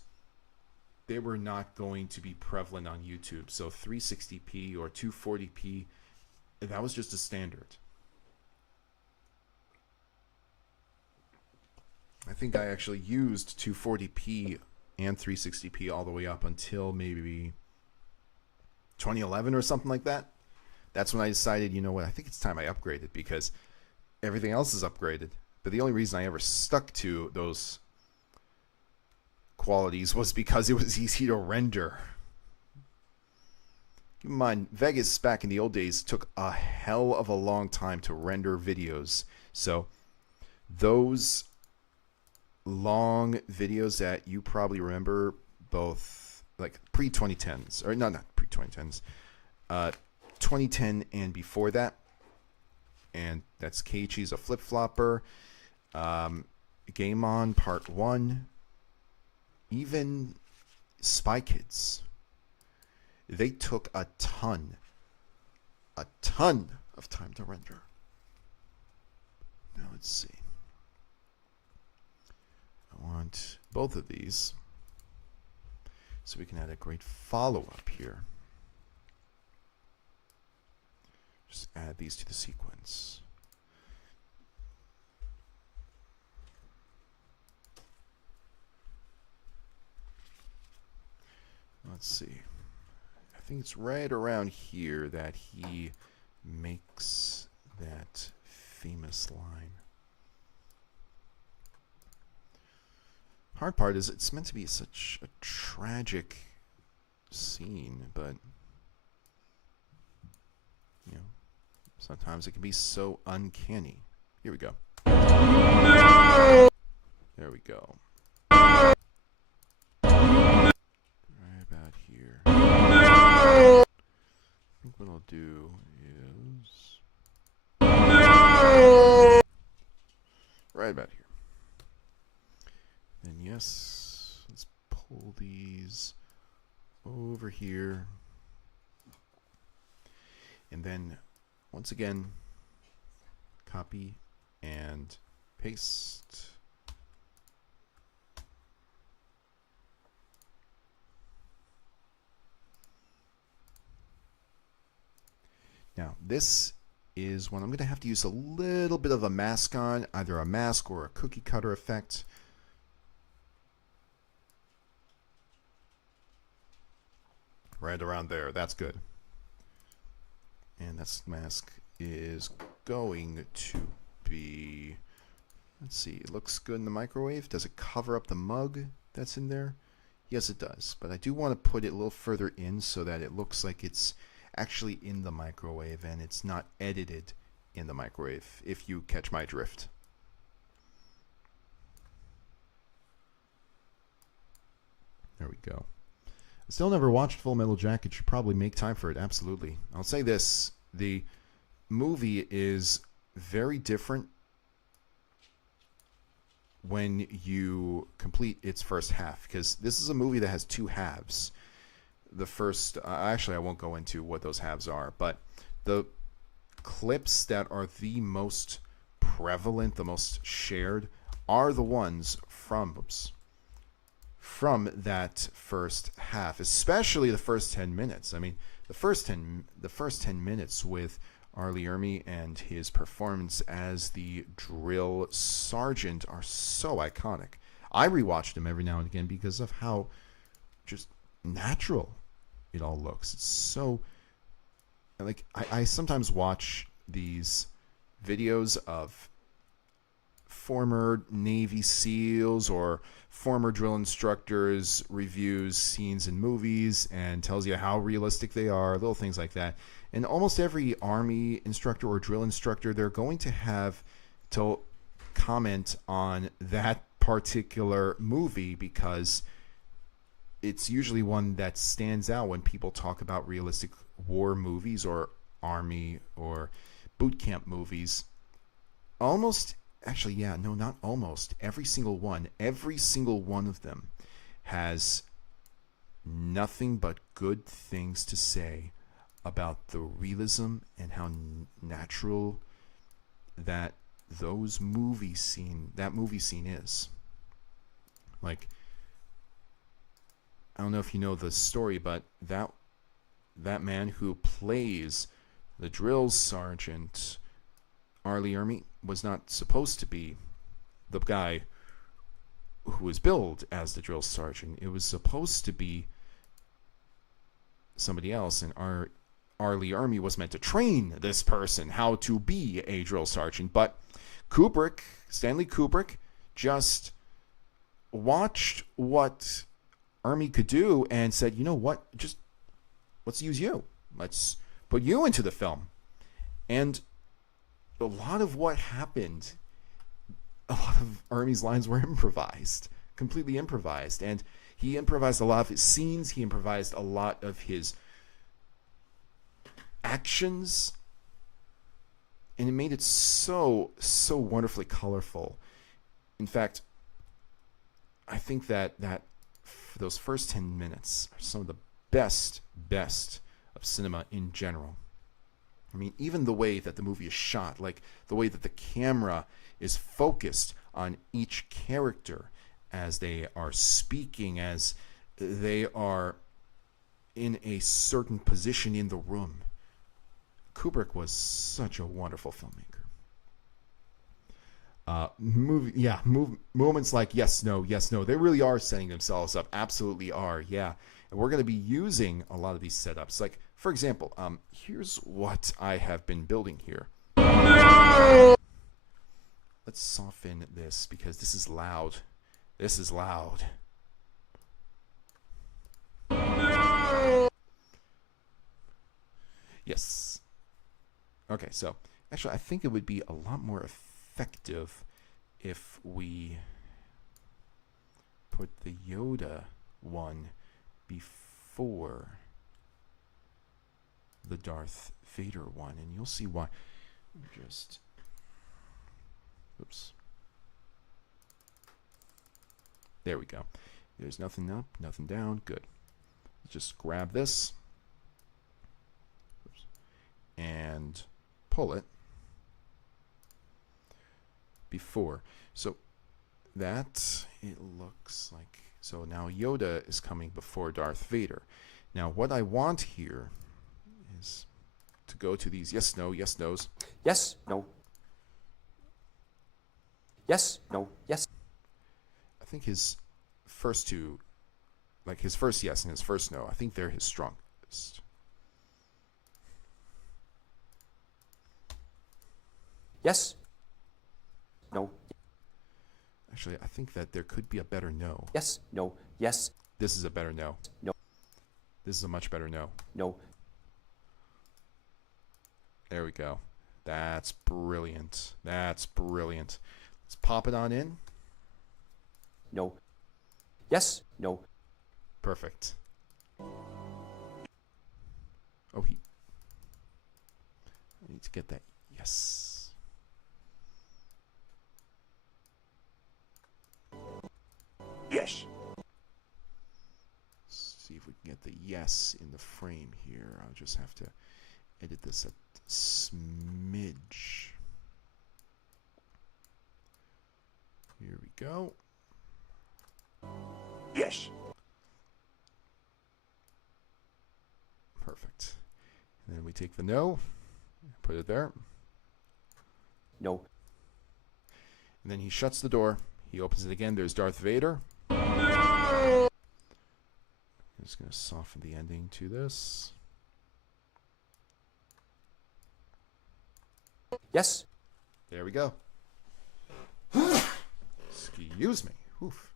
they were not going to be prevalent on YouTube. So 360p or 240p, that was just a standard. I think I actually used 240p and 360p all the way up until maybe 2011 or something like that. That's when I decided, you know what, I think it's time I upgraded, because everything else is upgraded. But the only reason I ever stuck to those qualities was because it was easy to render. Keep in mind, Vegas back in the old days took a hell of a long time to render videos. So those long videos that you probably remember, both like pre-2010s, or not pre-2010s, 2010 and before that, and that's Keiichi's a flip-flopper, Game On Part 1, even Spy Kids. They took a ton of time to render. Now let's see. I want both of these so we can add a great follow-up here. Just add these to the sequence. Let's see. I think it's right around here that he makes that famous line. Hard part is it's meant to be such a tragic scene, but you know, sometimes it can be so uncanny. Here we go. There we go. Right about here. I think what I'll do is right about here. And yes, let's pull these over here. And then, once again, copy and paste. Now, this is one I'm going to have to use a little bit of a mask on, either a mask or a cookie cutter effect. Right around there, that's good. And that mask is going to be, let's see, it looks good in the microwave. Does it cover up the mug that's in there? Yes, it does. But I do want to put it a little further in so that it looks like it's actually in the microwave and it's not edited in the microwave, if you catch my drift. There we go. I still never watched Full Metal Jacket. Should probably make time for it. Absolutely. I'll say this. The movie is very different when you complete its first half, because this is a movie that has two halves. The first, actually, I won't go into what those halves are, but the clips that are the most prevalent, the most shared, are the ones from that first half, especially the first 10 minutes. I mean, the first 10 minutes with R. Lee Ermey and his performance as the drill sergeant are so iconic. I rewatched them every now and again because of how just natural it all looks. It's so, like, I sometimes watch these videos of former Navy SEALs or former drill instructors reviews scenes in movies and tells you how realistic they are, little things like that. And almost every Army instructor or drill instructor, they're going to have to comment on that particular movie because it's usually one that stands out when people talk about realistic war movies or Army or boot camp movies. Almost, actually, yeah, no, not almost. Every single one of them has nothing but good things to say about the realism and how natural that movie scene is. Like, I don't know if you know the story, but that man who plays the drill sergeant, R. Lee Ermey, was not supposed to be the guy who was billed as the drill sergeant. It was supposed to be somebody else, and R. Lee Ermey was meant to train this person how to be a drill sergeant. But Stanley Kubrick, just watched what Ermey could do and said, you know what, just let's use you. Let's put you into the film. And a lot of what happened, a lot of Ermey's lines were improvised, completely improvised. And he improvised a lot of his scenes. He improvised a lot of his actions. And it made it so wonderfully colorful. In fact, I think that for those first 10 minutes are some of the best of cinema in general. I mean, even the way that the movie is shot, like the way that the camera is focused on each character as they are speaking, as they are in a certain position in the room. Kubrick was such a wonderful filmmaker. Moments like yes, no, they really are setting themselves up. Absolutely are, yeah. And we're going to be using a lot of these setups. Like, for example, here's what I have been building here. Let's soften this because this is loud. This is loud. Yes. Okay, so actually I think it would be a lot more effective if we put the Yoda one before the Darth Vader one, and you'll see why. Just oops. There we go. There's nothing up, nothing down. Good. Just grab this and pull it before. So that it looks like. So now Yoda is coming before Darth Vader. Now what I want here is to go to these yes, no, yes, no's. Yes, no. Yes, no, yes. I think his first two, like his first yes and his first no, I think they're his strongest. Yes. No. Actually, I think that there could be a better no. Yes, no, yes. This is a better no. No. This is a much better no. No. There we go. That's brilliant. That's brilliant. Let's pop it on in. No. Yes, no. Perfect. Oh, I need to get that yes. Yes. Let's see if we can get the yes in the frame here. I'll just have to edit this a smidge. Here we go. Yes. Perfect. And then we take the no, put it there. No. And then he shuts the door. He opens it again. There's Darth Vader. I'm just going to soften the ending to this. Yes. There we go. Excuse me. Oof.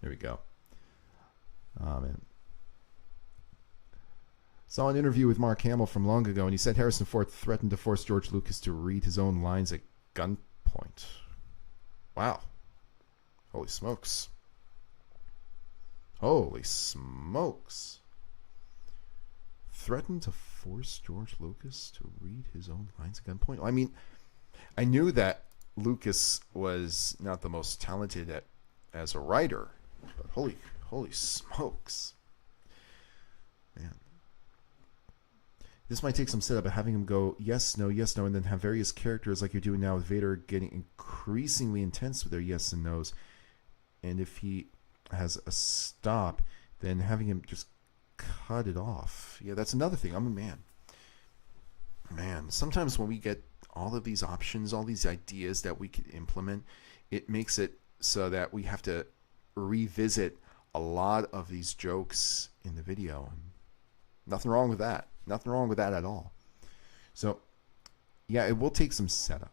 There we go. Oh, man. Saw an interview with Mark Hamill from long ago, and he said Harrison Ford threatened to force George Lucas to read his own lines at gunpoint. Wow. Holy smokes. Holy smokes. Threatened to force George Lucas to read his own lines at gunpoint? I mean, I knew that Lucas was not the most talented as a writer, but holy smokes. Man. This might take some setup, but having him go yes, no, and then have various characters like you're doing now with Vader getting increasingly intense with their yes and no's. And if he has a stop than having him just cut it off. Yeah, that's another thing. I'm a man. Man, sometimes when we get all of these options, all these ideas that we could implement, it makes it so that we have to revisit a lot of these jokes in the video. Nothing wrong with that. Nothing wrong with that at all. So, yeah, it will take some setup.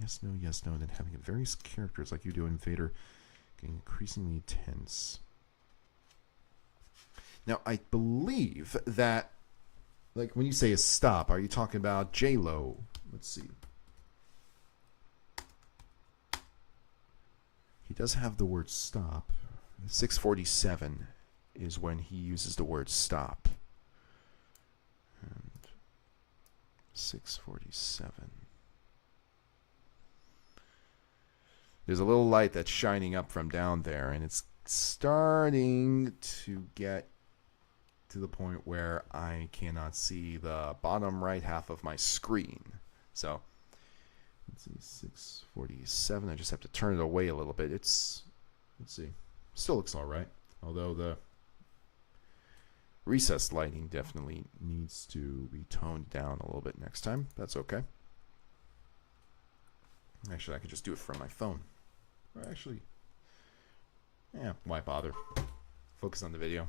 Yes, no, then having various characters like you do in Vader getting increasingly tense. Now, I believe that, like, when you say a stop, are you talking about J-Lo? Let's see. He does have the word stop. 647 is when he uses the word stop. And 647. There's a little light that's shining up from down there, and it's starting to get to the point where I cannot see the bottom right half of my screen. So, let's see, 647. I just have to turn it away a little bit. Let's see. Still looks all right, although the recessed lighting definitely needs to be toned down a little bit next time. That's okay. Actually, I could just do it from my phone. Or actually, yeah, why bother? Focus on the video.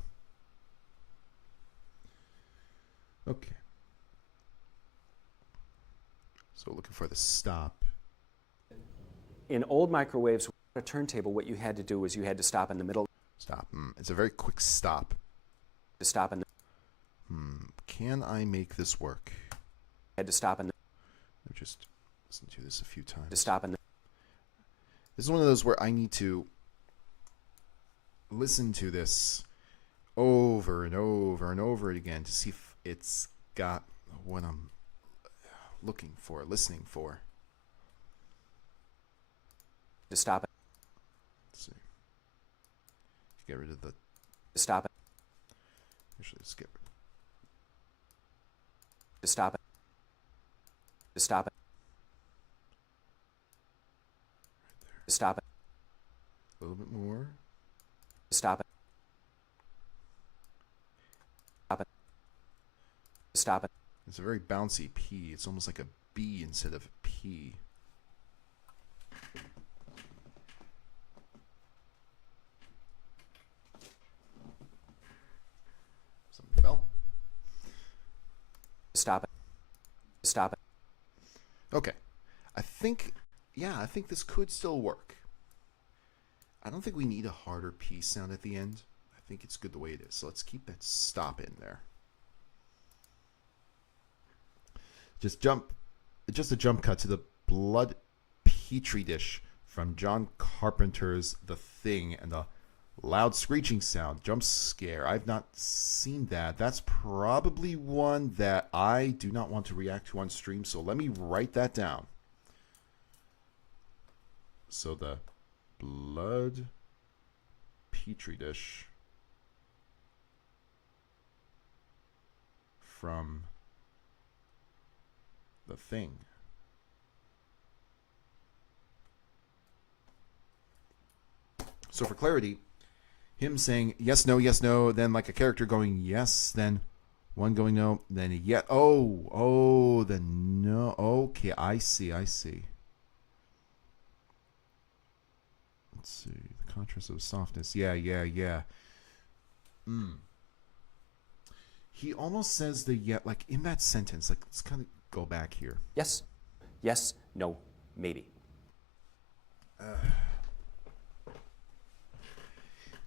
Okay. So looking for the stop. In old microwaves, a turntable, what you had to do was you had to stop in the middle. Stop. It's a very quick stop. To stop in the. Can I make this work? Had to stop in the. I've just listened to this a few times. To stop in the. This is one of those where I need to listen to this over and over and over again to see if it's got what I'm looking for, listening for. To stop it. Let's see. Get rid of the. To stop it. Actually, let's get rid. To stop it. To stop it. To stop it. A little bit more. To stop it. Stop it. To stop it. It's a very bouncy P. It's almost like a B instead of a P. Something fell. To stop it. To stop it. Okay. I think this could still work. I don't think we need a harder P sound at the end. I think it's good the way it is. So let's keep that stop in there. Just a jump cut to the blood petri dish from John Carpenter's The Thing and the loud screeching sound, jump scare. I've not seen that. That's probably one that I do not want to react to on stream, so let me write that down. So the blood petri dish from The Thing. So for clarity, him saying yes, no, then like a character going yes, then one going no, then a yes. Oh, then no. Okay, I see. Let's see. The contrast of softness. Yeah. He almost says the yeah, like in that sentence. Like, let's kind of go back here. Yes. Yes. No. Maybe.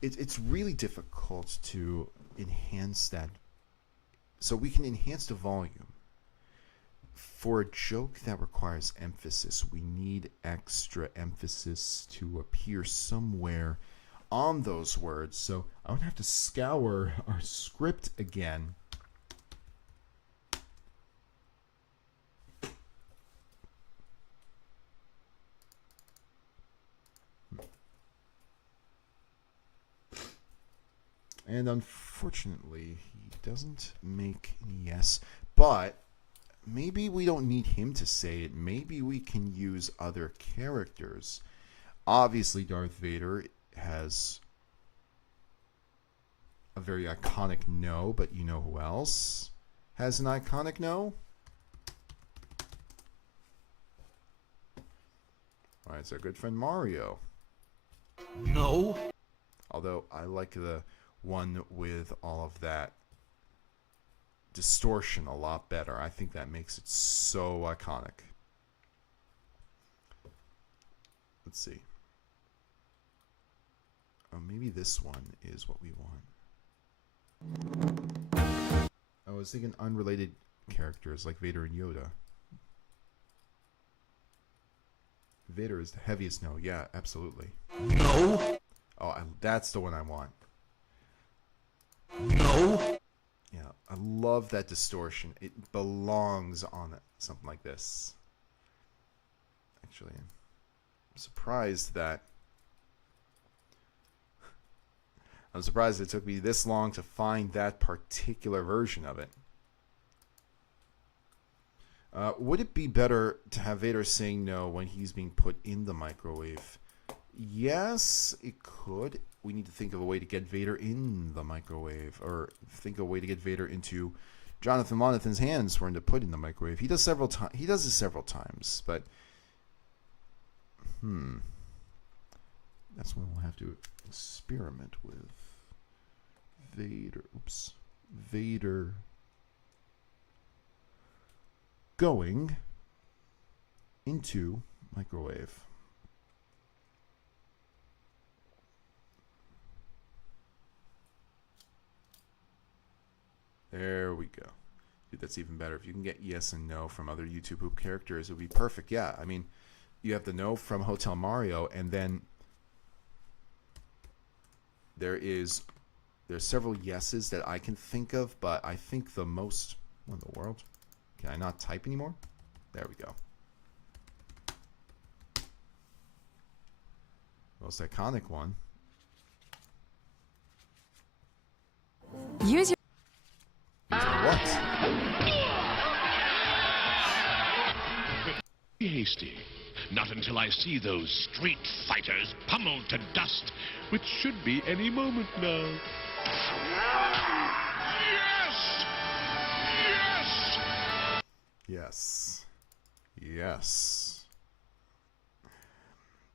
It's really difficult to enhance that. So we can enhance the volume. For a joke that requires emphasis, we need extra emphasis to appear somewhere on those words. So I would have to scour our script again. And unfortunately, he doesn't make any yes. But maybe we don't need him to say it. Maybe we can use other characters. Obviously, Darth Vader has a very iconic no, but you know who else has an iconic no? All right, it's our good friend Mario. No. Although I like the one with all of that distortion a lot better. I think that makes it so iconic. Let's see. Oh, maybe this one is what we want. I was thinking unrelated characters like Vader and Yoda. Vader is the heaviest no. Yeah, absolutely. No. Oh, that's the one I want. No. Yeah, I love that distortion. It belongs on something like this. Actually, I'm surprised that it took me this long to find that particular version of it. Would it be better to have Vader saying no when he's being put in the microwave? Yes, it could. We need to think of a way to get Vader in the microwave, or think of a way to get Vader into Jonathan Monathan's hands for him to put in the microwave. He does several times. He does this several times, but that's when we'll have to experiment with Vader. Oops, Vader going into microwave. There we go. Dude, that's even better. If you can get yes and no from other YouTube Hoop characters, it would be perfect. Yeah, I mean, you have the no from Hotel Mario, and then there's several yeses that I can think of, but I think the most... What in the world? Can I not type anymore? There we go. Most iconic one. Use your... What? Be hasty. Not until I see those street fighters pummeled to dust, which should be any moment now. Yes! Yes! Yes. Yes.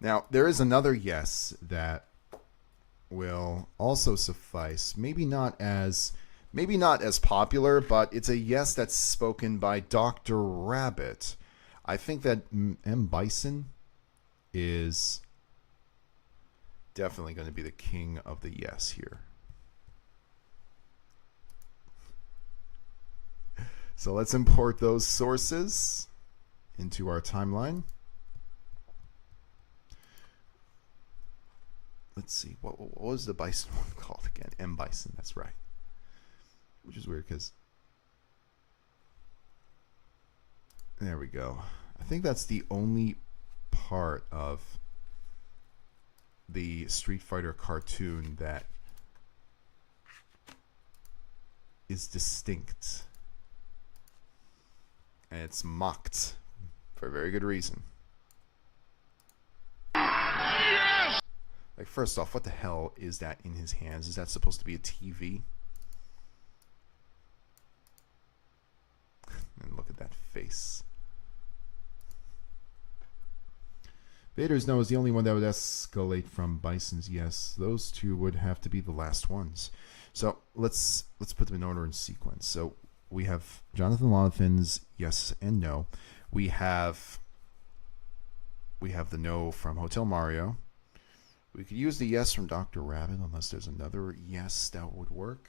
Now, there is another yes that will also suffice. Maybe not as popular, but it's a yes that's spoken by Dr. Rabbit. I think that M. Bison is definitely going to be the king of the yes here. So let's import those sources into our timeline. Let's see, what was the Bison one called again? M. Bison, that's right. Which is weird because... There we go. I think that's the only part of the Street Fighter cartoon that is distinct. And it's mocked for a very good reason. Yes! Like, first off, what the hell is that in his hands? Is that supposed to be a TV? And look at that face. Vader's no is the only one that would escalate from Bison's yes. Those two would have to be the last ones. So let's put them in order and sequence. So we have Jonathan Monathan's yes and no. We have the no from Hotel Mario. We could use the yes from Dr. Rabbit, unless there's another yes that would work.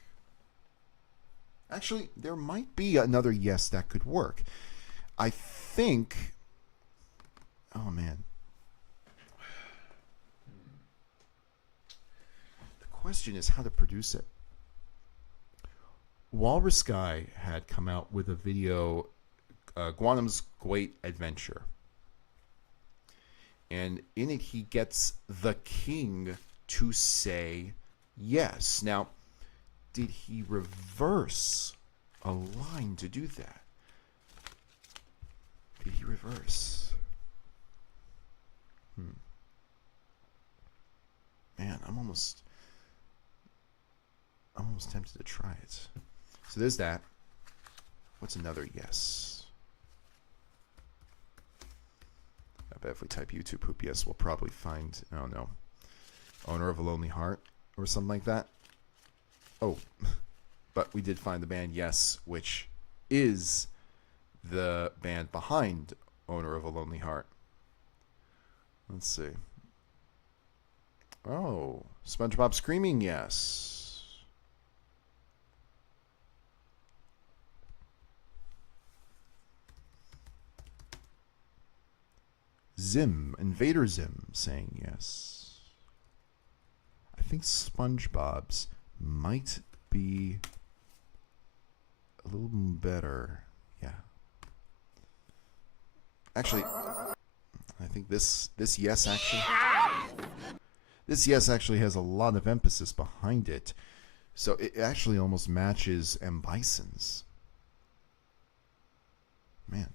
Actually, there might be another yes that could work. I think... Oh, man. The question is how to produce it. Walrus Guy had come out with a video, Guanum's Great Adventure. And in it, he gets the king to say yes. Now, did he reverse a line to do that? Did he reverse? Man, I'm almost almost tempted to try it. So there's that. What's another yes? I bet if we type YouTube poop yes, we'll probably find, I don't know, Owner of a Lonely Heart or something like that. Oh, but we did find the band Yes, which is the band behind Owner of a Lonely Heart. Let's see. Oh, SpongeBob Screaming Yes. Zim, Invader Zim saying yes. I think SpongeBob's might be a little better. Yeah. Actually, I think this yes actually has a lot of emphasis behind it. So it actually almost matches M. Bison's. Man.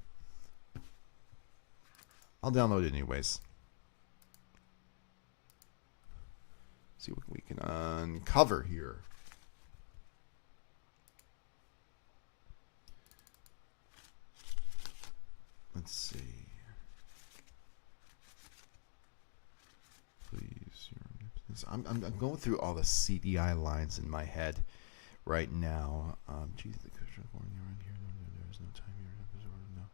I'll download it anyways. See what we can uncover here. Let's see. Please, I'm going through all the CDI lines in my head right now. Geez, the Christian around here. There is no time here. No.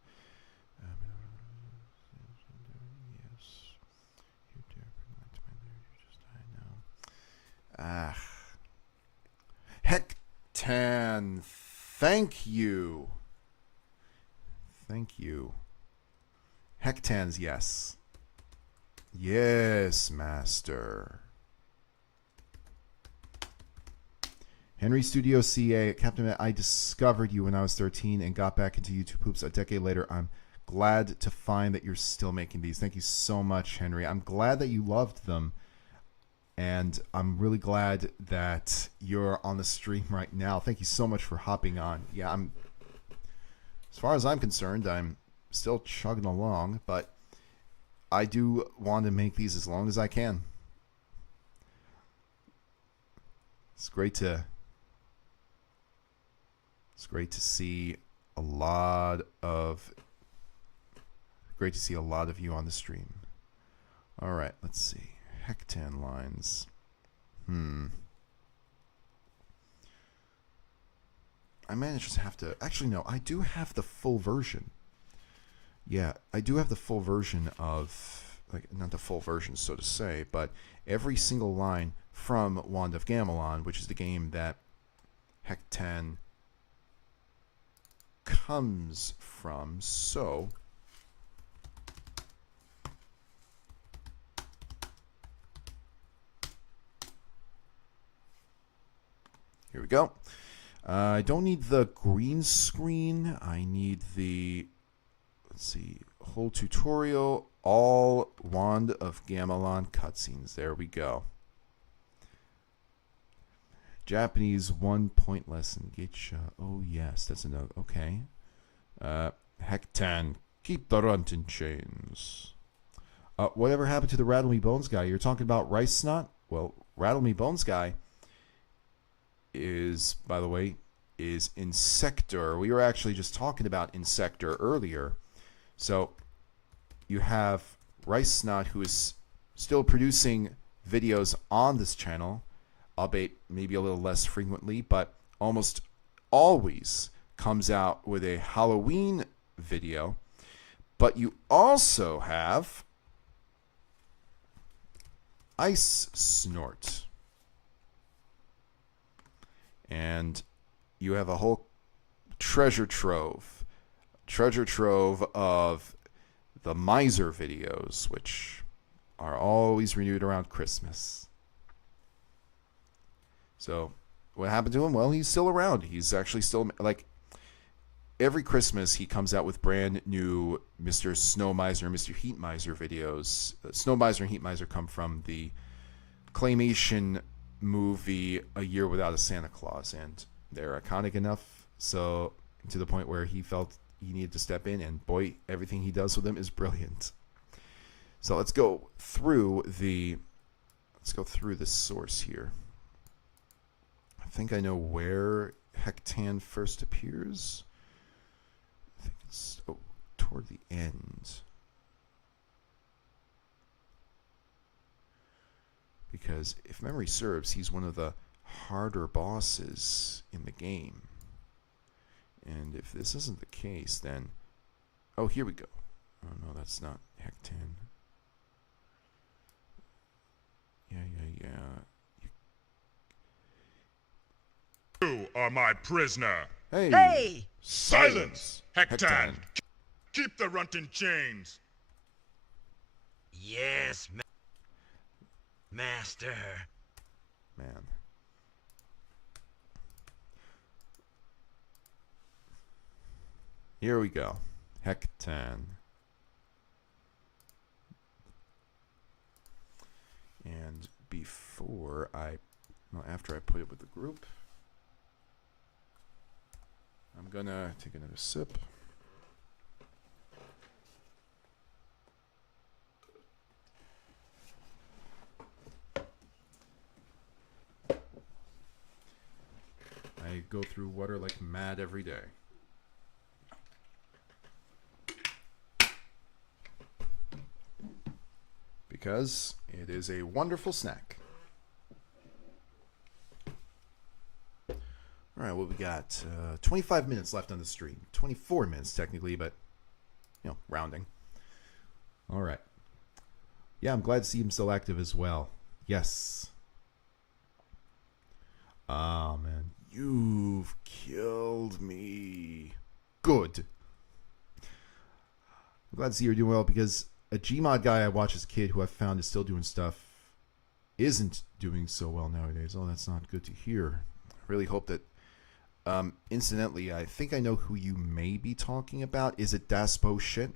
Yes. Hectan, thank you. Thank you. Hectan's yes. Yes, master. Henry Studio CA, Captain, I discovered you when I was 13 and got back into YouTube Poops a decade later. I'm glad to find that you're still making these. Thank you so much, Henry. I'm glad that you loved them. And I'm really glad that you're on the stream right now. Thank you so much for hopping on. Yeah, as far as I'm concerned, I'm still chugging along, but I do want to make these as long as I can. It's great to see a lot of you on the stream. All right, let's see. Hectan lines. I might just have to... Actually, no. I do have the full version. Yeah, I do have the full version of... Like, not the full version, so to say, but every single line from Wand of Gamelon, which is the game that Hectan comes from. So... Here we go. I don't need the green screen. I need the, let's see, whole tutorial, all Wand of Gamelon cutscenes. There we go. Japanese 1-point lesson. Getcha. Oh, yes. That's another. Okay. Hectan. Keep the runt in chains. Whatever happened to the Rattle Me Bones guy? You're talking about Rice Snot? Well, Rattle Me Bones guy is, by the way, is Insector. We were actually just talking about Insector earlier. So you have Rice Snot, who is still producing videos on this channel, albeit maybe a little less frequently, but almost always comes out with a Halloween video. But you also have Ice Snort. And you have a whole treasure trove of the Miser videos, which are always renewed around Christmas. So what happened to him? Well, he's still around. He's actually still, like, every Christmas he comes out with brand new Mr. Snow Miser and Mr. Heat Miser videos. Snow Miser and Heat Miser come from the claymation movie A Year Without a Santa Claus, and they're iconic enough so to the point where he felt he needed to step in, and boy, everything he does with them is brilliant. So let's go through this source here. think I know where Hectan first appears. I think it's toward the end. Because if memory serves, he's one of the harder bosses in the game. And if this isn't the case, then... Oh, here we go. Oh, no, that's not Hectan. Yeah. You are my prisoner. Hey! Hey! Silence, Hectan. Hectan. Keep the runt in chains. Yes, master. Man. Here we go. Hectan. And after I put it with the group, I'm gonna take another sip. I go through water like mad every day. Because it is a wonderful snack. All right, well, we got 25 minutes left on the stream. 24 minutes, technically, but, rounding. All right. Yeah, I'm glad to see him still active as well. Yes. Oh, man. You've killed me. Good. I'm glad to see you're doing well, because a Gmod guy I watched as a kid who I found is still doing stuff isn't doing so well nowadays. Oh, that's not good to hear. I really hope that... incidentally, I think I know who you may be talking about. Is it Daspo Shit?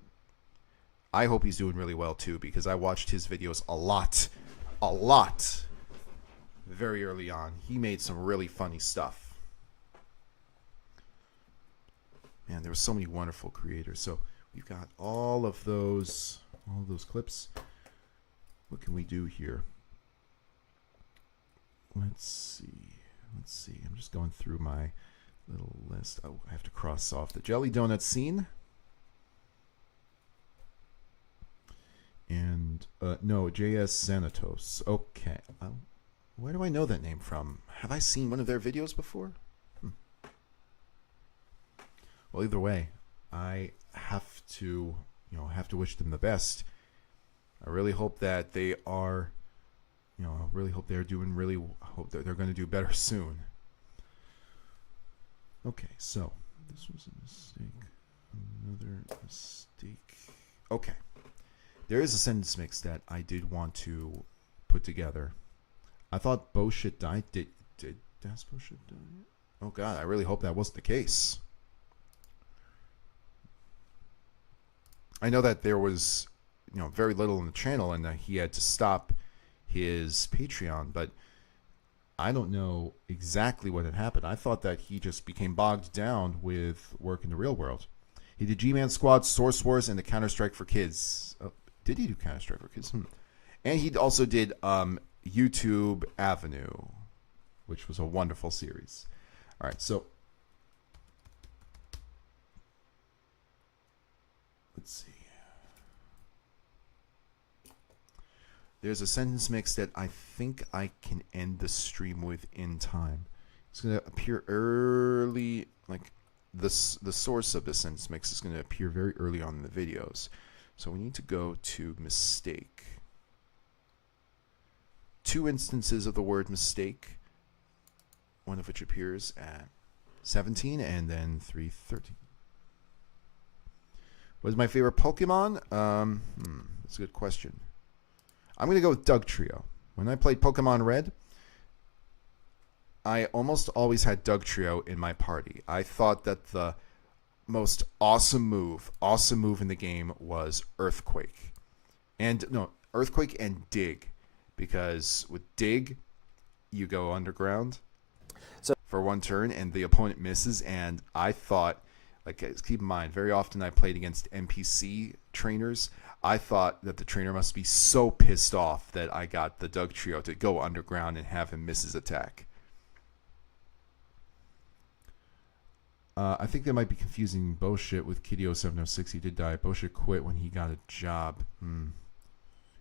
I hope he's doing really well too, because I watched his videos a lot, very early on. He made some really funny stuff. Man, there were so many wonderful creators. So we've got all those clips. What can we do here? Let's see. I'm just going through my little list. Oh, I have to cross off the Jelly Donut scene. And, no, JS Xanatos. Okay. Where do I know that name from? Have I seen one of their videos before? Well, either way, I have to wish them the best. I really hope that they are, I really hope they're doing hope that they're going to do better soon. Okay, so this was a mistake. Another mistake. Okay. There is a sentence mix that I did want to put together. I thought Bullshit died. Did Das Bullshit die? Oh god, I really hope that wasn't the case. I know that there was, very little in the channel and that he had to stop his Patreon, but I don't know exactly what had happened. I thought that he just became bogged down with work in the real world. He did G-Man Squad, Source Wars, and the Counter-Strike for Kids. Oh, did he do Counter-Strike for Kids? And he also did YouTube Avenue, which was a wonderful series. All right, so let's see. There's a sentence mix that I think I can end the stream with in time. It's going to appear early, like the source of the sentence mix is going to appear very early on in the videos. So we need to go to mistake. 2 instances of the word mistake, one of which appears at 17 and then 3:13. What is my favorite Pokemon? That's a good question. I'm going to go with Doug Trio. When I played Pokemon Red, I almost always had Doug Trio in my party. I thought that the most awesome move in the game was Earthquake. Earthquake and Dig. Because with Dig, you go underground for one turn and the opponent misses. And I thought, keep in mind, very often I played against NPC trainers. I thought that the trainer must be so pissed off that I got the Doug Trio to go underground and have him miss his attack. I think they might be confusing Bullshit with Kitty0706. He did die. Bullshit quit when he got a job.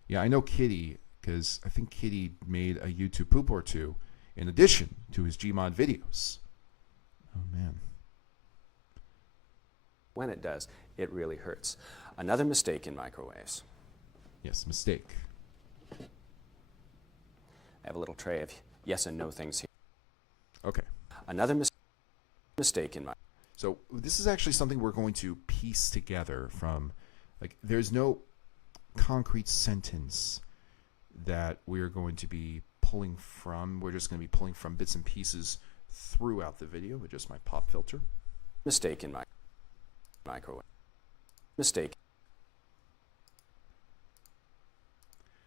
Yeah, I know Kitty because I think Kitty made a YouTube poop or two in addition to his Gmod videos. Oh, man. When it does, it really hurts. Another mistake in microwaves. Yes, mistake. I have a little tray of yes and no things here. Okay. Another mistake in my... So this is actually something we're going to piece together from, like, there's no concrete sentence that we're going to be pulling from. We're just going to be pulling from bits and pieces throughout the video with just my pop filter. Mistake in my microwave. Mistake.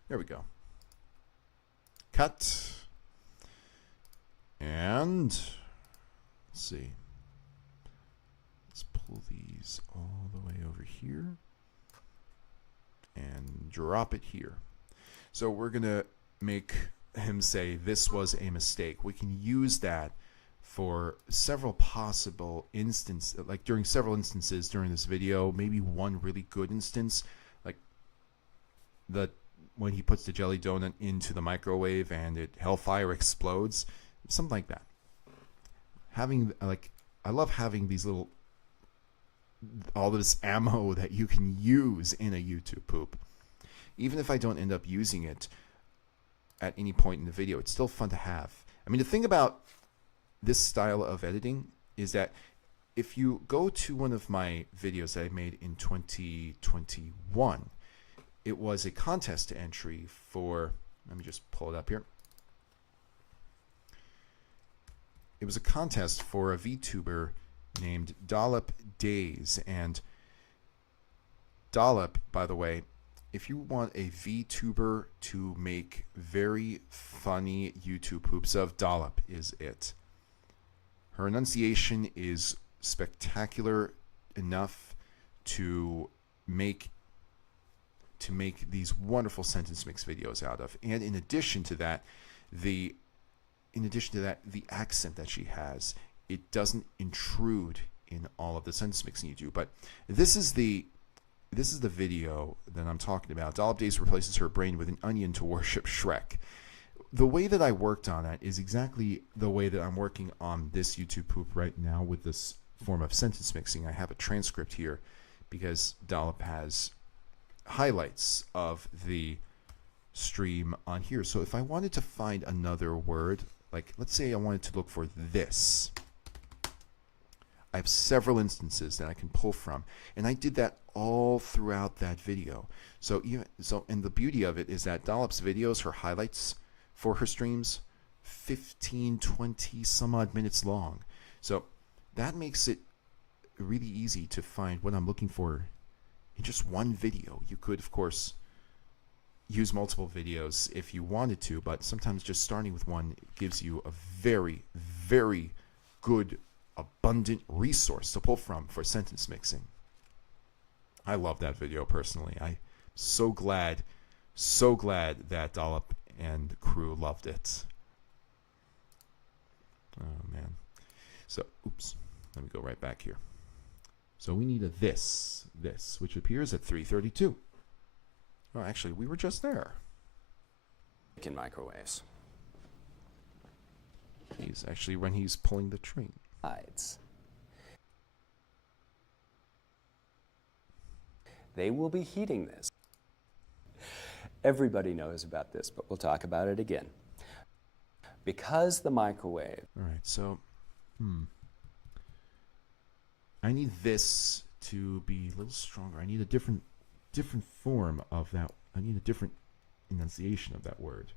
There we go. Cut. And let's see. Let's pull these all the way over here and drop it here. So we're going to make him say this was a mistake. We can use that for several possible instances, like during several instances during this video, maybe one really good instance, like when he puts the jelly donut into the microwave and hellfire explodes, something like that. I love having these all this ammo that you can use in a YouTube poop. Even if I don't end up using it at any point in the video, it's still fun to have. I mean, the thing about this style of editing is that if you go to one of my videos that I made in 2021, it was a contest entry for, let me just pull it up here. It was a contest for a VTuber named Dollop Days. And Dollop, by the way, if you want a VTuber to make very funny YouTube poops of, Dollop is it. Her enunciation is spectacular enough to make these wonderful sentence mix videos out of. And in addition to that, the accent that she has, it doesn't intrude in all of the sentence mixing you do. But this is the video that I'm talking about. Dollop Days replaces her brain with an onion to worship Shrek. The way that I worked on that is exactly the way that I'm working on this YouTube poop right now with this form of sentence mixing. I have a transcript here because Dollop has highlights of the stream on here. So if I wanted to find another word, like let's say I wanted to look for this, I have several instances that I can pull from, and I did that all throughout that video. And the beauty of it is that Dollop's videos, her highlights for her streams, 15, 20 some odd minutes long. So that makes it really easy to find what I'm looking for in just one video. You could, of course, use multiple videos if you wanted to, but sometimes just starting with one gives you a very, very good, abundant resource to pull from for sentence mixing. I love that video personally. I'm so glad that Dollop and crew loved it. Oh man. So, oops. Let me go right back here. So we need a this, which appears at 332. Oh, actually, we were just there. In microwaves. He's actually when he's pulling the train. They will be heating this. Everybody knows about this, but we'll talk about it again. Because the microwave. All right, so, I need this to be a little stronger. I need a different form of that. I need a different enunciation of that word.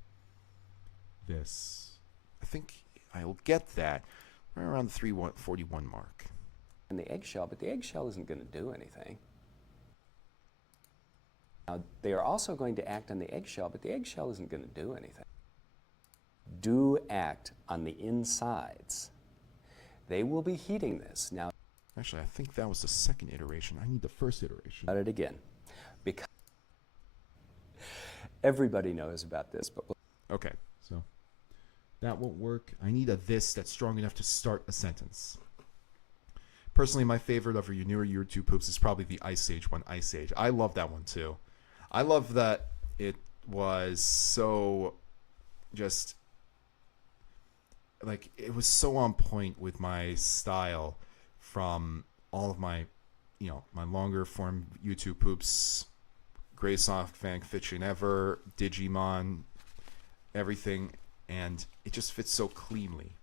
This. I think I'll get that right around the 341 mark. And the eggshell, but the eggshell isn't going to do anything. Now, they are also going to act on the eggshell, but the eggshell isn't going to do anything. Do act on the insides. They will be heating this. Now, actually, I think that was the second iteration. I need the first iteration. About it again. Because everybody knows about this, but okay, so that won't work. I need a this that's strong enough to start a sentence. Personally, my favorite of your newer YouTube poops is probably the Ice Age one, Ice Age. I love that one too. I love that it was so just like it was so on point with my style from all of my, my longer form YouTube poops, greatest soft fan fiction ever, Digimon, everything, and it just fits so cleanly.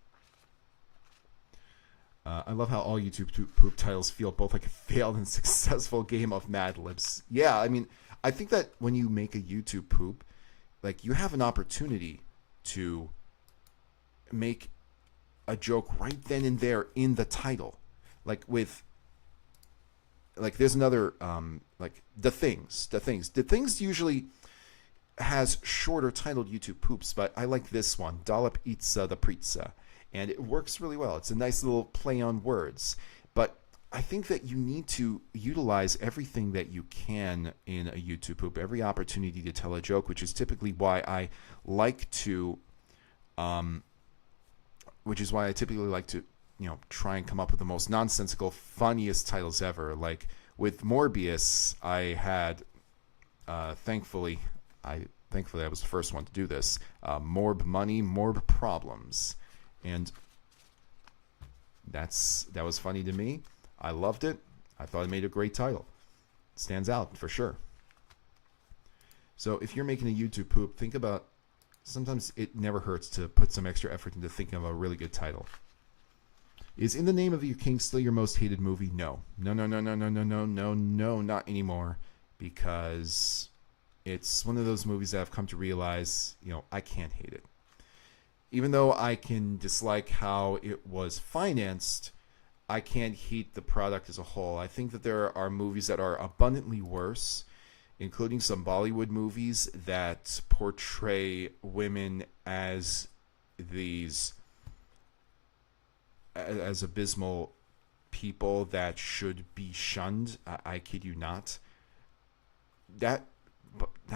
I love how all YouTube poop titles feel both like a failed and successful game of Mad Libs. Yeah, I mean, I think that when you make a YouTube poop, like you have an opportunity to make a joke right then and there in the title. Like there's another, like The Things. The Things usually has shorter titled YouTube poops, but I like this one, Dollop Pizza the Pizza. And it works really well. It's a nice little play on words. But I think that you need to utilize everything that you can in a YouTube poop, every opportunity to tell a joke, which is typically why I like to, try and come up with the most nonsensical, funniest titles ever. Like with Morbius, I had, thankfully I was the first one to do this. Morb Money, Morb Problems. And that was funny to me. I loved it. I thought it made a great title. It stands out for sure. So if you're making a YouTube poop, think about, sometimes it never hurts to put some extra effort into thinking of a really good title. Is In the Name of Your King still your most hated movie? No, not anymore. Because it's one of those movies that I've come to realize, I can't hate it. Even though I can dislike how it was financed, I can't hate the product as a whole. I think that there are movies that are abundantly worse, including some Bollywood movies that portray women as abysmal people that should be shunned. I kid you not. That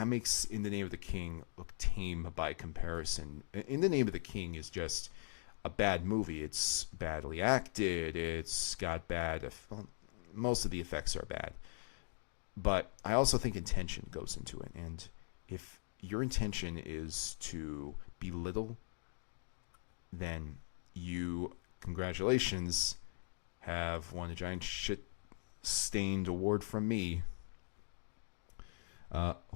makes In the Name of the King look tame by comparison. In the Name of the King is just a bad movie. It's badly acted. It's got most of the effects are bad. But I also think intention goes into it. And if your intention is to belittle, then you, congratulations, have won a giant shit-stained award from me.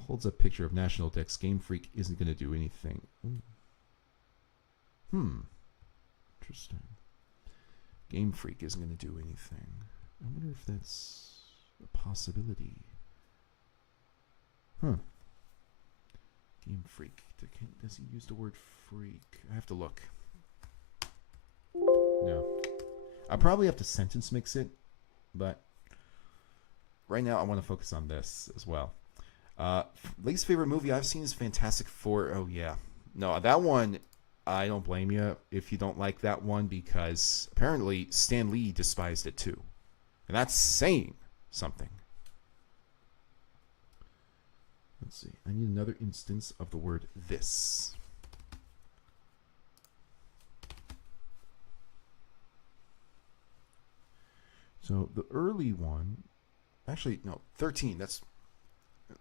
Holds a picture of National Dex. Game Freak isn't going to do anything. Interesting. Game Freak isn't going to do anything. I wonder if that's a possibility. Game Freak. Does he use the word freak? I have to look. No. I probably have to sentence mix it, but right now I want to focus on this as well. Least favorite movie I've seen is Fantastic Four. Oh yeah, no, that one I don't blame you if you don't like that one, because apparently Stan Lee despised it too, and that's saying something. Let's see. I need another instance of the word this. So the early one, actually no, 13. That's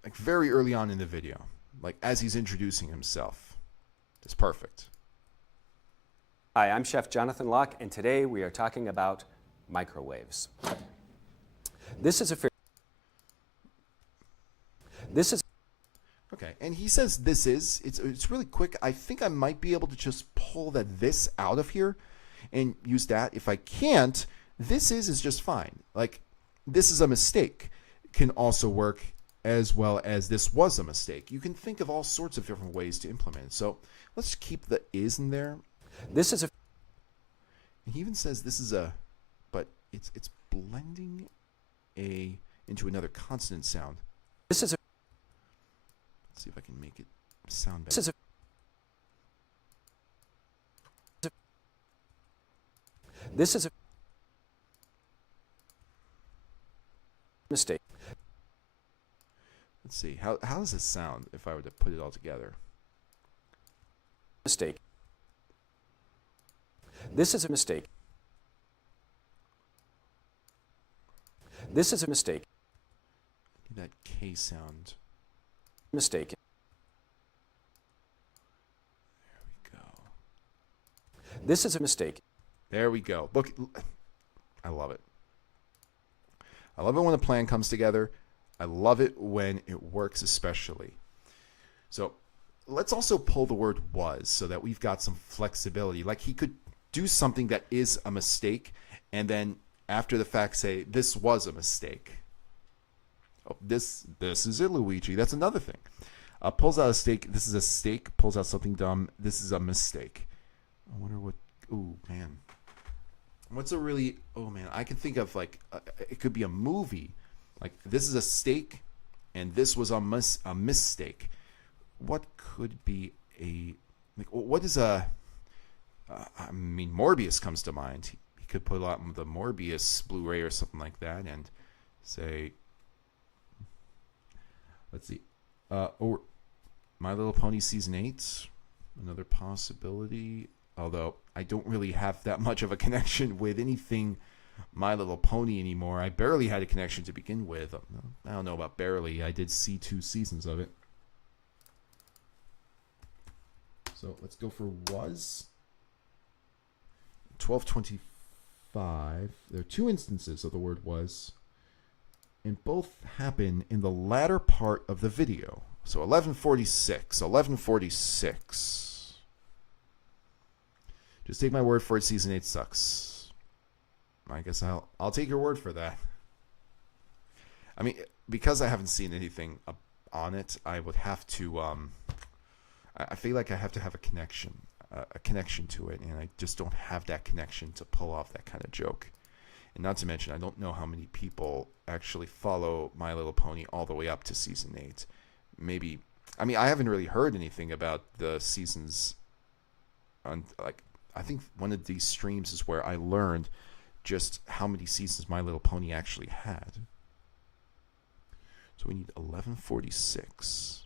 like very early on in the video, like as he's introducing himself. It's perfect. Hi, I'm Chef Jonathan Locke, and today we are talking about microwaves. This is okay, and he says it's really quick. I think I might be able to just pull this out of here and use that. If I can't, this is just fine. Like, this is a mistake can also work, as well as this was a mistake. You can think of all sorts of different ways to implement it. So let's keep the is in there. This is a. And he even says this is but it's blending into another consonant sound. This is a. Let's see if I can make it sound better. This is a. This is a mistake. Let's see. How does this sound if I were to put it all together? Mistake. This is a mistake. This is a mistake. That K sound. Mistake. There we go. This is a mistake. There we go. Look, I love it. I love it when a plan comes together. I love it when it works especially. So let's also pull the word was so that we've got some flexibility. Like he could do something that is a mistake and then after the fact say, this was a mistake. Oh, this is it, Luigi. That's another thing. Pulls out a steak. This is a steak. Pulls out something dumb. This is a mistake. I wonder what... Ooh, man. What's a really... Oh, man. I can think of, like... it could be a movie. Like, this is a steak, and this was a mistake. What could be a... Like, what is a... I mean, Morbius comes to mind. He could put out the Morbius Blu-ray or something like that and say... Let's see. Or My Little Pony Season 8. Another possibility. Although I don't really have that much of a connection with anything My Little Pony anymore. I barely had a connection to begin with. I don't know about barely. I did see 2 seasons of it. So let's go for was. 1225. There are 2 instances of the word was. And both happen in the latter part of the video. So 1146. 1146. Just take my word for it. Season 8 sucks. I guess I'll take your word for that. I mean, because I haven't seen anything on it, I would have to. I feel like I have to have a connection to it, and I just don't have that connection to pull off that kind of joke. And not to mention, I don't know how many people actually follow My Little Pony all the way up to season 8. Maybe, I mean, I haven't really heard anything about the seasons. I think one of these streams is where I learned just how many seasons My Little Pony actually had. So we need 1146.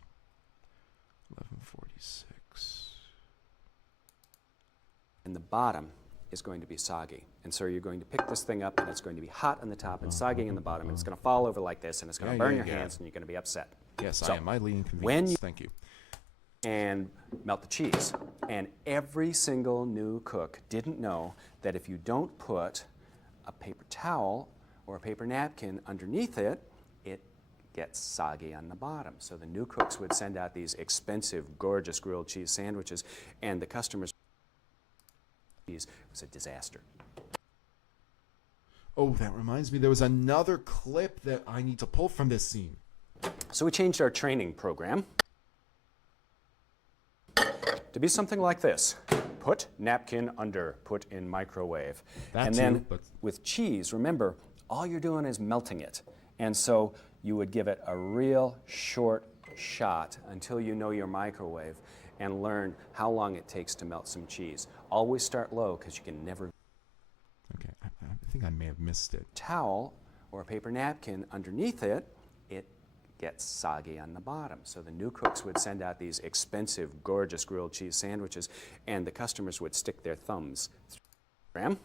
1146. And the bottom is going to be soggy. And so you're going to pick this thing up and it's going to be hot on the top and soggy in the bottom. And it's going to fall over like this and it's going to burn your hands and you're going to be upset. Yes, so I am mildly inconvenienced. Thank you. And melt the cheese. And every single new cook didn't know that if you don't put a paper towel or a paper napkin underneath it, it gets soggy on the bottom. So the new cooks would send out these expensive, gorgeous grilled cheese sandwiches, and the customers' cheese was a disaster. Oh, that reminds me, there was another clip that I need to pull from this scene. So we changed our training program to be something like this. Put napkin under, put in microwave. That and too, then but... with cheese, remember, all you're doing is melting it. And so you would give it a real short shot until you know your microwave and learn how long it takes to melt some cheese. Always start low because you can never... Okay, I think I may have missed it. Towel or a paper napkin underneath it, it gets soggy on the bottom. So the new cooks would send out these expensive, gorgeous grilled cheese sandwiches, and the customers would stick their thumbs through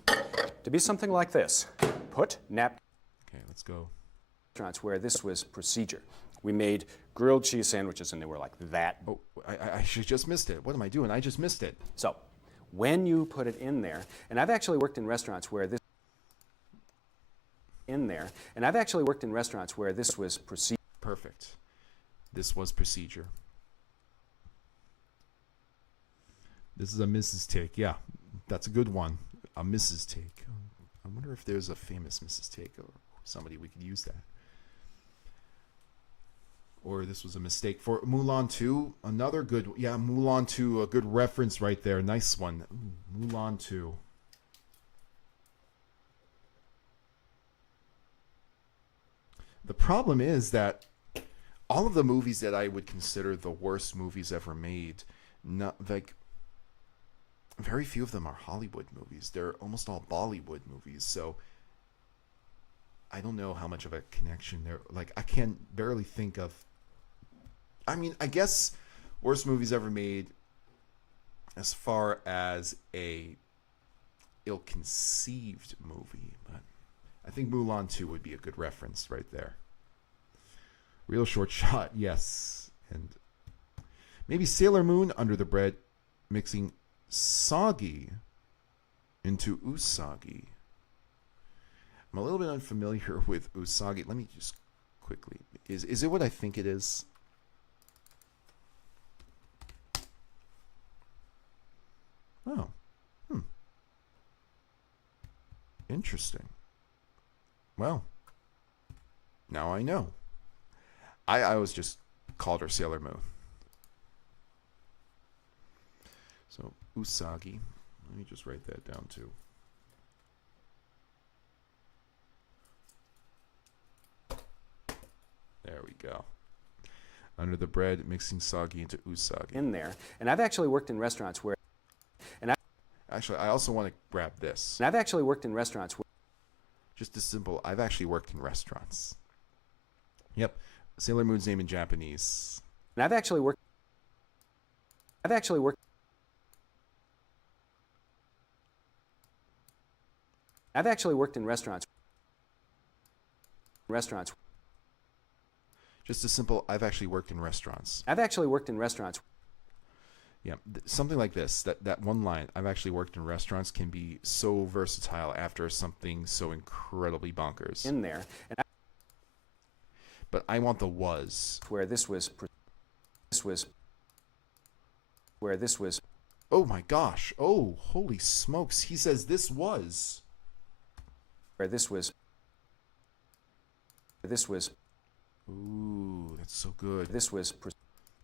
to be something like this. Put napkin. Okay, let's go. Restaurants where this was procedure. We made grilled cheese sandwiches and they were like that. Oh, I just missed it. What am I doing? I just missed it. So when you put it in there, and I've actually worked in restaurants where this was procedure. Perfect. This was procedure. This is a Mrs. Take. Yeah, that's a good one. A Mrs. Take. I wonder if there's a famous Mrs. Take or somebody we could use that. Or this was a mistake for Mulan 2. Another good, yeah, Mulan 2, a good reference right there. Nice one. Ooh, Mulan 2. The problem is that all of the movies that I would consider the worst movies ever made, not like very few of them are Hollywood movies. They're almost all Bollywood movies. So I don't know how much of a connection there. Like I can barely think of. I mean, I guess worst movies ever made as far as a ill-conceived movie, but I think Mulan 2 would be a good reference right there. Real short shot, yes. And maybe Sailor Moon under the bread, mixing soggy into usagi. I'm a little bit unfamiliar with usagi. Let me just quickly. Is it what I think it is? Oh. Interesting. Well, now I know. I always just called her Sailor Moon. So, usagi. Let me just write that down too. There we go. Under the bread, mixing soggy into usagi. In there. And I've actually worked in restaurants where... Actually, I also want to grab this. And I've actually worked in restaurants where... Just as simple, I've actually worked in restaurants. Yep. Sailor Moon's name in Japanese. And I've actually worked in restaurants. Just as simple, I've actually worked in restaurants. I've actually worked in restaurants. Yeah, something like this. That one line, I've actually worked in restaurants, can be so versatile after something so incredibly bonkers. In there. And but I want the was. Where this was. Oh my gosh. Oh, holy smokes. He says this was. Where this was. Ooh, that's so good. This was.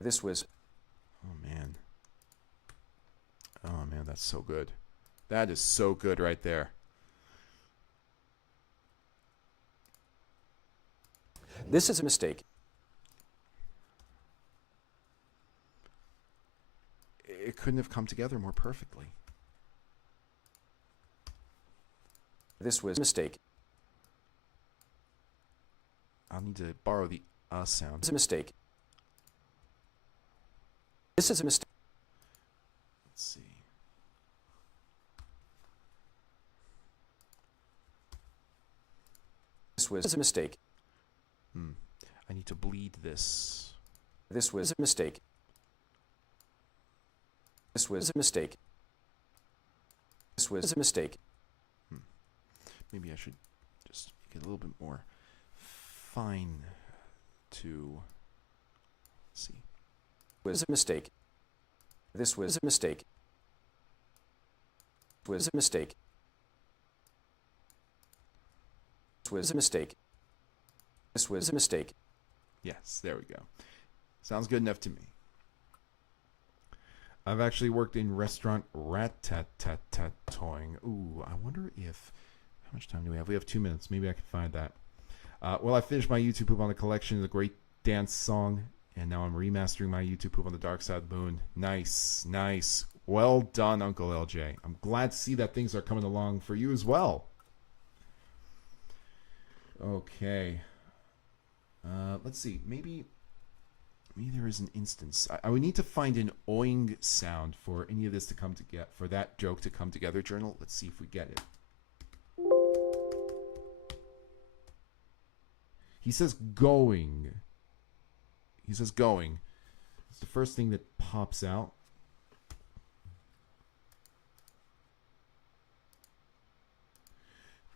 Oh man. Oh man, that's so good. That is so good right there. This is a mistake. It couldn't have come together more perfectly. This was a mistake. I'll need to borrow the sound. This is a mistake. This is a mistake. Let's see. This was a mistake. I need to bleed this. This was a mistake. This was a mistake. This was a mistake. Maybe I should just make it a little bit more fine to see. Was a mistake. This was a mistake. Was a mistake. This was a mistake. This was a mistake. Yes, there we go. Sounds good enough to me. I've actually worked in restaurant rat-tat-tat-tat-toing. Ooh, I wonder if... How much time do we have? We have 2 minutes. Maybe I can find that. Well, I finished my YouTube poop on the collection of the great dance song, and now I'm remastering my YouTube poop on the Dark Side of the Moon. Nice, nice. Well done, Uncle LJ. I'm glad to see that things are coming along for you as well. Okay. Let's see. Maybe there is an instance. I would need to find an oing sound for any of this to come together, for that joke to come together. Journal. Let's see if we get it. He says going. He says going. It's the first thing that pops out.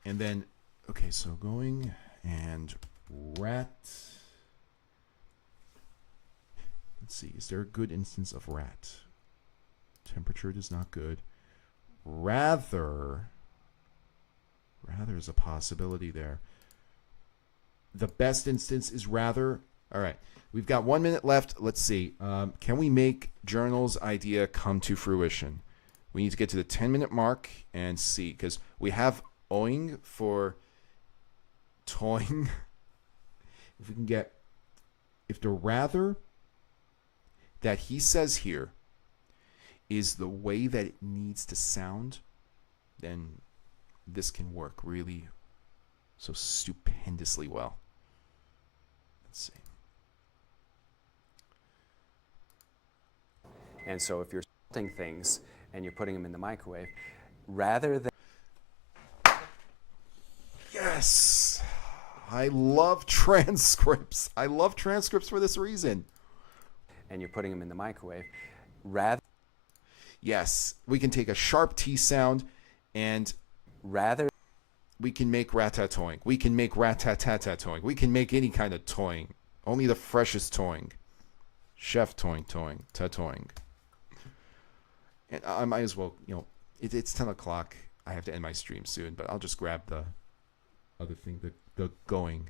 And then, okay, so going and rat. Let's see, is there a good instance of rat? Temperature is not good. Rather is a possibility there. The best instance is rather. All right, we've got 1 minute left. Let's see. Can we make Journal's idea come to fruition? We need to get to the 10-minute mark and see, because we have oing for toying. If we can get, if the rather that he says here is the way that it needs to sound, then this can work really so stupendously well. Let's see. And so if you're salting things and you're putting them in the microwave, rather than... Yes! Yes. I love transcripts. I love transcripts for this reason. and you're putting them in the microwave, rather Yes, we can take a sharp T sound and we can make rat-tat-toing. We can make rat-tat-tat-tat-toing. We can make any kind of toing. Only the freshest toing. Chef toing, ta-toing. And I might as well, it's 10 o'clock. I have to end my stream soon, but I'll just grab the other thing, the going.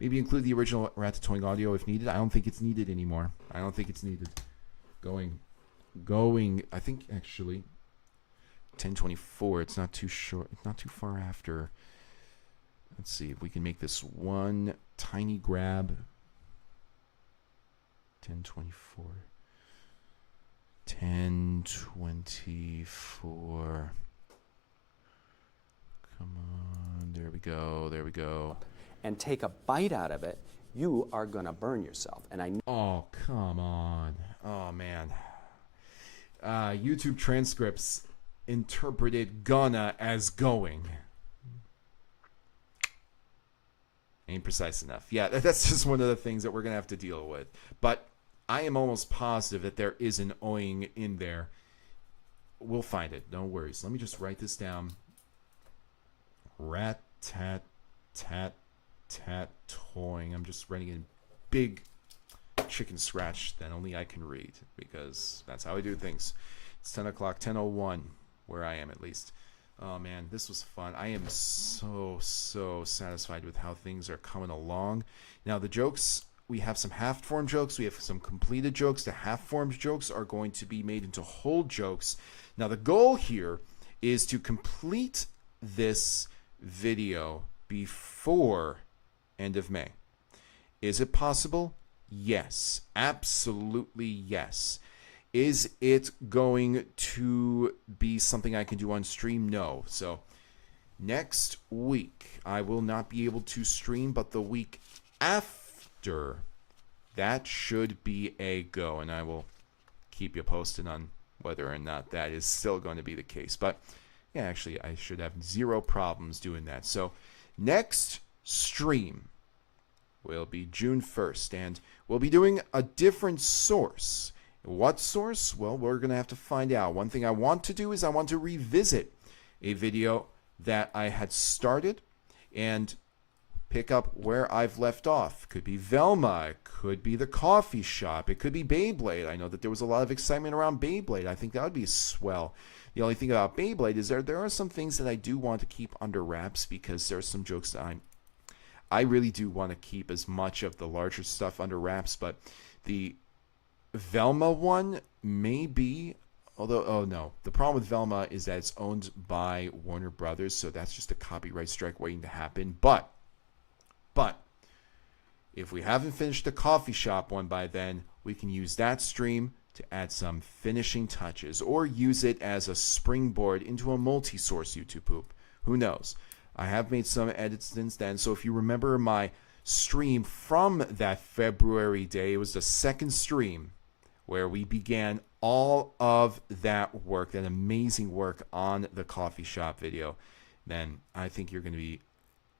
Maybe include the original rat-tat-toing audio if needed. I don't think it's needed anymore. I don't think it's needed. Going, I think actually 10:24. It's not too short. It's not too far after. Let's see if we can make this one tiny grab. 10:24. 10:24. Come on. There we go. There we go. and take a bite out of it, you are going to burn yourself. And I know. Oh, come on. Oh, man. YouTube transcripts interpreted gonna as going. Ain't precise enough. Yeah, that's just one of the things that we're going to have to deal with. But I am almost positive that there is an oing in there. We'll find it. No worries. Let me just write this down. Rat-tat-tat-tat-toing. I'm just writing in big chicken scratch that only I can read because that's how I do things. It's 10 o'clock, 10:01, where I am at least. Oh man, this was fun. I am so satisfied with how things are coming along. Now the jokes, we have some half-formed jokes, we have some completed jokes. The half-formed jokes are going to be made into whole jokes. Now the goal here is to complete this video before end of May. Is it possible? Yes, absolutely yes. Is it going to be something I can do on stream? No. So next week I will not be able to stream, but the week after that should be a go, and I will keep you posted on whether or not that is still going to be the case. But yeah, actually I should have zero problems doing that. So next stream will be June 1st, and we'll be doing a different source. What source? Well, we're going to have to find out. One thing I want to do is I want to revisit a video that I had started and pick up where I've left off. Could be Velma. It could be the coffee shop. It could be Beyblade. I know that there was a lot of excitement around Beyblade. I think that would be swell. The only thing about Beyblade is there are some things that I do want to keep under wraps because there are some jokes that I really do want to keep as much of the larger stuff under wraps, but the Velma one may be, although, oh no, the problem with Velma is that it's owned by Warner Brothers, so that's just a copyright strike waiting to happen. But if we haven't finished the coffee shop one by then, we can use that stream to add some finishing touches or use it as a springboard into a multi-source YouTube poop. Who knows? I have made some edits since then, so if you remember my stream from that February day, it was the second stream where we began all of that work, that amazing work on the coffee shop video, then I think you're going to be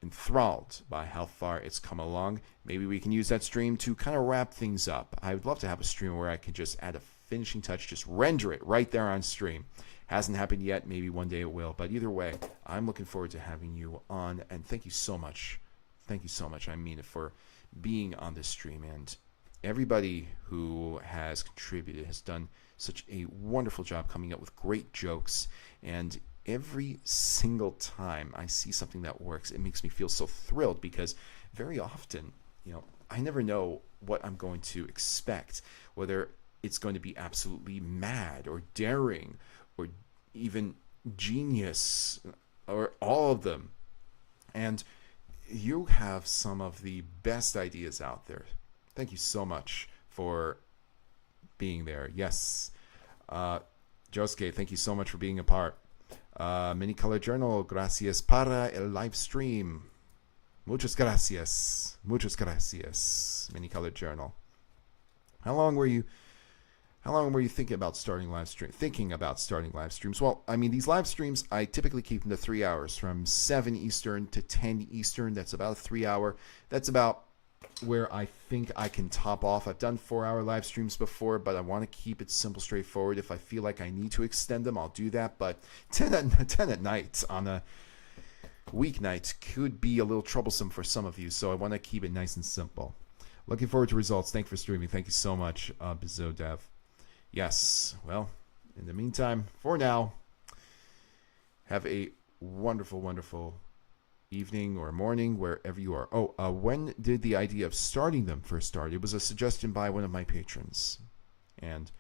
enthralled by how far it's come along. Maybe we can use that stream to kind of wrap things up. I would love to have a stream where I can just add a finishing touch, just render it right there on stream. Hasn't happened yet. Maybe one day it will. But either way, I'm looking forward to having you on. And thank you so much. Thank you so much. I mean it, for being on this stream. And everybody who has contributed has done such a wonderful job coming up with great jokes. And every single time I see something that works, it makes me feel so thrilled because very often, I never know what I'm going to expect, whether it's going to be absolutely mad or daring or even genius or all of them. And you have some of the best ideas out there. Thank you so much for being there. Yes. Jocke, thank you so much for being a part. Mini Color Journal, gracias para el live stream. Muchas gracias. Muchas gracias, Mini Color Journal. How long were you How long were you thinking about starting live streams? Well, I mean, these live streams, I typically keep them to 3 hours, from 7 Eastern to 10 Eastern. That's about a 3 hour. That's about where I think I can top off. I've done 4-hour live streams before, but I want to keep it simple, straightforward. If I feel like I need to extend them, I'll do that. But 10 at night on a weeknight could be a little troublesome for some of you, so I want to keep it nice and simple. Looking forward to results. Thank you for streaming. Thank you so much, Bizodev. Yes, well, in the meantime, for now, have a wonderful, wonderful evening or morning wherever you are. When did the idea of starting them first start? It was a suggestion by one of my patrons, and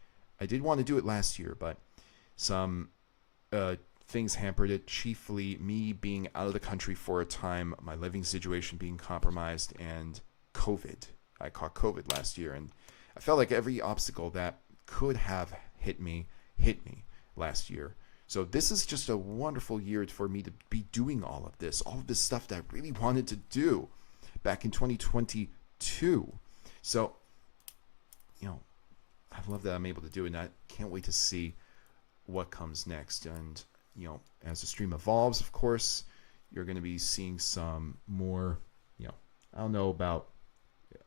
I did want to do it last year, but some things hampered it, chiefly me being out of the country for a time, my living situation being compromised, and COVID. I caught COVID last year, and I felt like every obstacle that could have hit me last year. So this is just a wonderful year for me to be doing all of this stuff that I really wanted to do back in 2022. So, I love that I'm able to do it, and I can't wait to see what comes next. And, as the stream evolves, of course, you're going to be seeing some more, I don't know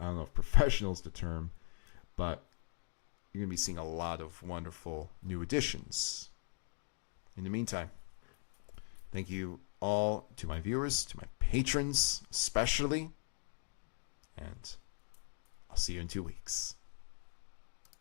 if professional's the term, but you're going to be seeing a lot of wonderful new additions. In the meantime, thank you all, to my viewers, to my patrons especially, and I'll see you in 2 weeks.